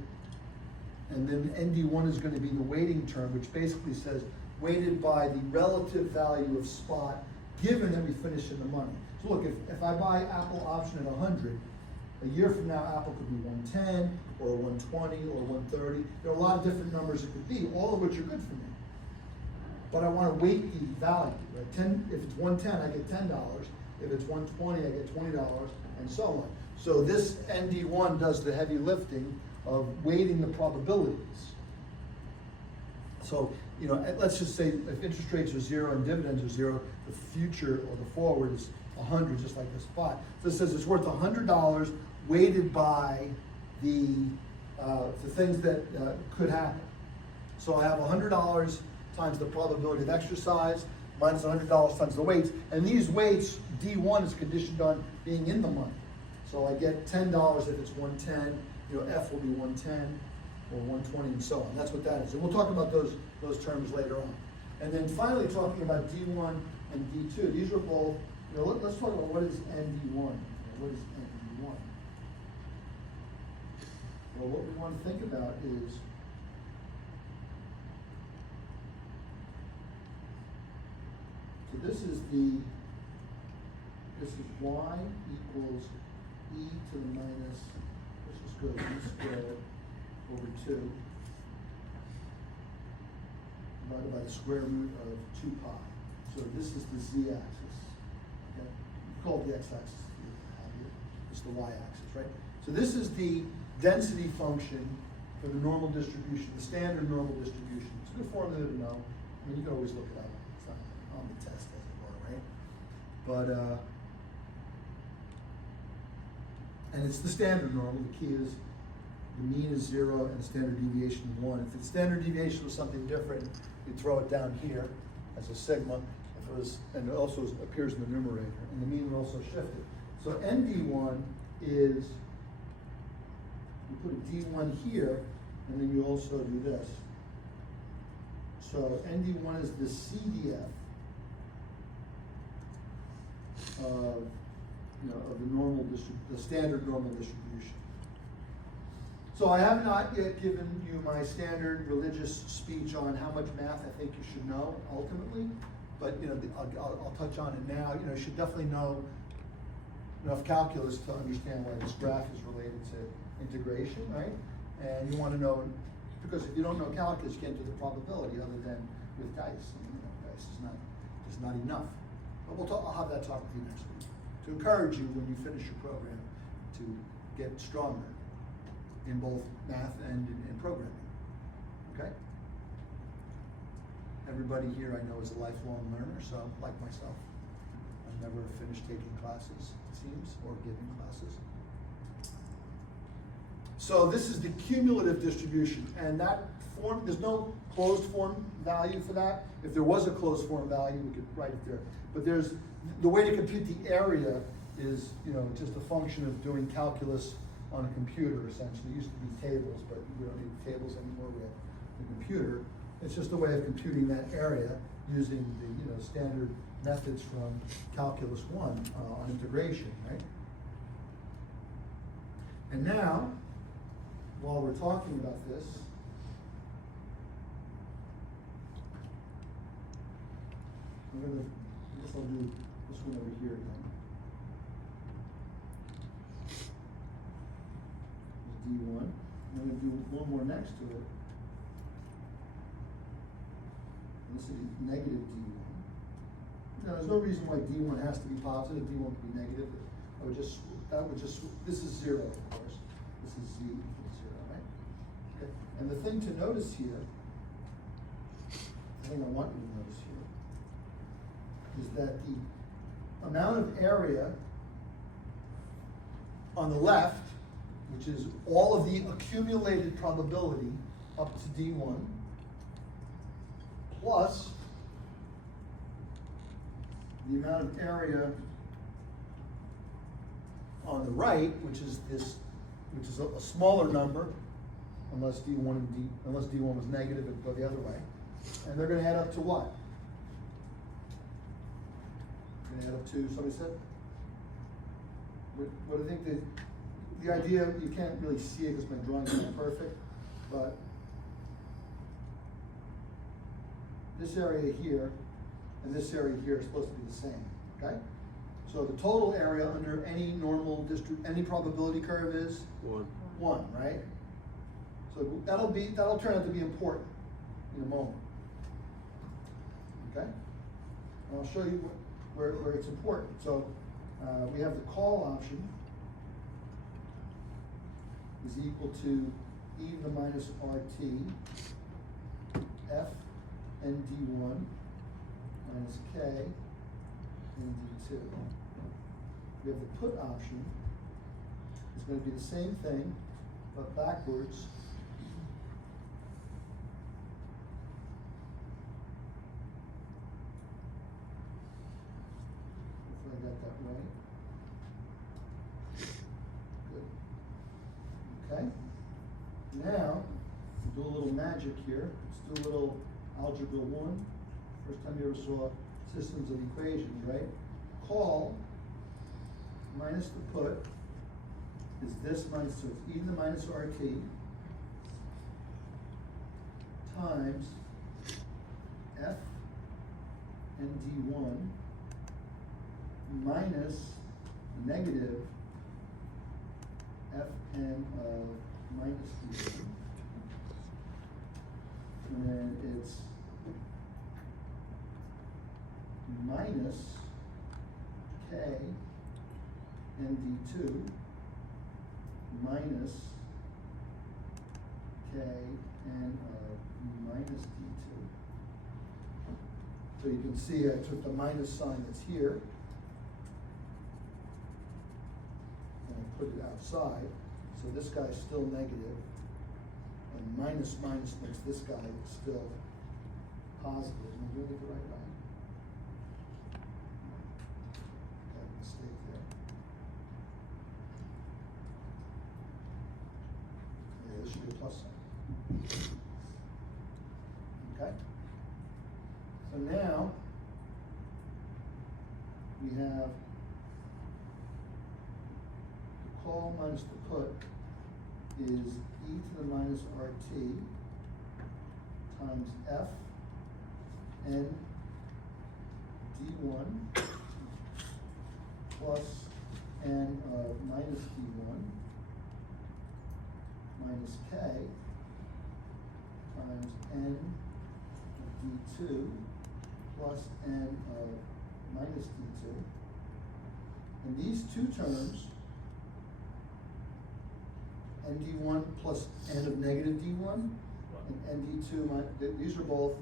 and then ND1 is going to be the weighting term, which basically says weighted by the relative value of spot given that we finish in the money. So look, if I buy Apple option at 100, a year from now Apple could be 110 or 120 or 130. There are a lot of different numbers it could be, all of which are good for me. But I want to weight the value, right? If it's 110, I get $10. If it's 120, I get $20, and so on. So this ND1 does the heavy lifting of weighting the probabilities. So, let's just say if interest rates are 0 and dividends are 0, the future or the forward is 100, just like the spot. So it says it's worth $100 weighted by the things that could happen. So I have $100 times the probability of exercise minus $100 times the weights, and these weights, D1 is conditioned on being in the money. So I get $10 if it's 110, F will be 110 or 120 and so on. That's what that is. And we'll talk about those terms later on. And then finally talking about D1 and D2. These are both, let's talk about what is ND1. What is ND1? Well, what we want to think about is so this is y equals e to the minus, let's just go e squared over 2 divided by the square root of 2 pi. So this is the z-axis. Okay? We call it the x-axis. It's the y-axis, right? So this is the density function for the normal distribution, the standard normal distribution. It's a good formula to know. I mean, you can always look it up. It's not on the test, as it were, right? But, and it's the standard normal. The key is the mean is 0 and the standard deviation is 1. If the standard deviation was something different, we throw it down here as a sigma. If it was, and it also appears in the numerator, and the mean would also shift it. So ND1 is, you put a D1 here, and then you also do this. So ND1 is the CDF of the normal the standard normal distribution. So I have not yet given you my standard religious speech on how much math I think you should know ultimately, but you know, I'll touch on it now. You know, you should definitely know enough calculus to understand why this graph is related to integration, right? And you want to know, because if you don't know calculus, you can't do the probability other than with dice. And, you know, dice is not enough. But I'll have that talk with you next week to encourage you when you finish your program to get stronger in both math and in programming. Okay? Everybody here I know is a lifelong learner, so like myself, I've never finished taking classes, it seems, or giving classes. So this is the cumulative distribution, and that form, there's no closed form value for that. If there was a closed form value, we could write it there. But there's, the way to compute the area is, you know, just a function of doing calculus on a computer, essentially. It used to be tables, but we don't need tables anymore, we have the computer. It's just a way of computing that area using the, you know, standard methods from Calculus 1 on integration, right? And now, while we're talking about this, I guess I'll do this one over here again. D1. I'm going to do one more next to it. This is negative D1. Now, there's no reason why D1 has to be positive, D1 can be negative. This is 0, of course. This is Z equals 0, right? Okay. And the thing to notice here, the thing I want you to notice here, is that the amount of area on the left, which is all of the accumulated probability up to D1, plus the amount of area on the right, which is a smaller number, unless D1 was negative, it would go the other way. And they're going to add up to what? Going to add up to, somebody said? What do you think the idea, you can't really see it because my drawing's not perfect, but this area here and this area here are supposed to be the same, okay? So the total area under any normal any probability curve is? 1, right? So that'll turn out to be important in a moment, okay? And I'll show you where it's important. So we have the call option is equal to e to the minus RT F n D1 minus K n D2. We have the put option. It's going to be the same thing, but backwards. Hopefully I got that right. Good. Okay. Now, we'll do a little magic here. Let's do a little algebra 1. First time you ever saw systems of equations, right? Call minus the put is this minus, so it's e to the minus RT times F n D1 minus negative Fn of minus D1. And then it's minus K n D2 minus K n of minus D2. So you can see I took the minus sign that's here and I put it outside. So this guy's still negative, and minus minus makes this guy still positive. Am I doing it the right way? Got a mistake there. Yeah, this should be a plus sign. Okay? So now we have the call minus the put is e to the minus rt times f n d1 plus n of minus d1 minus k times n of d2 plus n of minus d2. And these two terms, n d1 plus n of negative d1, and n d2, these are both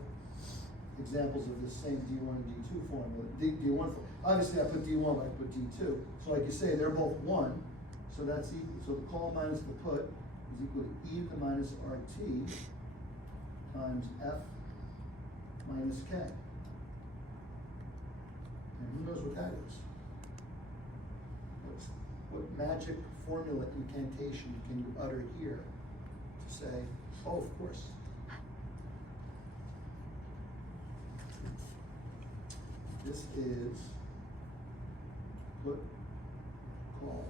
examples of the same d1 and d2 formula. D1, obviously I put d1, but I put d2. So like you say, they're both 1, so that's equal, so the call minus the put is equal to e to the minus rt times f minus k. And who knows what that is? What magic formula incantation can you utter here to say, oh, of course. This is put call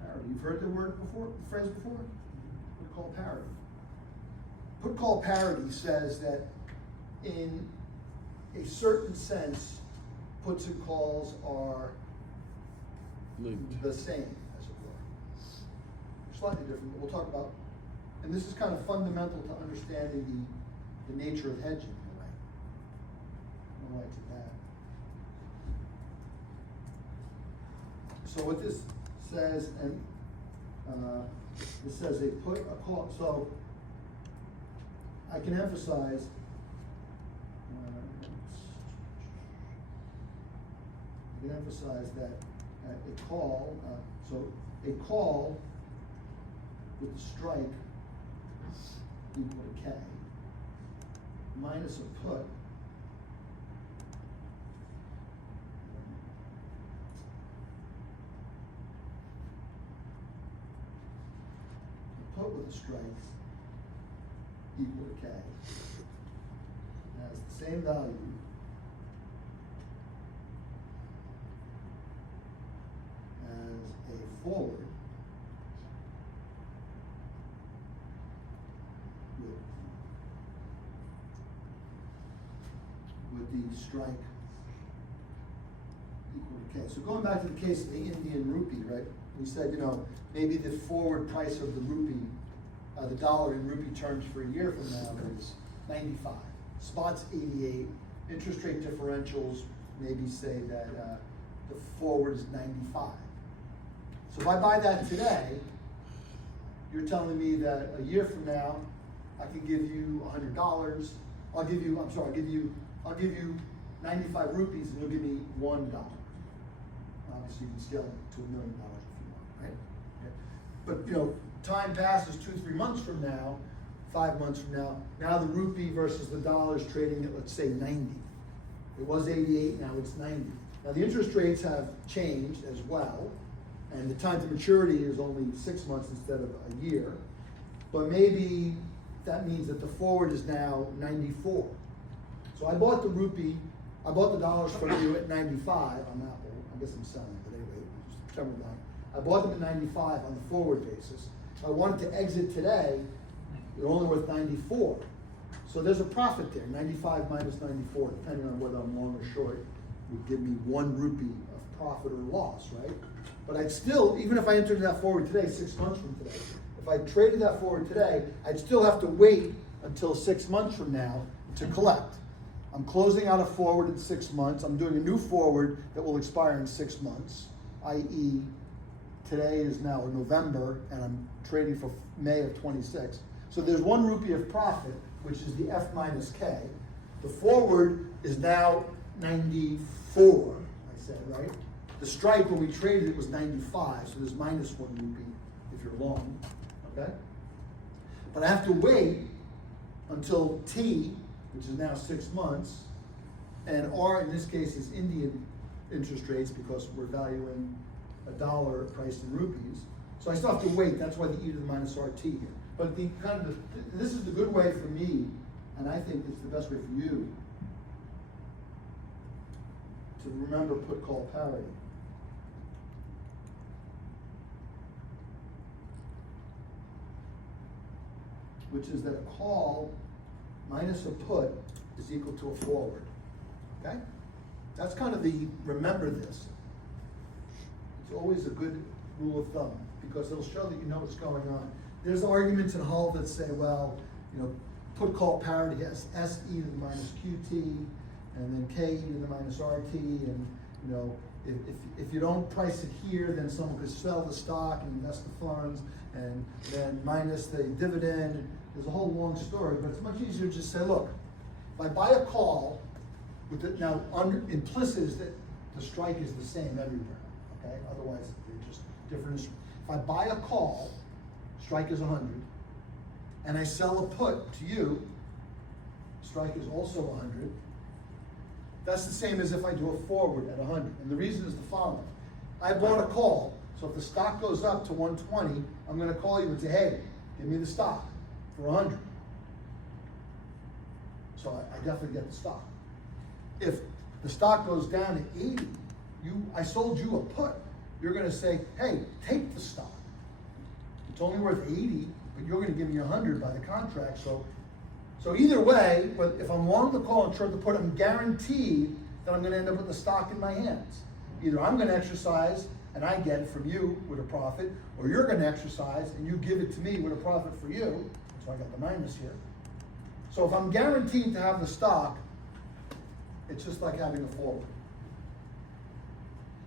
parity. You've heard the word before, the phrase before? Put call parity. Put call parity says that in a certain sense, puts and calls are Linked. the same, as it were. Slightly different, but we'll talk about, and this is kind of fundamental to understanding the nature of hedging in a way. I'll write to that. So what this says, and it says a put, a call, so I can emphasize, that a call, so a call with a strike equal to K minus a put with a strike equal to K has the same value as a forward with the strike equal to K. So going back to the case of the Indian rupee, right? We said, maybe the forward price of the rupee, the dollar in rupee terms for a year from now is 95. Spot's 88. Interest rate differentials maybe say that the forward is 95. So if I buy that today, you're telling me that a year from now, I can give you $100. I'll give you 95 rupees and you'll give me $1. Obviously, you can scale it to $1 million if you want, right? Okay. But time passes 2-3 months from now, 5 months from now. Now the rupee versus the dollar is trading at, let's say, 90. It was 88, now it's 90. Now the interest rates have changed as well, and the time to maturity is only 6 months instead of a year. But maybe that means that the forward is now 94. So I bought the dollars from you at 95 on Apple. I guess I'm selling, but anyway, just pretend we're buying. I bought them at 95 on the forward basis. If I wanted to exit today, they're only worth 94. So there's a profit there, 95 minus 94, depending on whether I'm long or short, would give me 1 rupee of profit or loss, right? But I'd still, even if I entered that forward today, 6 months from today, if I traded that forward today, I'd still have to wait until 6 months from now to collect. I'm closing out a forward in 6 months. I'm doing a new forward that will expire in 6 months, i.e. today is now November and I'm trading for May of 26. So there's 1 rupee of profit, which is the F minus K. The forward is now 94, I said, right? The strike when we traded it was 95, so there's minus 1 rupee if you're long, okay? But I have to wait until T, which is now 6 months, and R in this case is Indian interest rates because we're valuing a dollar priced in rupees. So I still have to wait. That's why the e to the minus RT here. But this is the good way for me, and I think it's the best way for you to remember put call parity. which is that a call minus a put is equal to a forward, okay? That's kind of the, remember this. It's always a good rule of thumb, because it'll show that you know what's going on. There's arguments in Hull that say, well, you know, put call parity has SE to the minus QT, and then KE to the minus RT, and you know, if you don't price it here, then someone could sell the stock and invest the funds, and then minus the dividend. There's a whole long story, but it's much easier to just say, look, if I buy a call, with it now implicit is that the strike is the same everywhere, okay? Otherwise, they're just different instruments. If I buy a call, strike is 100, and I sell a put to you, strike is also 100. That's the same as if I do a forward at 100. And the reason is the following. I bought a call, so if the stock goes up to 120, I'm gonna call you and say, hey, give me the stock for 100. So I definitely get the stock. If the stock goes down to 80, I sold you a put, you're gonna say, hey, take the stock. It's only worth 80, but you're gonna give me 100 by the contract, so either way, but if I'm long the call and short the put, I'm guaranteed that I'm gonna end up with the stock in my hands. Either I'm gonna exercise and I get it from you with a profit, or you're gonna exercise and you give it to me with a profit for you. So I got the minus here. So if I'm guaranteed to have the stock, it's just like having a forward.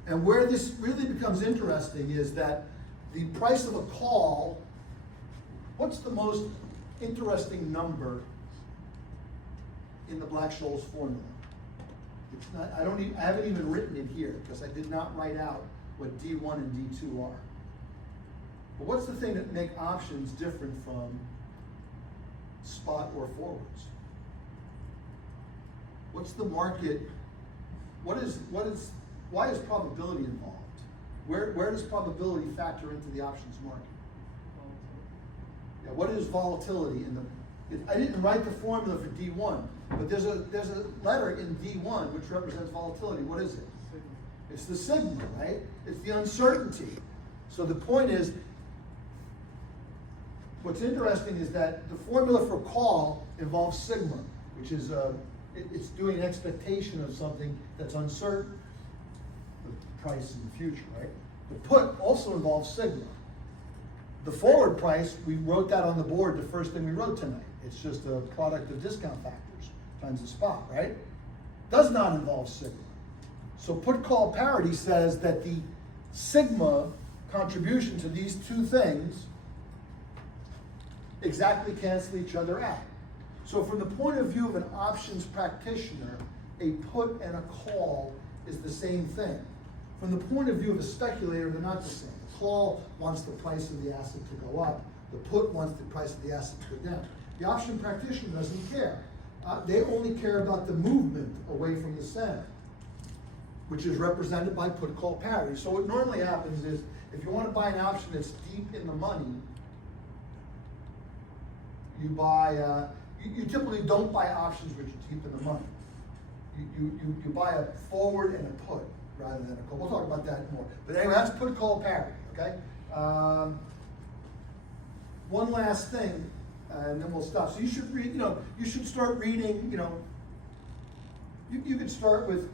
And where this really becomes interesting is that the price of a call, what's the most interesting number in the Black-Scholes formula? It's not, I haven't even written it here because I did not write out what D1 and D2 are. But what's the thing that make options different from spot or forwards? What's the market, why is probability involved? Where does probability factor into the options market? Yeah, what is volatility in the, I didn't write the formula for D1, but there's a letter in D1 which represents volatility. What is it? Sigma. It's the sigma, right? It's the uncertainty. So the point is, what's interesting is that the formula for call involves sigma, which is it's doing an expectation of something that's uncertain, the price in the future, right? The put also involves sigma. The forward price, we wrote that on the board the first thing we wrote tonight. It's just a product of discount factors times the spot, right? Does not involve sigma. So put call parity says that the sigma contribution to these two things exactly cancel each other out. So from the point of view of an options practitioner, a put and a call is the same thing. From the point of view of a speculator, they're not the same. The call wants the price of the asset to go up. The put wants the price of the asset to go down. The option practitioner doesn't care. They only care about the movement away from the center, which is represented by put call parity. So what normally happens is, if you want to buy an option that's deep in the money, you buy, you typically don't buy options which are deep in the money. You buy a forward and a put rather than a call. We'll talk about that more. But anyway, that's put call parity, okay? One last thing, and then we'll stop. So you should read, you should start reading, you could start with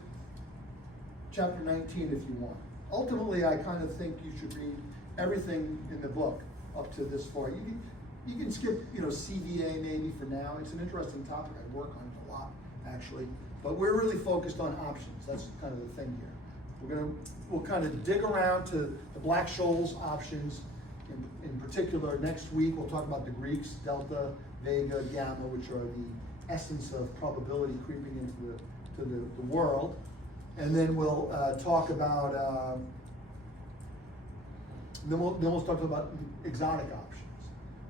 chapter 19 if you want. Ultimately, I kind of think you should read everything in the book up to this far. You can skip, CVA maybe for now. It's an interesting topic. I work on it a lot, actually. But we're really focused on options. That's kind of the thing here. We'll kind of dig around to the Black-Scholes options. In particular, next week we'll talk about the Greeks, delta, vega, gamma, which are the essence of probability creeping into the world. And then we'll talk about then we'll talk about exotic options.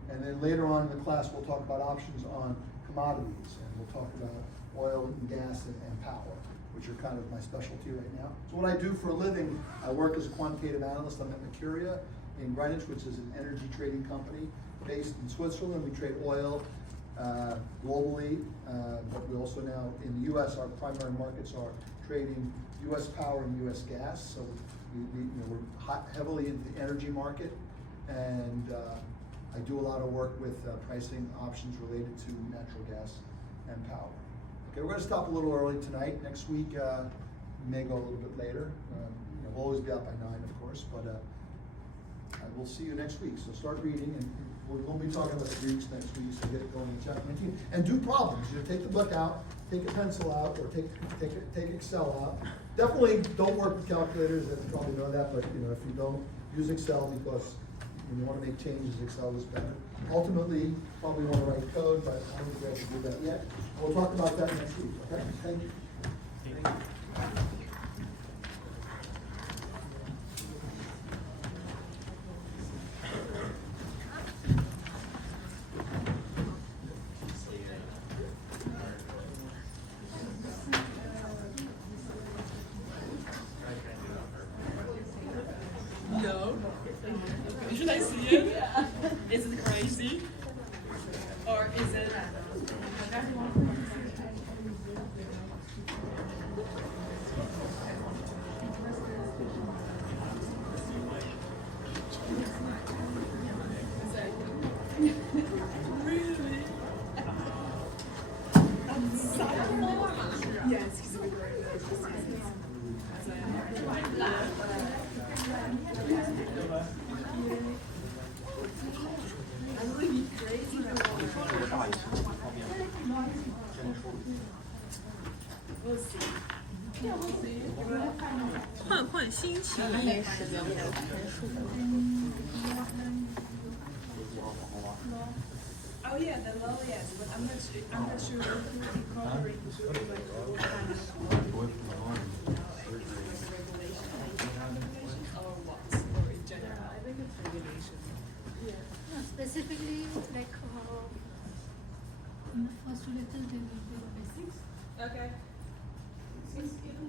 And then later on in the class we'll talk about options on commodities, and we'll talk about oil and gas and power, which are kind of my specialty right now. So what I do for a living, I work as a quantitative analyst. I'm at Mercuria in Greenwich, which is an energy trading company based in Switzerland. We trade oil globally, but we also now in the U.S. our primary markets are trading U.S. power and U.S. gas. So we're heavily into the energy market, and I do a lot of work with pricing options related to natural gas and power. Okay, we're gonna stop a little early tonight. Next week, we may go a little bit later. We'll always be out by 9, of course, but I will see you next week. So start reading, and we'll be talking about the Greeks next week, so get it going in chapter 19. And do problems. Take the book out, take a pencil out, or take Excel out. Definitely don't work with calculators, and you probably know that, but if you don't, use Excel, because when you want to make changes, Excel is better. Ultimately, probably want to write code, but I don't think we have to do that yet. We'll talk about that next week, okay? Thank you. No. Should I see it? Is it crazy? Or is it? Really? Yes, he's a good I'm really crazy. 换换心情。Oh yeah, the law, yes, but I'm not sure who incorporated like what kind of regulation or what, or in general. I think it's regulation. Yeah. Specifically, like in the first two lectures, there will be basics. Okay. Since even